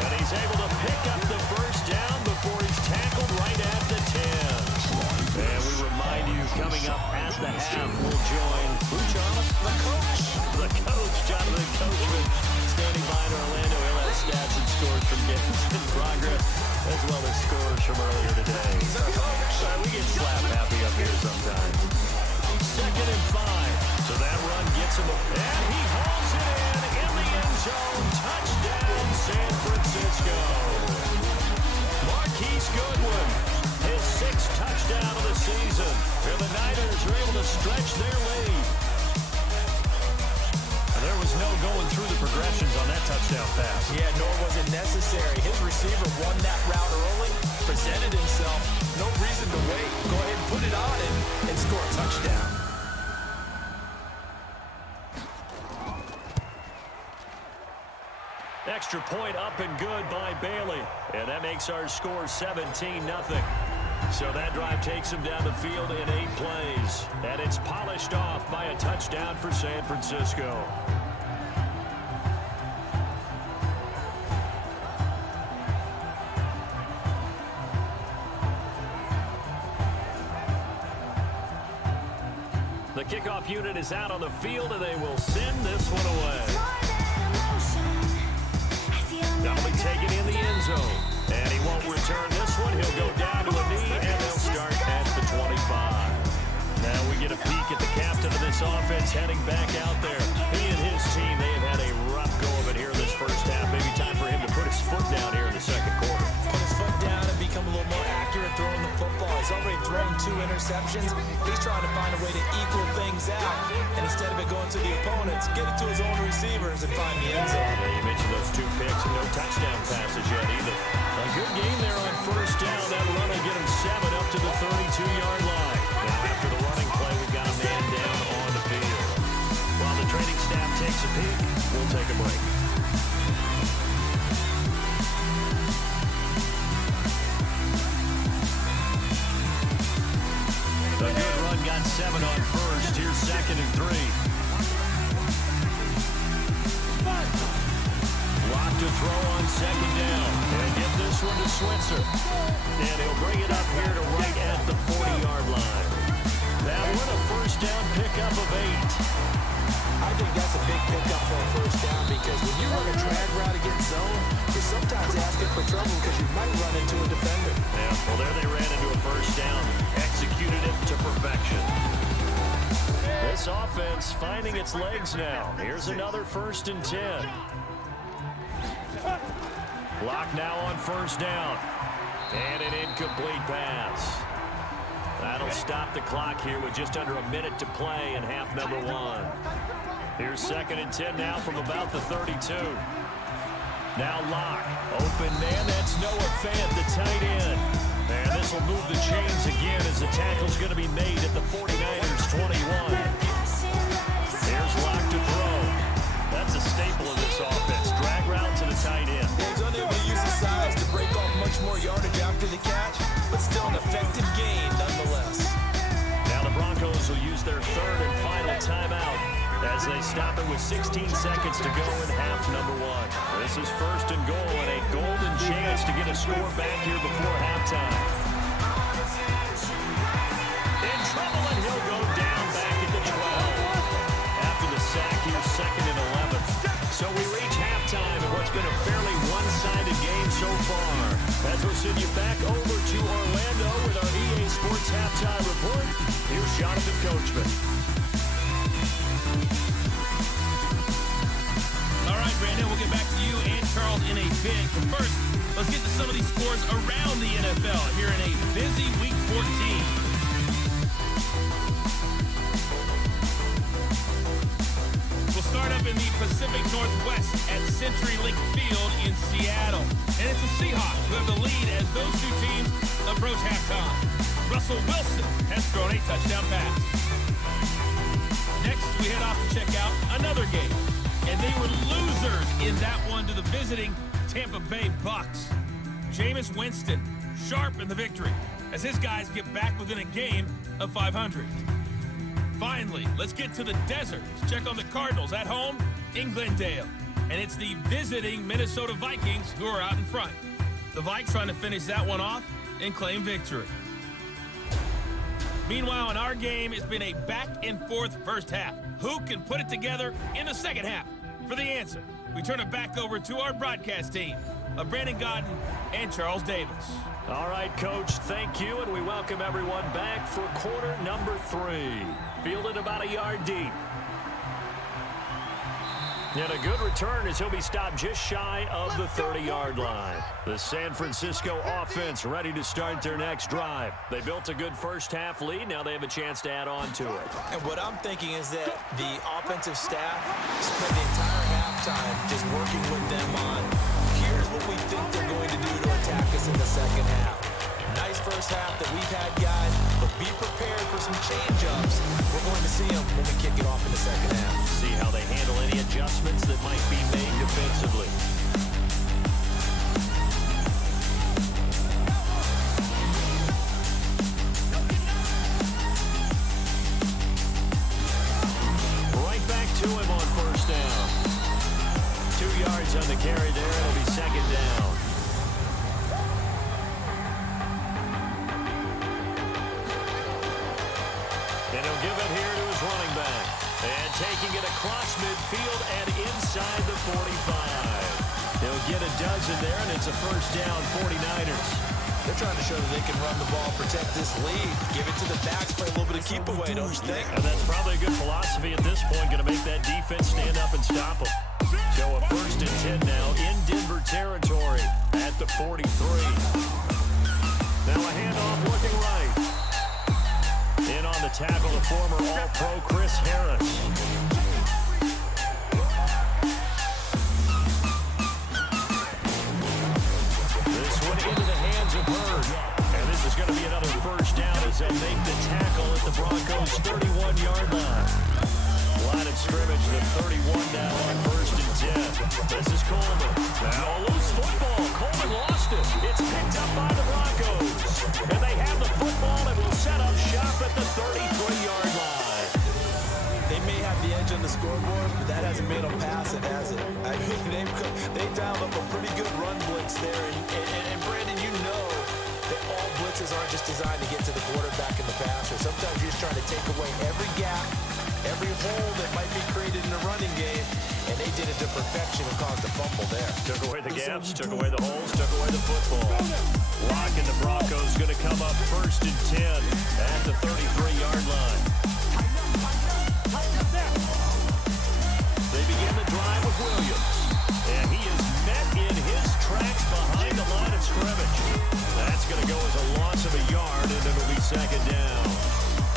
And he's able to pick up the first down before he's tackled right at the 10. And we remind you, coming up at the half, we'll join who, Charles? The coach. The coach, Jonathan Coachman, standing by in Orlando. He'll have stats and scores from games in progress, as well as scores from earlier today. We get slap happy up here sometimes. 2nd and 5. So that run gets him, and he hauls it in the end zone. Touchdown, San Francisco. Marquise Goodwin, his 6th touchdown of the season. And the Niners are able to stretch their lead. There was no going through the progressions on that touchdown pass. Yeah, nor was it necessary. His receiver won that route early, presented himself. No reason to wait. Go ahead and put it on and score a touchdown. Extra point up and good by Bailey. And that makes our score 17-0. So that drive takes him down the field in 8 plays. And it's polished off by a touchdown for San Francisco. The kickoff unit is out on the field, and they will send this one away. That'll be taken in the end zone. And he won't return this one. He'll go down to a knee, and they'll start at the 25. Now we get a peek at the captain of this this offense heading back out there. He and his team, they have had a rough go of it here in this first half. Maybe time for him to put his foot down here in the second quarter. Put his foot down and become a little more accurate throwing the football. He's already thrown 2 interceptions. He's trying to find a way to equal things out. And instead of it going to the opponents, get it to his own receivers and find the end zone. Yeah, you mentioned those 2 picks and no touchdown passes yet either. A good game there on first down. That run will get him 7 up to the 32-yard line. Now after the running play, we've got a man down on the field. While the training staff takes a peek, we'll take a break. A good run got 7 on first. Here's 2nd and 3. Lock to throw on 2nd down. And get this one to Switzer. And he'll bring it up here to right at the 40-yard line. That one a first down pickup of 8. I think that's a big pickup for a first down because when you run a drag route against zone, you're sometimes asking for trouble because you might run into a defender. Yeah, well, there they ran into a first down. Executed it to perfection. This offense finding its legs now. Here's another 1st and 10. Lock now on first down. And an incomplete pass. That'll stop the clock here with just under a minute to play in half number 1. Here's 2nd and 10 now from about the 32. Now Lock. Open man, that's Noah Fant, the tight end. And this will move the chains again as the tackle's going to be made at the 49ers 21. Here's Lock to throw. That's a staple of this offense. Drag route to the tight end. He's unable to use his size to break off much more yardage after the catch, but still an effective gain nonetheless. Now the Broncos will use their 3rd and final timeout as they stop it with 16 seconds to go in half number 1. This is 1st and goal and a golden chance to get a score back here before halftime. In trouble, and he'll go down back at the 12. After the sack, here's 2nd and 11. So we reach halftime in what's been a fairly one-sided game so far. As we'll send you back over to Orlando with our EA Sports Halftime Report, here's Jonathan Coachman. All right, Brandon, we'll get back to you and Charles in a bit. But first, let's get to some of these scores around the NFL here in a busy Week 14. We'll start up in the Pacific Northwest at CenturyLink Field in Seattle. And it's the Seahawks who have the lead as those 2 teams approach halftime. Russell Wilson has thrown a touchdown pass. Next, we head off to check out another game. And they were losers in that one to the visiting Tampa Bay Bucks. Jameis Winston sharp in the victory as his guys get back within a game of 500. Finally, let's get to the desert to check on the Cardinals at home in Glendale. And it's the visiting Minnesota Vikings who are out in front. The Vikes trying to finish that one off and claim victory. Meanwhile, in our game, it's been a back-and-forth first half. Who can put it together in the second half? For the answer, we turn it back over to our broadcast team of Brandon Godden and Charles Davis. All right, Coach, thank you, and we welcome everyone back for quarter number 3. Fielded about a yard deep. And a good return as he'll be stopped just shy of the 30-yard line. The San Francisco offense ready to start their next drive. They built a good first half lead. Now they have a chance to add on to it. And what I'm thinking is that the offensive staff spent the entire halftime just working with them on, here's what we think they're going to do to attack us in the second half. Nice first half that we've had, guys, but be prepared for some change-ups. We're going to see them when we kick it off in the second half. See how they handle any adjustments that might be made defensively. Right back to him on first down. 2 yards on the carry there. It'll be 2nd down. And he'll give it here to his running back. And taking it across midfield and inside the 45. He'll get a dozen there, and it's a first down 49ers. They're trying to show that they can run the ball, protect this lead, give it to the backs, play a little bit of keep away, don't you think? And that's probably a good philosophy at this point, going to make that defense stand up and stop them. So a 1st and 10 now in Denver territory at the 43. Now a handoff looking right. In on the tackle, the former All-Pro Chris Harris. This one into the hands of Hurd. And this is going to be another 1st down as they'll make the tackle at the Broncos' 31-yard line. Line of scrimmage, the 31 now on 1st and 10. This is Coleman. Now a loose football. Coleman lost it. It's picked up by the Broncos. And they have the football and will set up shop at the 33-yard line. They may have the edge on the scoreboard, but that hasn't made them pass it, has it? I mean, they dialed up a pretty good run blitz there. And Brandon, you know that all blitzes aren't just designed to get to the quarterback in the passer. Sometimes you're just trying to take away every gap, every hole that might be created in the running game, and they did it to perfection and caused a fumble there. Took away the gaps, took away the holes, took away the football. Lock and the Broncos going to come up 1st and 10 at the 33-yard line. They begin the drive with Williams, and he is met in his tracks behind the line of scrimmage. That's going to go as a loss of a yard, and it'll be 2nd down.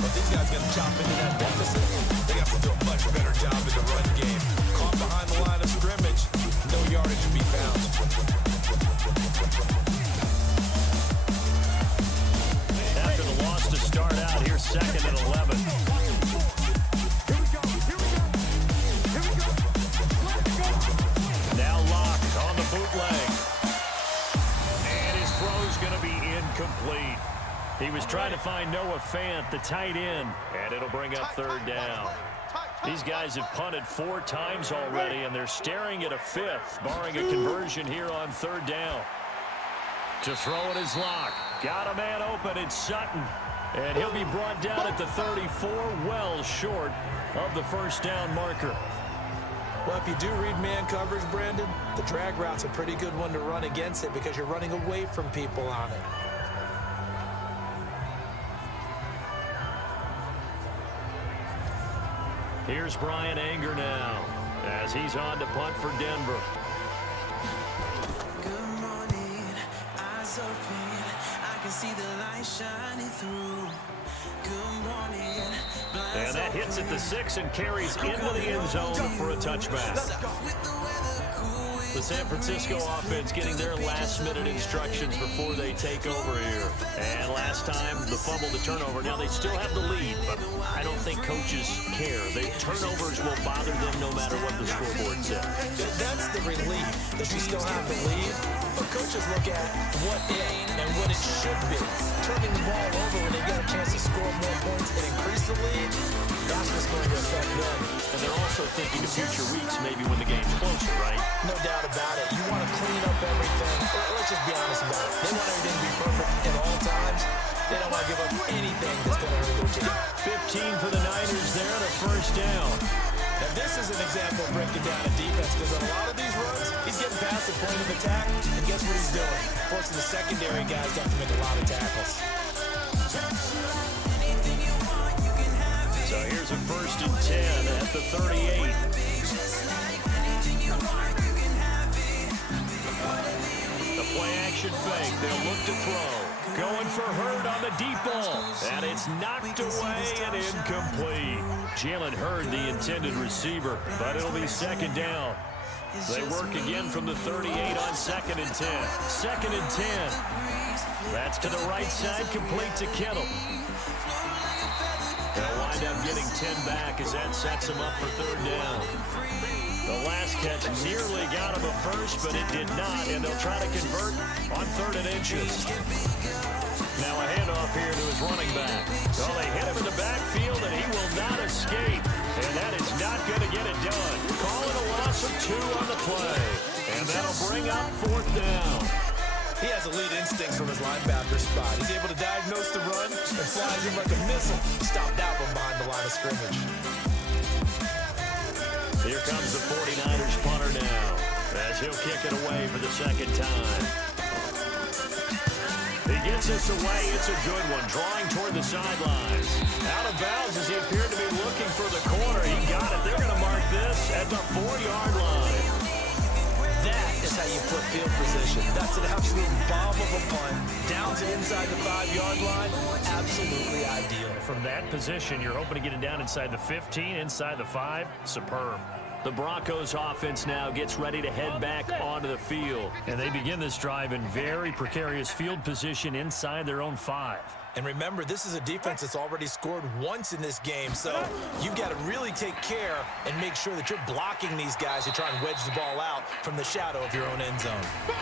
But these guys going to chop into that deficit. They have to do a much better job in the run game. Caught behind the line of scrimmage, no yardage to be found. After the loss to start out, here's 2nd and 11. Now locked on the bootleg. And his throw's going to be incomplete. He was trying to find Noah Fant, the tight end, and it'll bring up 3rd down. These guys have punted 4 times already, and they're staring at a 5th, barring a conversion here on 3rd down. To throw it is Locke. Got a man open, it's Sutton. And he'll be brought down at the 34, well short of the 1st down marker. Well, if you do read man coverage, Brandon, the drag route's a pretty good one to run against it because you're running away from people on it. Here's Brian Anger now as he's on to punt for Denver. Good morning, eyes open. I can see the light shining through. Good morning. And that hits at the 6 and carries into the end zone for a touchback. The San Francisco offense getting their last-minute instructions before they take over here. And last time, the fumble to turnover. Now, they still have the lead, but I don't think coaches care. Turnovers will bother them no matter what the scoreboard says. That's the relief, that you still have the lead. But coaches look at what if and what it should be. Turning the ball over when they get a chance to score more points and increase the lead, that's what's going to affect them. And they're also thinking of future weeks, maybe when the game's closer, right? No doubt about it. You want to clean up everything. Let's just be honest about it. They want everything to be perfect at all times. They don't want to give up anything that's going to hurt their team. 15 for the Niners there and a 1st down. Now, this is an example of breaking down a defense because on a lot of these runs, he's getting past the point of attack, and guess what he's doing? Forcing the secondary guys to have to make a lot of tackles. So here's a 1st and 10 at the 38. The play-action fake. They'll look to throw. Going for Hurd on the deep ball. And it's knocked away and incomplete. Jalen Hurd, the intended receiver, but it'll be 2nd down. They work again from the 38 on 2nd and 10. 2nd and 10. That's to the right side, complete to Kittle. They'll wind up getting 10 back as that sets them up for 3rd down. The last catch nearly got him a 1st, but it did not, and they'll try to convert on 3rd and inches. Now a handoff here to his running back. Well, they hit him in the backfield, and he will not escape, and that is not going to get it done. Calling a loss of 2 on the play, and that'll bring up 4th down. He has elite instincts from his linebacker spot. He's able to diagnose the run and flies in like a missile. Stop that one behind the line of scrimmage. Here comes the 49ers punter now, as he'll kick it away for the 2nd time. He gets this away. It's a good one. Drawing toward the sidelines. Out of bounds as he appeared to be looking for the corner. He got it. They're going to mark this at the 4-yard line. That is how you put field position. That's an absolute bomb of a punt. Down to inside the 5-yard line. Absolutely ideal. From that position, you're hoping to get it down inside the 15, inside the 5. Superb. The Broncos offense now gets ready to head back onto the field. And they begin this drive in very precarious field position inside their own 5. And remember, this is a defense that's already scored once in this game, so you've got to really take care and make sure that you're blocking these guys to try and wedge the ball out from the shadow of your own end zone.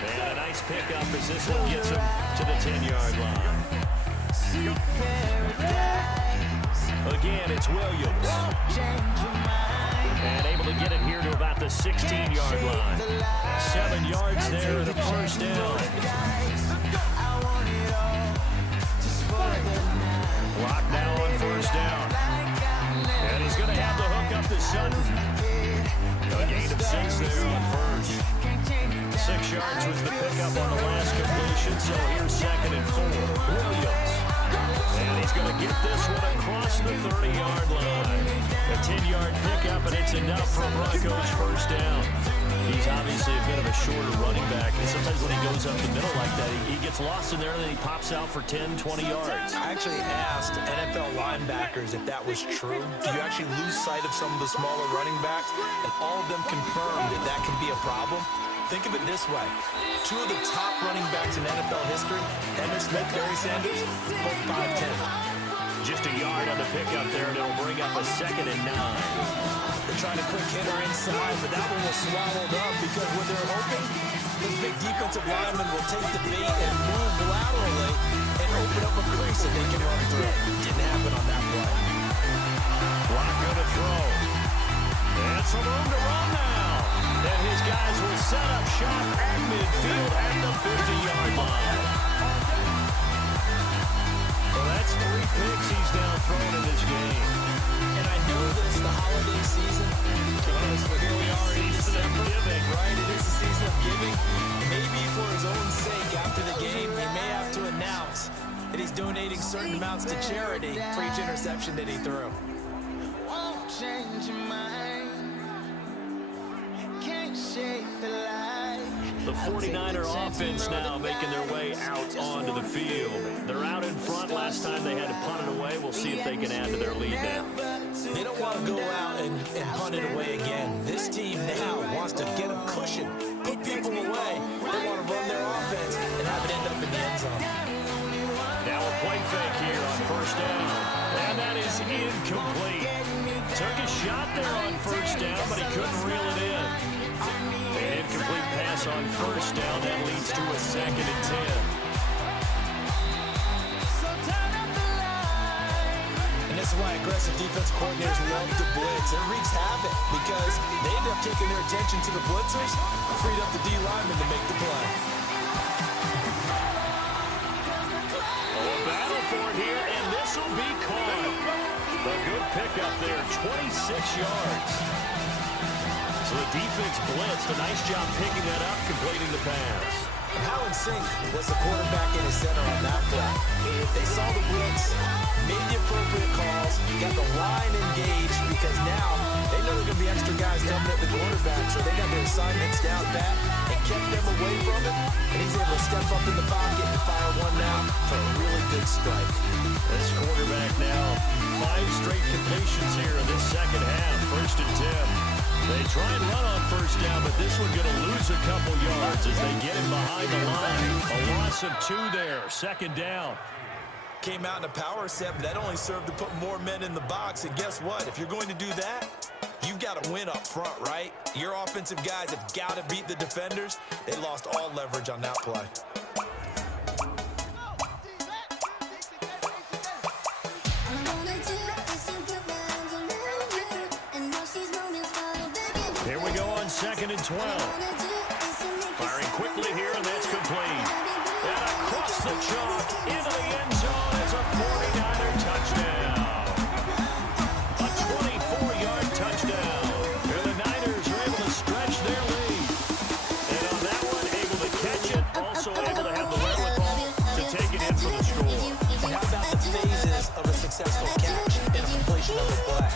And a nice pickup as this one gets him to the 10-yard line. Again, it's Williams. And able to get it here to about the 16-yard line. 7 yards there and a first down. Block now on first down. And he's going to have to hook up to Sutton. A gain of 6 there on first. 6 yards was the pickup on the last completion, so here's 2nd and 4. Williams. And he's going to get this one across the 30-yard line. A 10-yard pickup, and it's enough for Broncos first down. He's obviously a bit of a shorter running back, and sometimes when he goes up the middle like that, he gets lost in there, and then he pops out for 10, 20 yards. I actually asked NFL linebackers if that was true. Do you actually lose sight of some of the smaller running backs? And all of them confirmed that that can be a problem. Think of it this way. 2 of the top running backs in NFL history, Emmitt Smith, Barry Sanders, both 5'10". Just a yard on the pickup there, and it'll bring up a 2nd and 9. They're trying to quick hitter inside, but that one was swallowed up because what they're hoping, this big defensive lineman will take the bait and move laterally and open up a crease that they can run through. Didn't happen on that play. Block going to throw. And some room to run now. And his guys will set up shop at midfield at the 50-yard line. Well, that's 3 picks he's now thrown in this game. And I know this, the holiday season, but here we are in December, right? It is the season of giving. Maybe for his own sake, after the game, he may have to announce that he's donating certain amounts to charity for each interception that he threw. Won't change your mind. Can't shake the light. The 49er offense now making their way out onto the field. They're out in front. Last time they had to punt it away. We'll see if they can add to their lead now. They don't want to go out and punt it away again. This team now wants to get a cushion, put people away. They want to run their offense and have it end up in the end zone. Now a play fake here on first down. And that is incomplete. Took a shot there on first down, but he couldn't reel it in. An incomplete pass on first down. That leads to a 2nd and 10. And this is why aggressive defense coordinators love to blitz. It wreaks havoc because they end up taking their attention to the blitzers, freed up the D lineman to make the play. A battle for it here, and this will be caught. A good pickup there, 26 yards. So the defense blitzed. A nice job picking that up, completing the pass. And how in sync was the quarterback in his center on that play? They saw the blitz, made the appropriate calls, got the line engaged because now they know there are going to be extra guys coming at the quarterback, so they got their assignments down pat and kept them away from it. And he's able to step up in the pocket and fire one now for a really good strike. This quarterback now, 5 straight completions here in this second half. 1st and 10. They try and run on first down, but this one going to lose a couple yards as they get him behind the line. A loss of 2 there. 2nd down. Came out in a power set, but that only served to put more men in the box. And guess what? If you're going to do that, you've got to win up front, right? Your offensive guys have got to beat the defenders. They lost all leverage on that play. Here we go on 2nd and 12. Firing quickly here, and that's complete. And across the chalk, into the end zone. It's a 49er touchdown. A 24-yard touchdown. And the Niners are able to stretch their lead. And on that one, able to catch it. Also able to have the wherewithal to take it high-level play.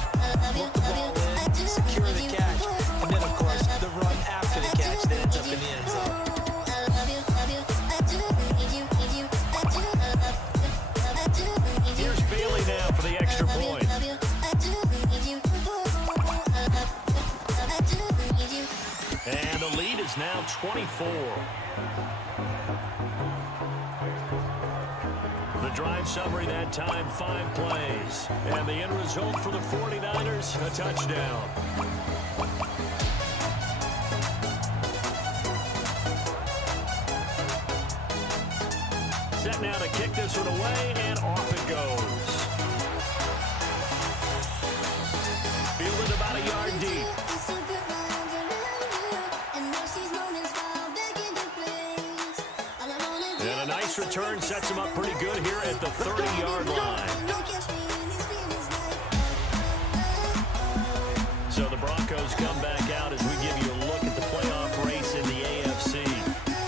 Look the ball in, secure the catch, and then, of course, the run after the catch that ends up in the end zone. Here's Bailey now for the extra point. And the lead is now 24. The drive summary that time, 5 plays. And the end result for the 49ers, a touchdown. Set now to kick this one away, and off it goes. Fielded about a yard deep. And a nice return sets him up pretty good here at the 30-yard line. So the Broncos come back out as we give you a look at the playoff race in the AFC.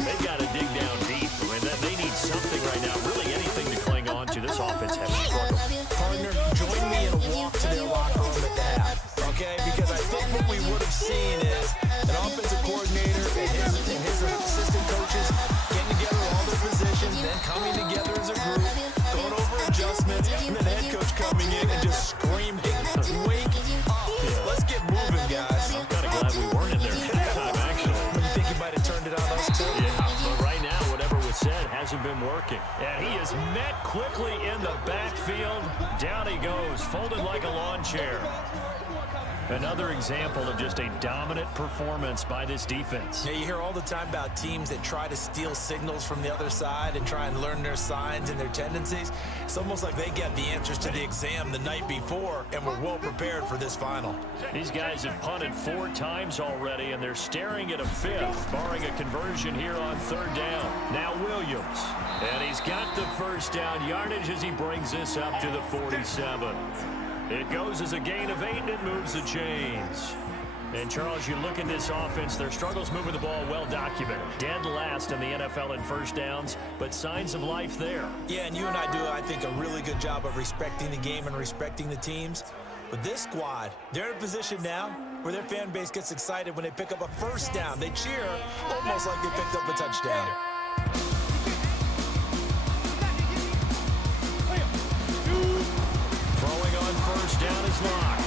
They've got to dig down deep. I mean, they need something right now, really anything to cling on to. This offense has struggled. Partner, join me in a walk to their locker room at the half, okay? Because I think what we would have seen is an offensive coordinator and his assistant coaches getting together all their positions, then coming together as a group, going over adjustments, and then the head coach coming in and just screaming, wake up. Let's get moving, guys. I'm kind of glad we weren't in there that time, actually. You think he might have turned it on us, too? Yeah, but right now, whatever was said hasn't been working. And he is met quickly in the backfield. Down he goes, folded like a lawn chair. Another example of just a dominant performance by this defense. Yeah, you hear all the time about teams that try to steal signals from the other side and try and learn their signs and their tendencies. It's almost like they get the answers to the exam the night before and were well prepared for this final. These guys have punted 4 times already, and they're staring at a 5th, barring a conversion here on 3rd down. Now Williams, and he's got the first down yardage as he brings this up to the 47. It goes as a gain of 8, and it moves the chains. And, Charles, you look at this offense, their struggles moving the ball well documented. Dead last in the NFL in first downs, but signs of life there. Yeah, and you and I do, I think, a really good job of respecting the game and respecting the teams. But this squad, they're in a position now where their fan base gets excited when they pick up a first down. They cheer almost like they picked up a touchdown. Throwing on first down is Locke.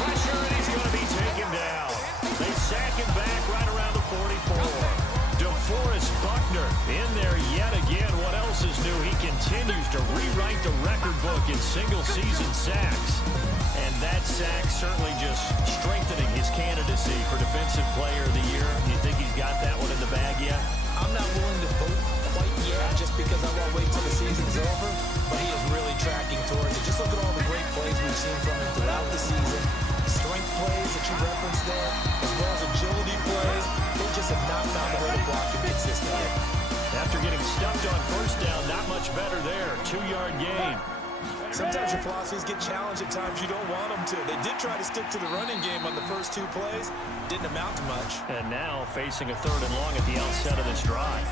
Pressure, and he's going to be taken down. They sack him back right around the 44. DeForest Buckner in there yet again. What else is new? He continues to rewrite the record book in single-season sacks. And that sack certainly just strengthening his candidacy for Defensive Player of the Year. You think he's got that one in the bag yet? I'm not willing to vote quite yet just because I won't wait till the season's over, but he is really tracking towards it. Just look at all the great plays we've seen from him throughout the season. Strength plays that you referenced there, as well as agility plays. They just have not found a way to block him consistently. After getting stuffed on first down, not much better there. 2-yard gain. Sometimes your philosophies get challenged at times you don't want them to. They did try to stick to the running game on the first 2 plays. Didn't amount to much. And now facing a 3rd and long at the outset of this drive.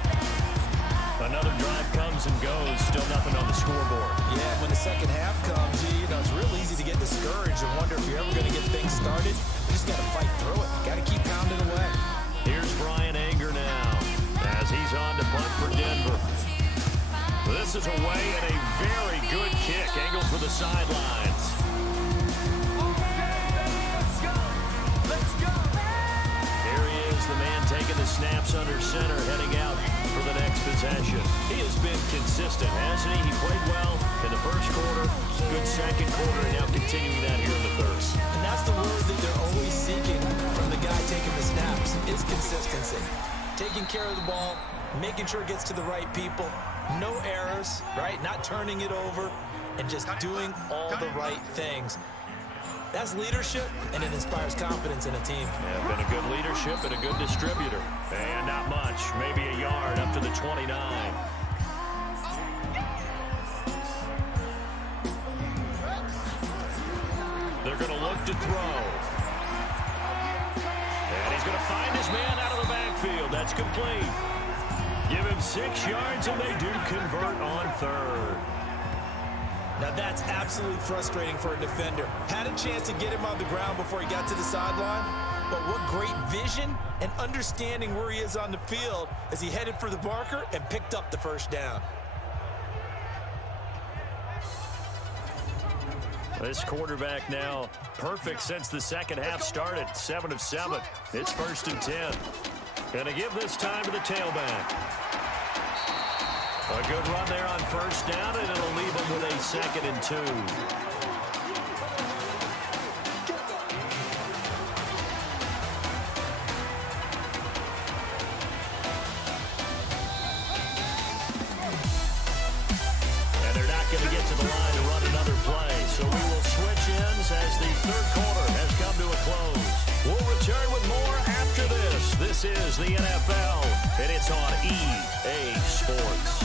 Another drive comes and goes. Still nothing on the scoreboard. Yeah, when the second half comes, you know, it's real easy to get discouraged and wonder if you're ever going to get things started. You just got to fight through it. Got to keep pounding away. Here's Brian Anger now as he's on to punt for Denver. This is away and a very good kick. Angled for the sidelines. Here he is, the man taking the snaps under center, heading out for the next possession. He has been consistent, hasn't he? He played well in the first quarter, good second quarter, and now continuing that here in the 3rd. And that's the word that they're always seeking from the guy taking the snaps, is consistency. Taking care of the ball, making sure it gets to the right people, no errors, right? Not turning it over, and just doing all the right things. That's leadership, and it inspires confidence in a team. Yeah, been a good leadership and a good distributor. And not much, maybe a yard up to the 29. They're going to look to throw. And he's going to find his man out of the backfield. That's complete. Give him 6 yards, and they do convert on 3rd. Now that's absolutely frustrating for a defender. Had a chance to get him on the ground before he got to the sideline, but what great vision and understanding where he is on the field as he headed for the marker and picked up the first down. This quarterback now perfect since the second half started. 7 of 7. It's 1st and 10. Gonna give this time to the tailback. A good run there on 1st down, and it'll leave him with a 2nd and 2. And they're not going to get to the line to run another play, so we will switch ends as the third quarter has come to a close. We'll return with more after this. This is the NFL, and it's on EA Sports.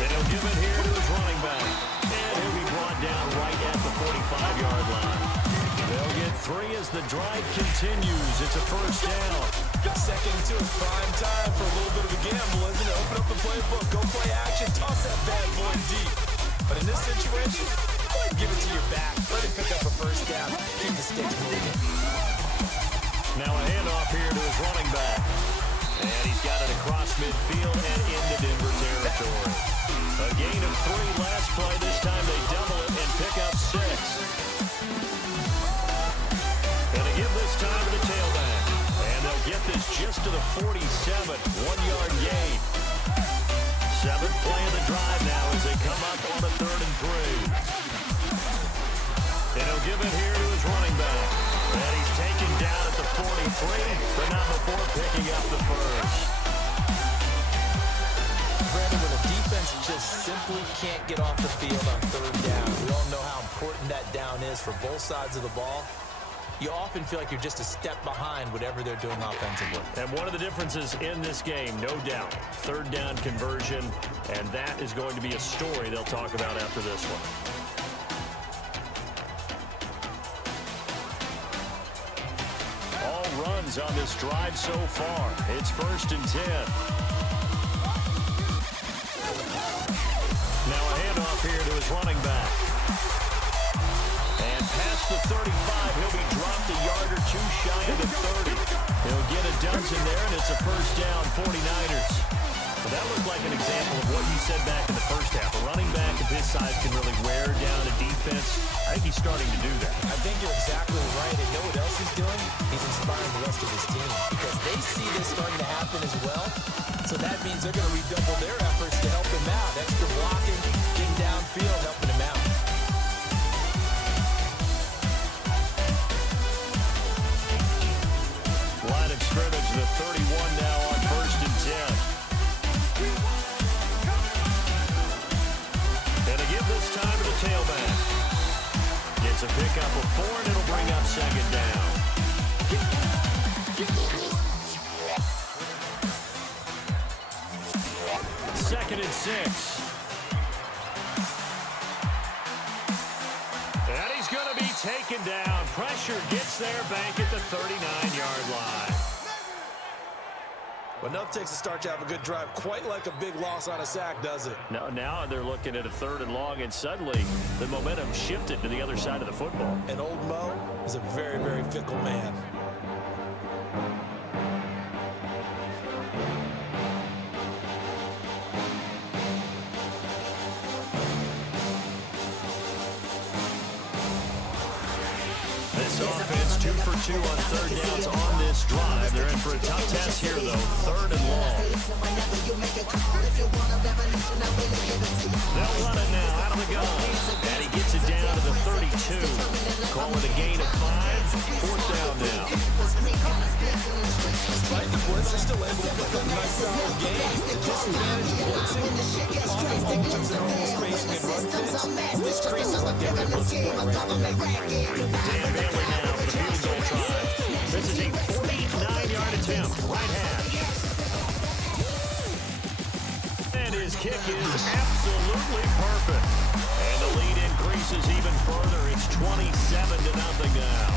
And he'll give it here to his running back. And he'll be brought down right at the 45-yard line. They'll get 3 as the drive continues. It's a 1st down. Second and 2 is prime time for a little bit of a gamble, isn't it? Open up the playbook, go play action, toss that bad boy deep. But in this situation, go ahead and give it to your back. Let him pick up a 1st down. Keep the sticks moving. Now a handoff here to his running back. And he's got it across midfield and into Denver territory. A gain of 3 last play. This time they double it and pick up 6. Gonna give this time to the tailback. And they'll get this just to the 47. 1-yard gain. 7th play of the drive now as they come up on a 3rd and 3. And he'll give it here to his running back. And he's taken down at the 43, but not before picking up the 1st. Brandon, when a defense just simply can't get off the field on 3rd down, we all know how important that down is for both sides of the ball. You often feel like you're just a step behind whatever they're doing offensively. And one of the differences in this game, no doubt, 3rd down conversion, and that is going to be a story they'll talk about after this one. All runs on this drive so far. It's 1st and 10. Now a handoff here to his running back. And past the 35, he'll be dropped a yard or 2 shy of the 30. He'll get a dozen there, and it's a 1st down, 49ers. Well, that looked like an example of what you said back in the first half. A running back of his size can really wear down a defense. I think he's starting to do that. I think you're exactly right. And know what else he's doing? He's inspiring the rest of his team because they see this starting to happen as well. So that means they're going to redouble their efforts to help him out. Extra blocking, getting downfield, helping him out. Line of scrimmage, the 31 now on 1st and 10. And to give this time to the tailback. Gets a pickup of 4, and it'll bring up 2nd down. 2nd and 6. And he's going to be taken down. Pressure gets there back at the 39-yard line. Well, enough takes to start to have a good drive. Quite like a big loss on a sack, does it? Now they're looking at a 3rd and long, and suddenly the momentum shifted to the other side of the football. And old Mo is a very, very fickle man. Offense 2 for 2 on 3rd downs on this drive. They're in for a tough test here, though. 3rd and long. They'll run it now out of the gun. And he gets it down to the 32. Call it a gain of 5. 4th down now. Despite the blitz, they're still able to pick up nice solid gains. The disadvantage of blitzing on the offense and normal spacing and run fits. This creases like they're able to play Dan Bailey now for the field goal try. This is a 49-yard attempt, right hash. And his kick is absolutely perfect. And the lead increases even further. It's 27-0 now.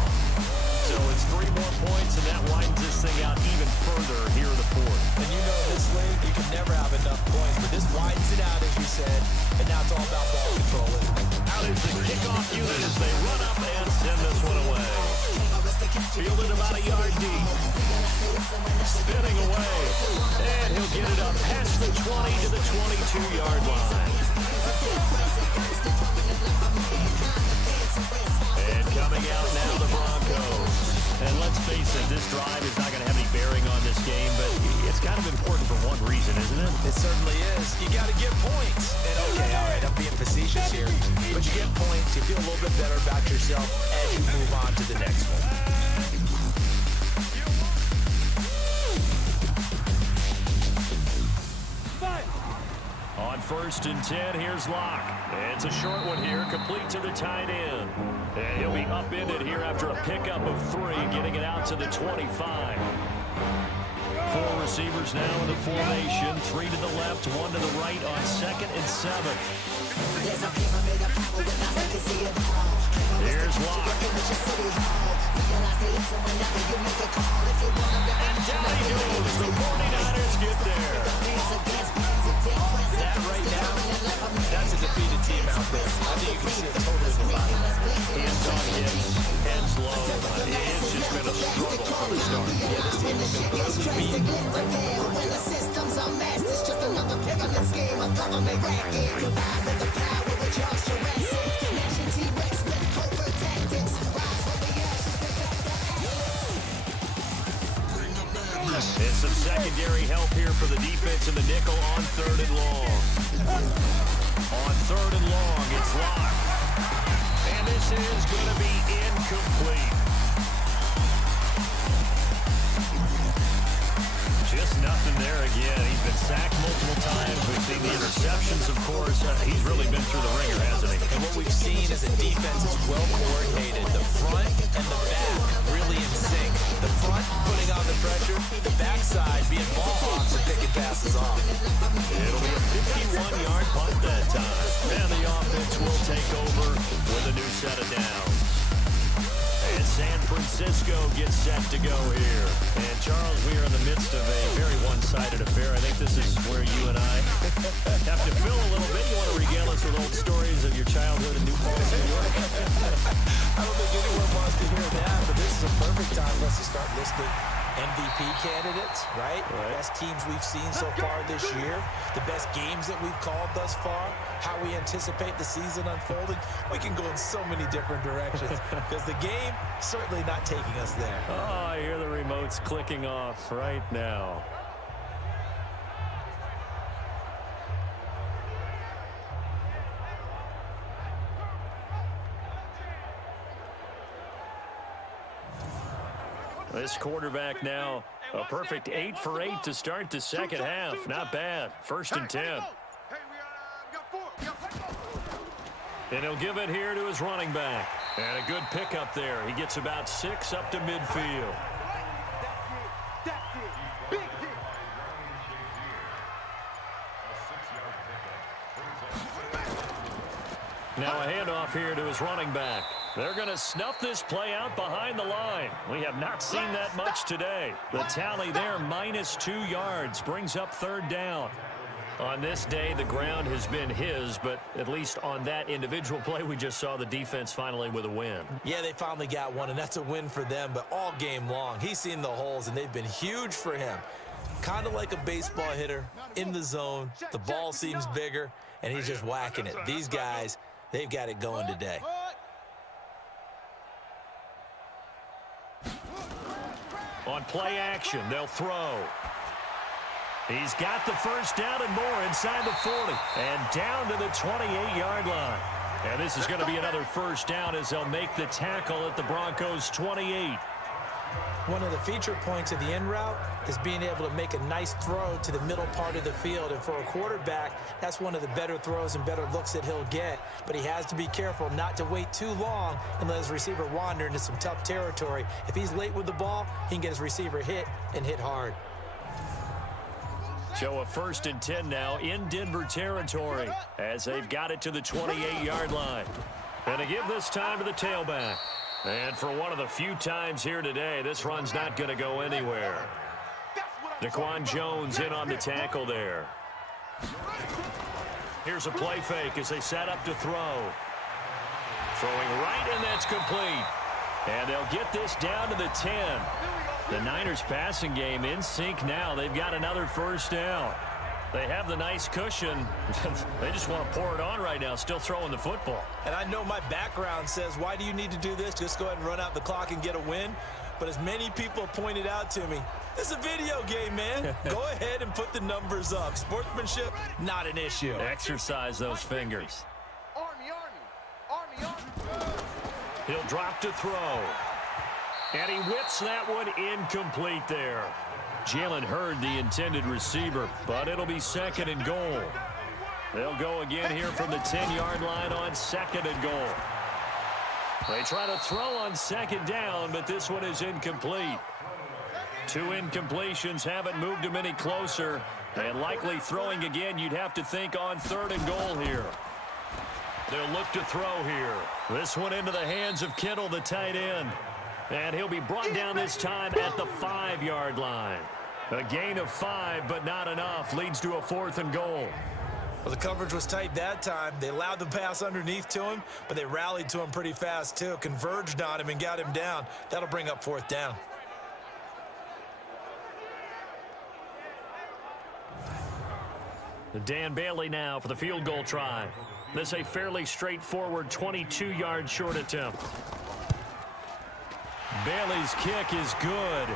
So it's 3 more points, and that widens this thing out even further here in the fourth. And you know this league, you can never have enough points, but this widens it out, as you said, and now it's all about ball control, isn't it? Out is the kickoff unit as they run up and send this one away. Fielded about a yard deep. Spinning away. And he'll get it up past the 20 to the 22-yard line. And coming out now, the Broncos. And let's face it, this drive is not going to have any bearing on this game, but it's kind of important for one reason, isn't it? It certainly is. You got to get points. And okay, all right, I'm being facetious here, but you get points, you feel a little bit better about yourself as you move on to the next one. On 1st and 10, here's Locke. It's a short one here, complete to the tight end. And he'll be upended here after a pickup of 3, getting it out to the 25. 4 receivers now in the formation, 3 to the left, 1 to the right on 2nd and 7. Here's Locke. And down he goes. The 49ers get there. That right now, that's a defeated team out there. I think you can see it totally in the body. Hands on hips, heads low. It's just been a struggle from the start. Yeah, this team has been brutally beaten. When the systems are masked, it's just another pyramid scheme. A government racket. Combined with the power of Charles Jurassic. Nation T-Rex with covert tactics. Rise from the ashes. And some secondary help here for the defense in the nickel on 3rd and long. On 3rd and long, it's Locke. And this is going to be incomplete. Just nothing there again. He's been sacked multiple times. We've seen the interceptions, of course. He's really been through the ringer, hasn't he? And what we've seen is a defense is well coordinated. The front and the back really in sync. The front putting on the pressure, the backside being ball hawks and picking passes off. It'll be a 51-yard punt that time. And the offense will take over with a new set of downs. And San Francisco gets set to go here. And Charles, we are in the midst of a very one-sided affair. I think this is where you and I have to fill a little bit. You want to regale us with old stories of your childhood in New Paltz, New York? I don't think anyone wants to hear that, but this is a perfect time for us to start listing MVP candidates, right? Best teams we've seen so far this year, the best games that we've called thus far, how we anticipate the season unfolding. We can go in so many different directions because the game certainly not taking us there. Oh, I hear the remotes clicking off right now. This quarterback now, a perfect 8 for 8 to start the second half. Not bad. 1st and 10. And he'll give it here to his running back. And a good pickup there. He gets about 6 up to midfield. Now a handoff here to his running back. They're going to snuff this play out behind the line. We have not seen that much today. The tally there, -2 yards, brings up 3rd down. On this day, the ground has been his, but at least on that individual play, we just saw the defense finally with a win. Yeah, they finally got one, and that's a win for them, but all game long, he's seen the holes, and they've been huge for him. Kind of like a baseball hitter in the zone. The ball seems bigger, and he's just whacking it. These guys, they've got it going today. On play action, they'll throw. He's got the 1st down and more inside the 40 and down to the 28-yard line. And this is going to be another 1st down as they'll make the tackle at the Broncos' 28. One of the feature points of the end route is being able to make a nice throw to the middle part of the field. And for a quarterback, that's one of the better throws and better looks that he'll get. But he has to be careful not to wait too long and let his receiver wander into some tough territory. If he's late with the ball, he can get his receiver hit and hit hard. So a 1st and 10 now in Denver territory as they've got it to the 28-yard line. And to give this time to the tailback. And for one of the few times here today, this run's not going to go anywhere. Daquan Jones in on the tackle there. Here's a play fake as they set up to throw. Throwing right, and that's complete. And they'll get this down to the 10. The Niners passing game in sync now. They've got another first down. They have the nice cushion. They just want to pour it on right now, still throwing the football. And I know my background says, why do you need to do this? Just go ahead and run out the clock and get a win. But as many people pointed out to me, this is a video game, man. Go ahead and put the numbers up. Sportsmanship, not an issue. Exercise those fingers. Army, army, army, army. He'll drop to throw. And he whips that one incomplete there. Jalen Hurd, the intended receiver, but it'll be second and goal. They'll go again here from the 10-yard line on second and goal. They try to throw on second down, but this one is incomplete. 2 incompletions haven't moved him any closer, and likely throwing again, you'd have to think on third and goal here. They'll look to throw here. This one into the hands of Kittle, the tight end. And he'll be brought down this time at the 5-yard line. A gain of 5, but not enough. Leads to a 4th and goal. Well, the coverage was tight that time. They allowed the pass underneath to him, but they rallied to him pretty fast, too. Converged on him and got him down. That'll bring up 4th down. Dan Bailey now for the field goal try. This is a fairly straightforward 22-yard short attempt. Bailey's kick is good.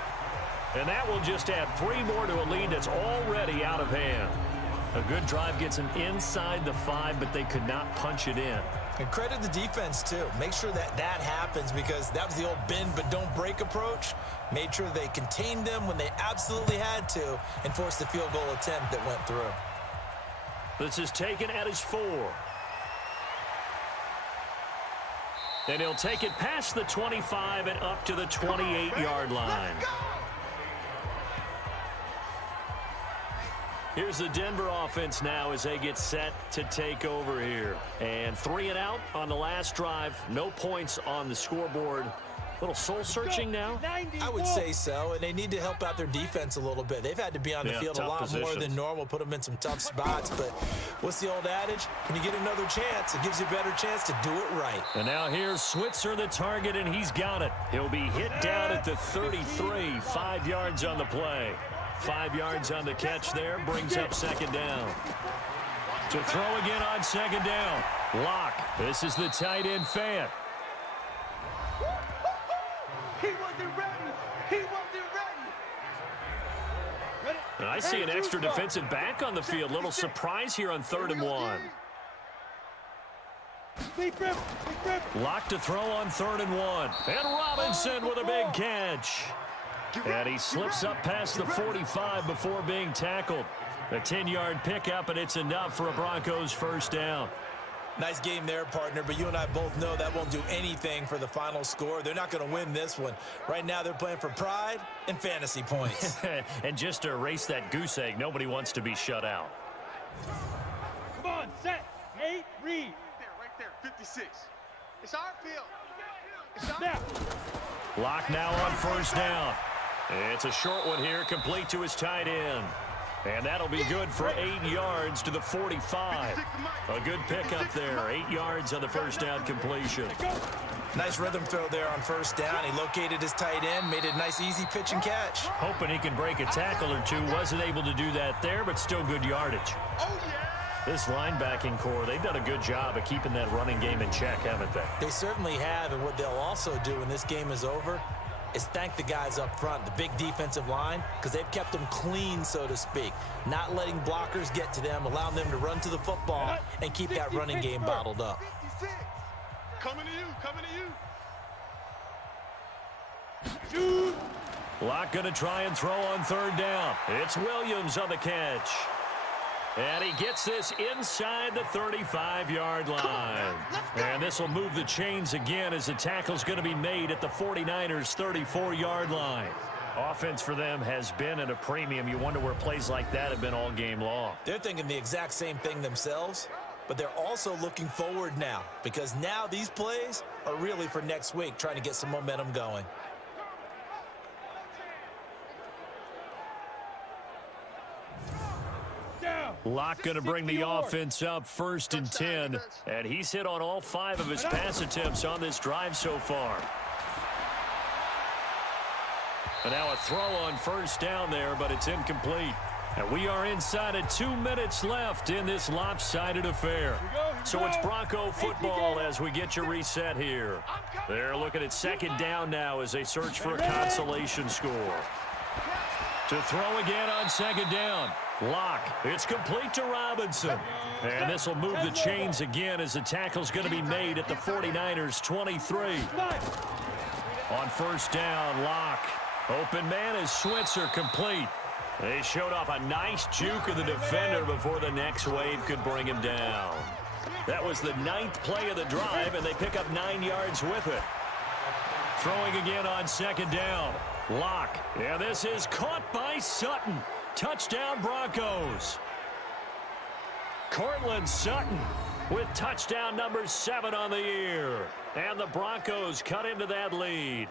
And that will just add 3 more to a lead that's already out of hand. A good drive gets them inside the 5, but they could not punch it in. And credit the defense, too. Make sure that happens, because that was the old bend but don't break approach. Made sure they contained them when they absolutely had to and forced the field goal attempt that went through. This is taken at his 4. And he'll take it past the 25 and up to the 28-yard line. Here's the Denver offense now as they get set to take over here. And 3 and out on the last drive. No points on the scoreboard. A little soul-searching now? I would say so, and they need to help out their defense a little bit. They've had to be on the field a lot more than normal, put them in some tough spots. But what's the old adage? When you get another chance, it gives you a better chance to do it right. And now here's Switzer, the target, and he's got it. He'll be hit down at the 33, 5 yards on the play. 5 yards on the catch there, brings up second down. To throw again on second down. Locke, this is the tight end fan. He wasn't ready. He wasn't ready. And I see an extra defensive back on the field. Little surprise here on 3rd and 1. Locke to throw on 3rd and 1. And Robinson with a big catch. And he slips up past the 45 before being tackled. A 10-yard pickup, and it's enough for a Broncos first down. Nice game there, partner, but you and I both know that won't do anything for the final score. They're not going to win this one. Right now, they're playing for pride and fantasy points. And just to erase that goose egg, nobody wants to be shut out. Come on, set, 8, read. Right there, 56. It's our field. It's our Now. Locke now on first down. It's a short one here, complete to his tight end. And that'll be good for 8 yards to the 45. A good pickup there. 8 yards on the first down completion. Nice rhythm throw there on first down. He located his tight end, made it a nice easy pitch and catch. Hoping he can break a tackle or two. Wasn't able to do that there, but still good yardage. Oh, yeah. This linebacking core, they've done a good job of keeping that running game in check, haven't they? They certainly have, and what they'll also do when this game is over is thank the guys up front, the big defensive line, because they've kept them clean, so to speak. Not letting blockers get to them, allowing them to run to the football and keep that running game bottled up. 56. Coming to you, coming to Shoot. you. Locke going to try and throw on 3rd down. It's Williams on the catch. And he gets this inside the 35-yard line. And this will move the chains again as the tackle's going to be made at the 49ers' 34-yard line. Offense for them has been at a premium. You wonder where plays like that have been all game long. They're thinking the exact same thing themselves. but they're also looking forward now because now these plays are really for next week, trying to get some momentum going. Locke going to bring the offense up 1st and 10, and he's hit on all 5 of his pass attempts on this drive so far. And now a throw on 1st down there, but it's incomplete. And we are inside of 2 minutes left in this lopsided affair. So it's Bronco football as we get your reset here. They're looking at 2nd down now as they search for a consolation score. To throw again on 2nd down. Locke. It's complete to Robinson. And this will move the chains again as the tackle's going to be made at the 49ers 23. On 1st down, Locke. Open man is Switzer, complete. They showed off a nice juke of the defender before the next wave could bring him down. That was the 9th play of the drive, and they pick up 9 yards with it. Throwing again on 2nd down. Locke. Yeah, this is caught by Sutton. Touchdown Broncos. Cortland Sutton with touchdown number 7 on the year. And the Broncos cut into that lead.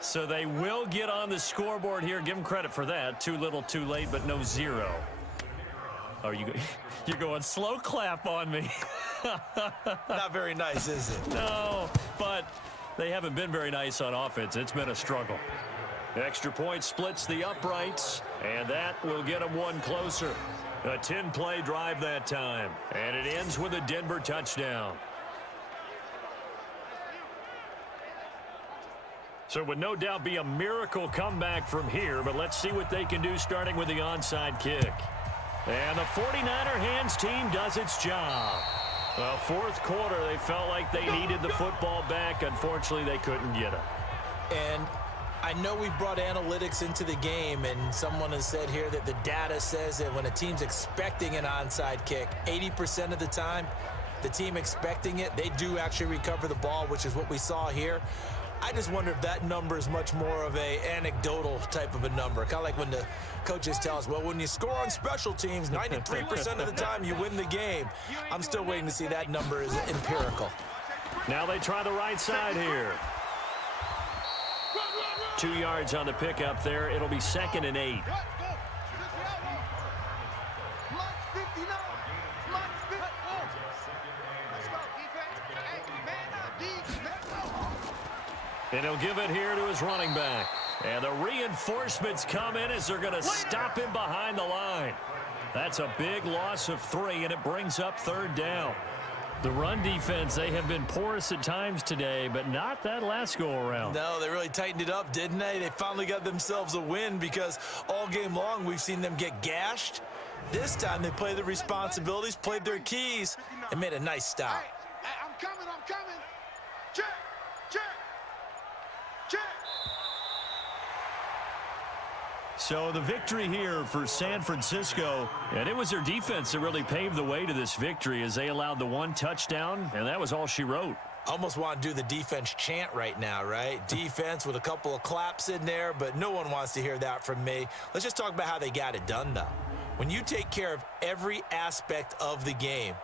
So they will get on the scoreboard here. Give them credit for that. Too little, too late, but no 0. Oh, you're going slow clap on me. Not very nice, is it? No, but they haven't been very nice on offense. It's been a struggle. Extra point splits the uprights, and that will get them 1 closer. A 10-play drive that time, and it ends with a Denver touchdown. So it would no doubt be a miracle comeback from here, but let's see what they can do starting with the onside kick. And the 49er hands team does its job. Well, 4th quarter, they felt like they needed the football back. Unfortunately, they couldn't get it. And I know we've brought analytics into the game, and someone has said here that the data says that when a team's expecting an onside kick, 80% of the time, the team expecting it, they do actually recover the ball, which is what we saw here. I just wonder if that number is much more of a anecdotal type of a number. Kind of like when the coaches tell us, well, when you score on special teams, 93% of the time you win the game. I'm still waiting to see that number is empirical. Now they try the right side here. 2 yards on the pickup there. It'll be 2nd and 8. And he'll give it here to his running back. And the reinforcements come in as they're going to stop him behind the line. That's a big loss of 3, and it brings up 3rd down. The run defense, they have been porous at times today, but not that last go-around. No, they really tightened it up, didn't they? They finally got themselves a win because all game long we've seen them get gashed. This time they played the responsibilities, played their keys, and made a nice stop. Hey, I'm coming. Check. So the victory here for San Francisco, and it was their defense that really paved the way to this victory as they allowed the 1 touchdown, and that was all she wrote. Almost want to do the defense chant right now, right? Defense with a couple of claps in there, but no one wants to hear that from me. Let's just talk about how they got it done, though. When you take care of every aspect of the game,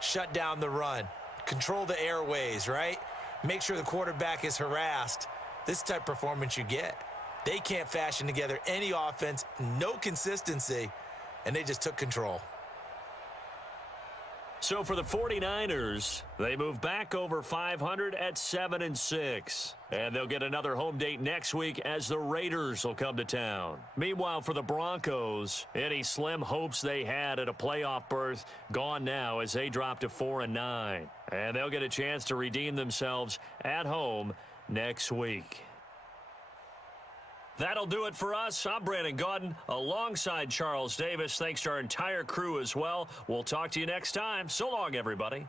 shut down the run, control the airways, right? Make sure the quarterback is harassed. This type of performance you get. They can't fashion together any offense, no consistency, and they just took control. So for the 49ers, they move back over 500 at 7-6. And they'll get another home date next week as the Raiders will come to town. Meanwhile, for the Broncos, any slim hopes they had at a playoff berth gone now as they drop to 4-9. And they'll get a chance to redeem themselves at home next week. That'll do it for us. I'm Brandon Gaudin alongside Charles Davis. Thanks to our entire crew as well. We'll talk to you next time. So long, everybody.